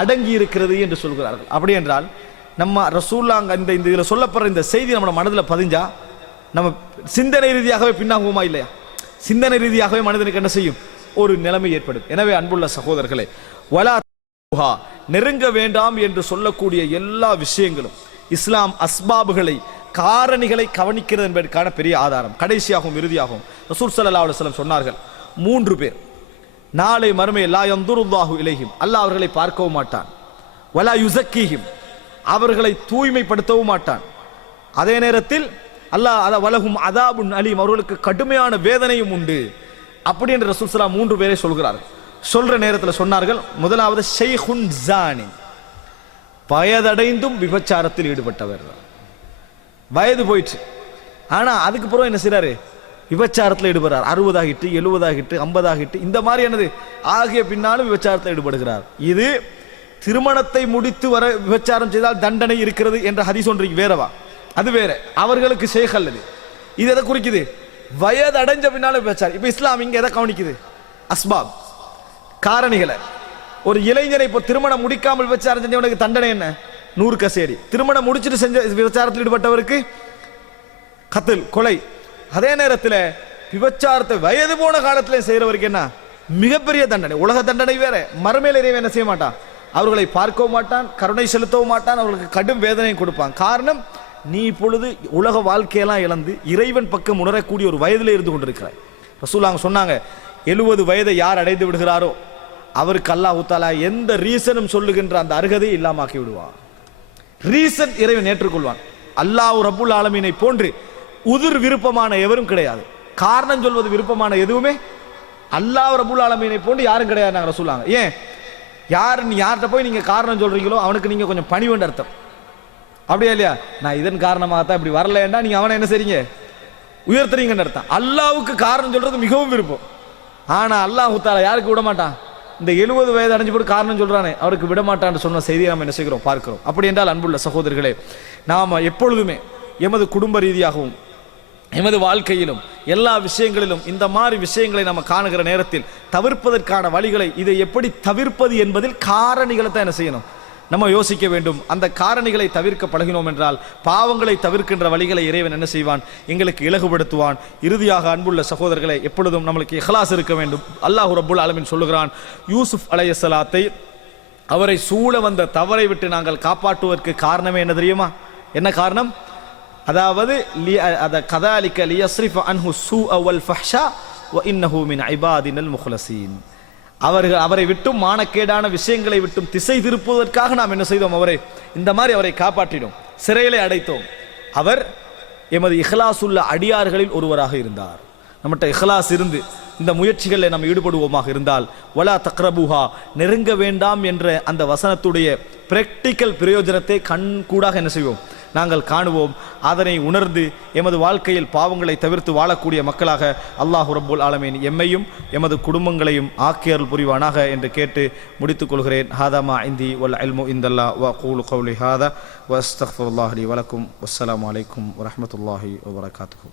அடங்கி இருக்கிறது என்று சொல்கிறார்கள். அப்படி என்றால் நம்ம ரசூலுல்லாஹ் இந்த இதில் சொல்லப்படுற இந்த செய்தி நம்ம மனதில் பதிஞ்சா நம்ம சிந்தனை ரீதியாகவே பின்னாகுமா இல்லையா? சிந்தனை ரீதியாகவே மனிதனுக்கு என்ன செய்யும், ஒரு நிலைமை ஏற்படும். எனவே அன்புள்ள சகோதரர்களே, வலா நெருங்க வேண்டாம் என்று சொல்லக்கூடிய எல்லா விஷயங்களும் இஸ்லாம் அஸ்பாபுகளை, காரணிகளை கவனிக்கிறது என்பதற்கான பெரிய ஆதாரம். கடைசியாகவும் இறுதியாகவும் ரசூல் ஸல்லல்லாஹு அலைஹி வஸல்லம் சொன்னார்கள், 3 பேர் நாளை மறுமை லா யன்துருல்லாஹு இலைஹிம், அல்லாஹ் அவர்களை பார்க்கவும் மாட்டான், வலா யுஸக்கீஹிம், அவர்களை தூய்மைப்படுத்தவும் மாட்டான், அதே நேரத்தில் அல்லாஹ் வலஹும் அதாபுன் அலீம், அவர்களுக்கு கடுமையான வேதனையும் உண்டு. அப்படி என்று ரசூல் ஸல்லல்லாஹு 3 பேரை சொல்கிறார்கள். சொல்ற நேரத்தில் சொன்னார்கள், முதலாவது ஷைஹுன் ஜானி, வயதடைந்தும் விபச்சாரத்தில் ஈடுபட்டவர், வயது போயிடுச்சு, ஆனா அதுக்கு பிறகு என்ன செய்றாரு, விபச்சாரத்தில் ஈடுபடுறார். 60 ஆகிட்டு 70 ஆகிட்டு 50 ஆகிட்டு இந்த மாதிரி என்னது ஆகிய பின்னாலும் விபச்சாரத்தில் ஈடுபடுகிறார். இது திருமணத்தை முடித்து வர விபச்சாரம் செய்தால் தண்டனை இருக்கிறது என்ற ஹதீஸ் ஒன்றைக்கு வேறவா, அது வேற, அவர்களுக்கு ஷேக் அல்லது. இது எதை குறிக்குது? வயது அடைஞ்ச பின்னால விபச்சாரம். இப்ப இஸ்லாம் இங்க எதை கவனிக்குது? அஸ்பாப், காரணிகளை. ஒரு இளைஞனை இப்போ திருமணம் முடிக்காமல் விபச்சாரம் செஞ்சவனுக்கு தண்டனை என்ன? 100 கசேரி. திருமணம் முடிச்சுட்டு செஞ்ச விபச்சாரத்தில் ஈடுபட்டவருக்கு கத்தல், கொலை. அதே நேரத்தில் விபச்சாரத்தை வயது போன காலத்தில் செய்யறவருக்கு என்ன? மிகப்பெரிய தண்டனை. உலக தண்டனை வேற. மறுமையில் இறைவன் என்ன செய்ய மாட்டான்? அவர்களை பார்க்கவும் மாட்டான், கருணை செலுத்தவும் மாட்டான், அவர்களுக்கு கடும் வேதனையும் கொடுப்பான். காரணம், நீ இப்பொழுது உலக வாழ்க்கையெல்லாம் இழந்து இறைவன் பக்கம் உணரக்கூடிய ஒரு வயதில் இருந்து கொண்டிருக்கிறாய். ரசூலுல்லாஹ் சொன்னாங்க, 70 வயதை யார் அடைந்து விடுகிறாரோ அவருக்கு அல்லாஹ் தஆலா எந்த ரீசனும் சொல்லுகின்ற அந்த அருகதையை இல்லாமாக்கி விடுவான். ரீசன் இறைவன் ஏற்றுக்கொள்வான். அல்லாஹ் ரப்புல் ஆலமீனை போன்று உதிர் விருப்பமான எவரும் கிடையாது. காரணம் சொல்வது விருப்பமான எதுவுமே அல்லாஹ் ரப்புல் ஆலமீனை போன்று யாரும் கிடையாது. நாங்கள் ரசூலுல்லாஹ் ஏன் யார்கிட்ட போய் நீங்க காரணம் சொல்றீங்களோ அவனுக்கு நீங்க கொஞ்சம் பணிவுன்னு அர்த்தம். அப்படியா இல்லையா? நான் இதன் காரணமாக தான் இப்படி வரலன்னா நீங்க அவனை என்ன செய்றீங்க? உயர்த்துறீங்கன்னு அர்த்தம். அல்லாஹ்வுக்கு காரணம் சொல்றது மிகவும் விருப்பம். ஆனா அல்லாஹ் தஆலா யாருக்கு விட மாட்டான்? இந்த 70 வயது அடைஞ்சு போட்டு காரணம் சொல்றானே அவருக்கு விட மாட்டான்னு சொன்ன செய்தியை நம்ம என்ன செய்கிறோம்? பார்க்கிறோம். அப்படி என்றால் அன்புள்ள சகோதரர்களே, நாம் எப்பொழுதுமே எமது குடும்ப ரீதியாகவும் எமது வாழ்க்கையிலும் எல்லா விஷயங்களிலும் இந்த மாதிரி விஷயங்களை நம்ம காணுகிற நேரத்தில் தவிர்ப்பதற்கான வழிகளை, இதை எப்படி தவிர்ப்பது என்பதில் காரணிகளை தான் என்ன செய்யணும்? நம்ம யோசிக்க வேண்டும். அந்த காரணிகளை தவிர்க்க பழகினோம் என்றால் பாவங்களை தவிர்க்கின்ற வழிகளை இறைவன் என்ன செய்வான்? எங்களுக்கு இலகுபடுத்துவான். இறுதியாக அன்புள்ள சகோதரர்களை, எப்பொழுதும் நம்மளுக்கு இஹ்லாஸ் இருக்க வேண்டும். அல்லாஹ் ரப்புல் ஆலமீன் சொல்லுகிறான், யூசுப் அலைஹிஸ்ஸலாத்தை அவரை சூழ வந்த தவறை விட்டு நாங்கள் காப்பாற்றுவதற்கு காரணமே என்ன தெரியுமா? என்ன காரணம்? அதாவது கதாலிக லியஸ்ரிஃப அன்ஹு ஸூஅ வல் ஃபஹ்ஷா வ இன்னஹு மின் இபாதினல் முக்லஸீன். அவரை விட்டும் மானக்கேடான விஷயங்களை விட்டும் திசை திருப்புவதற்காக நாம் என்ன செய்தோம்? இந்த மாதிரி அவரை காப்பாற்றினோம், சிறையிலே அடைத்தோம். அவர் எமது இஹ்லாஸ் உள்ள அடியார்களில் ஒருவராக இருந்தார். நம்மகிட்ட இஹ்லாஸ் இருந்து இந்த முயற்சிகளில் நாம் ஈடுபடுவோமாக இருந்தால், வலா தக்ரபுஹா, நெருங்க வேண்டாம் என்ற அந்த வசனத்துடைய பிராக்டிக்கல் பிரயோஜனத்தை கண்கூடாக என்ன செய்வோம்? நாங்கள் காணுவோம். அதனை உணர்ந்து எமது வாழ்க்கையில் பாவங்களை தவிர்த்து வாழக்கூடிய மக்களாக அல்லாஹ் ரப்புல் ஆலமீன் எம்மையும் எமது குடும்பங்களையும் ஆக்கியருள் புரிவானாக என்று கேட்டு முடித்துக் கொள்கிறேன். ஹாதா மா இந்தி வல் இல்மு இந்தல்லாஹ் வ அகூலு கௌலி ஹாதா வ அஸ்தக்ஃபிருல்லாஹ் லி வ லக்கும். வஸ்ஸலாமு அலைக்கும் வ ரஹ்மத்துல்லாஹி வ பரகாத்துஹு.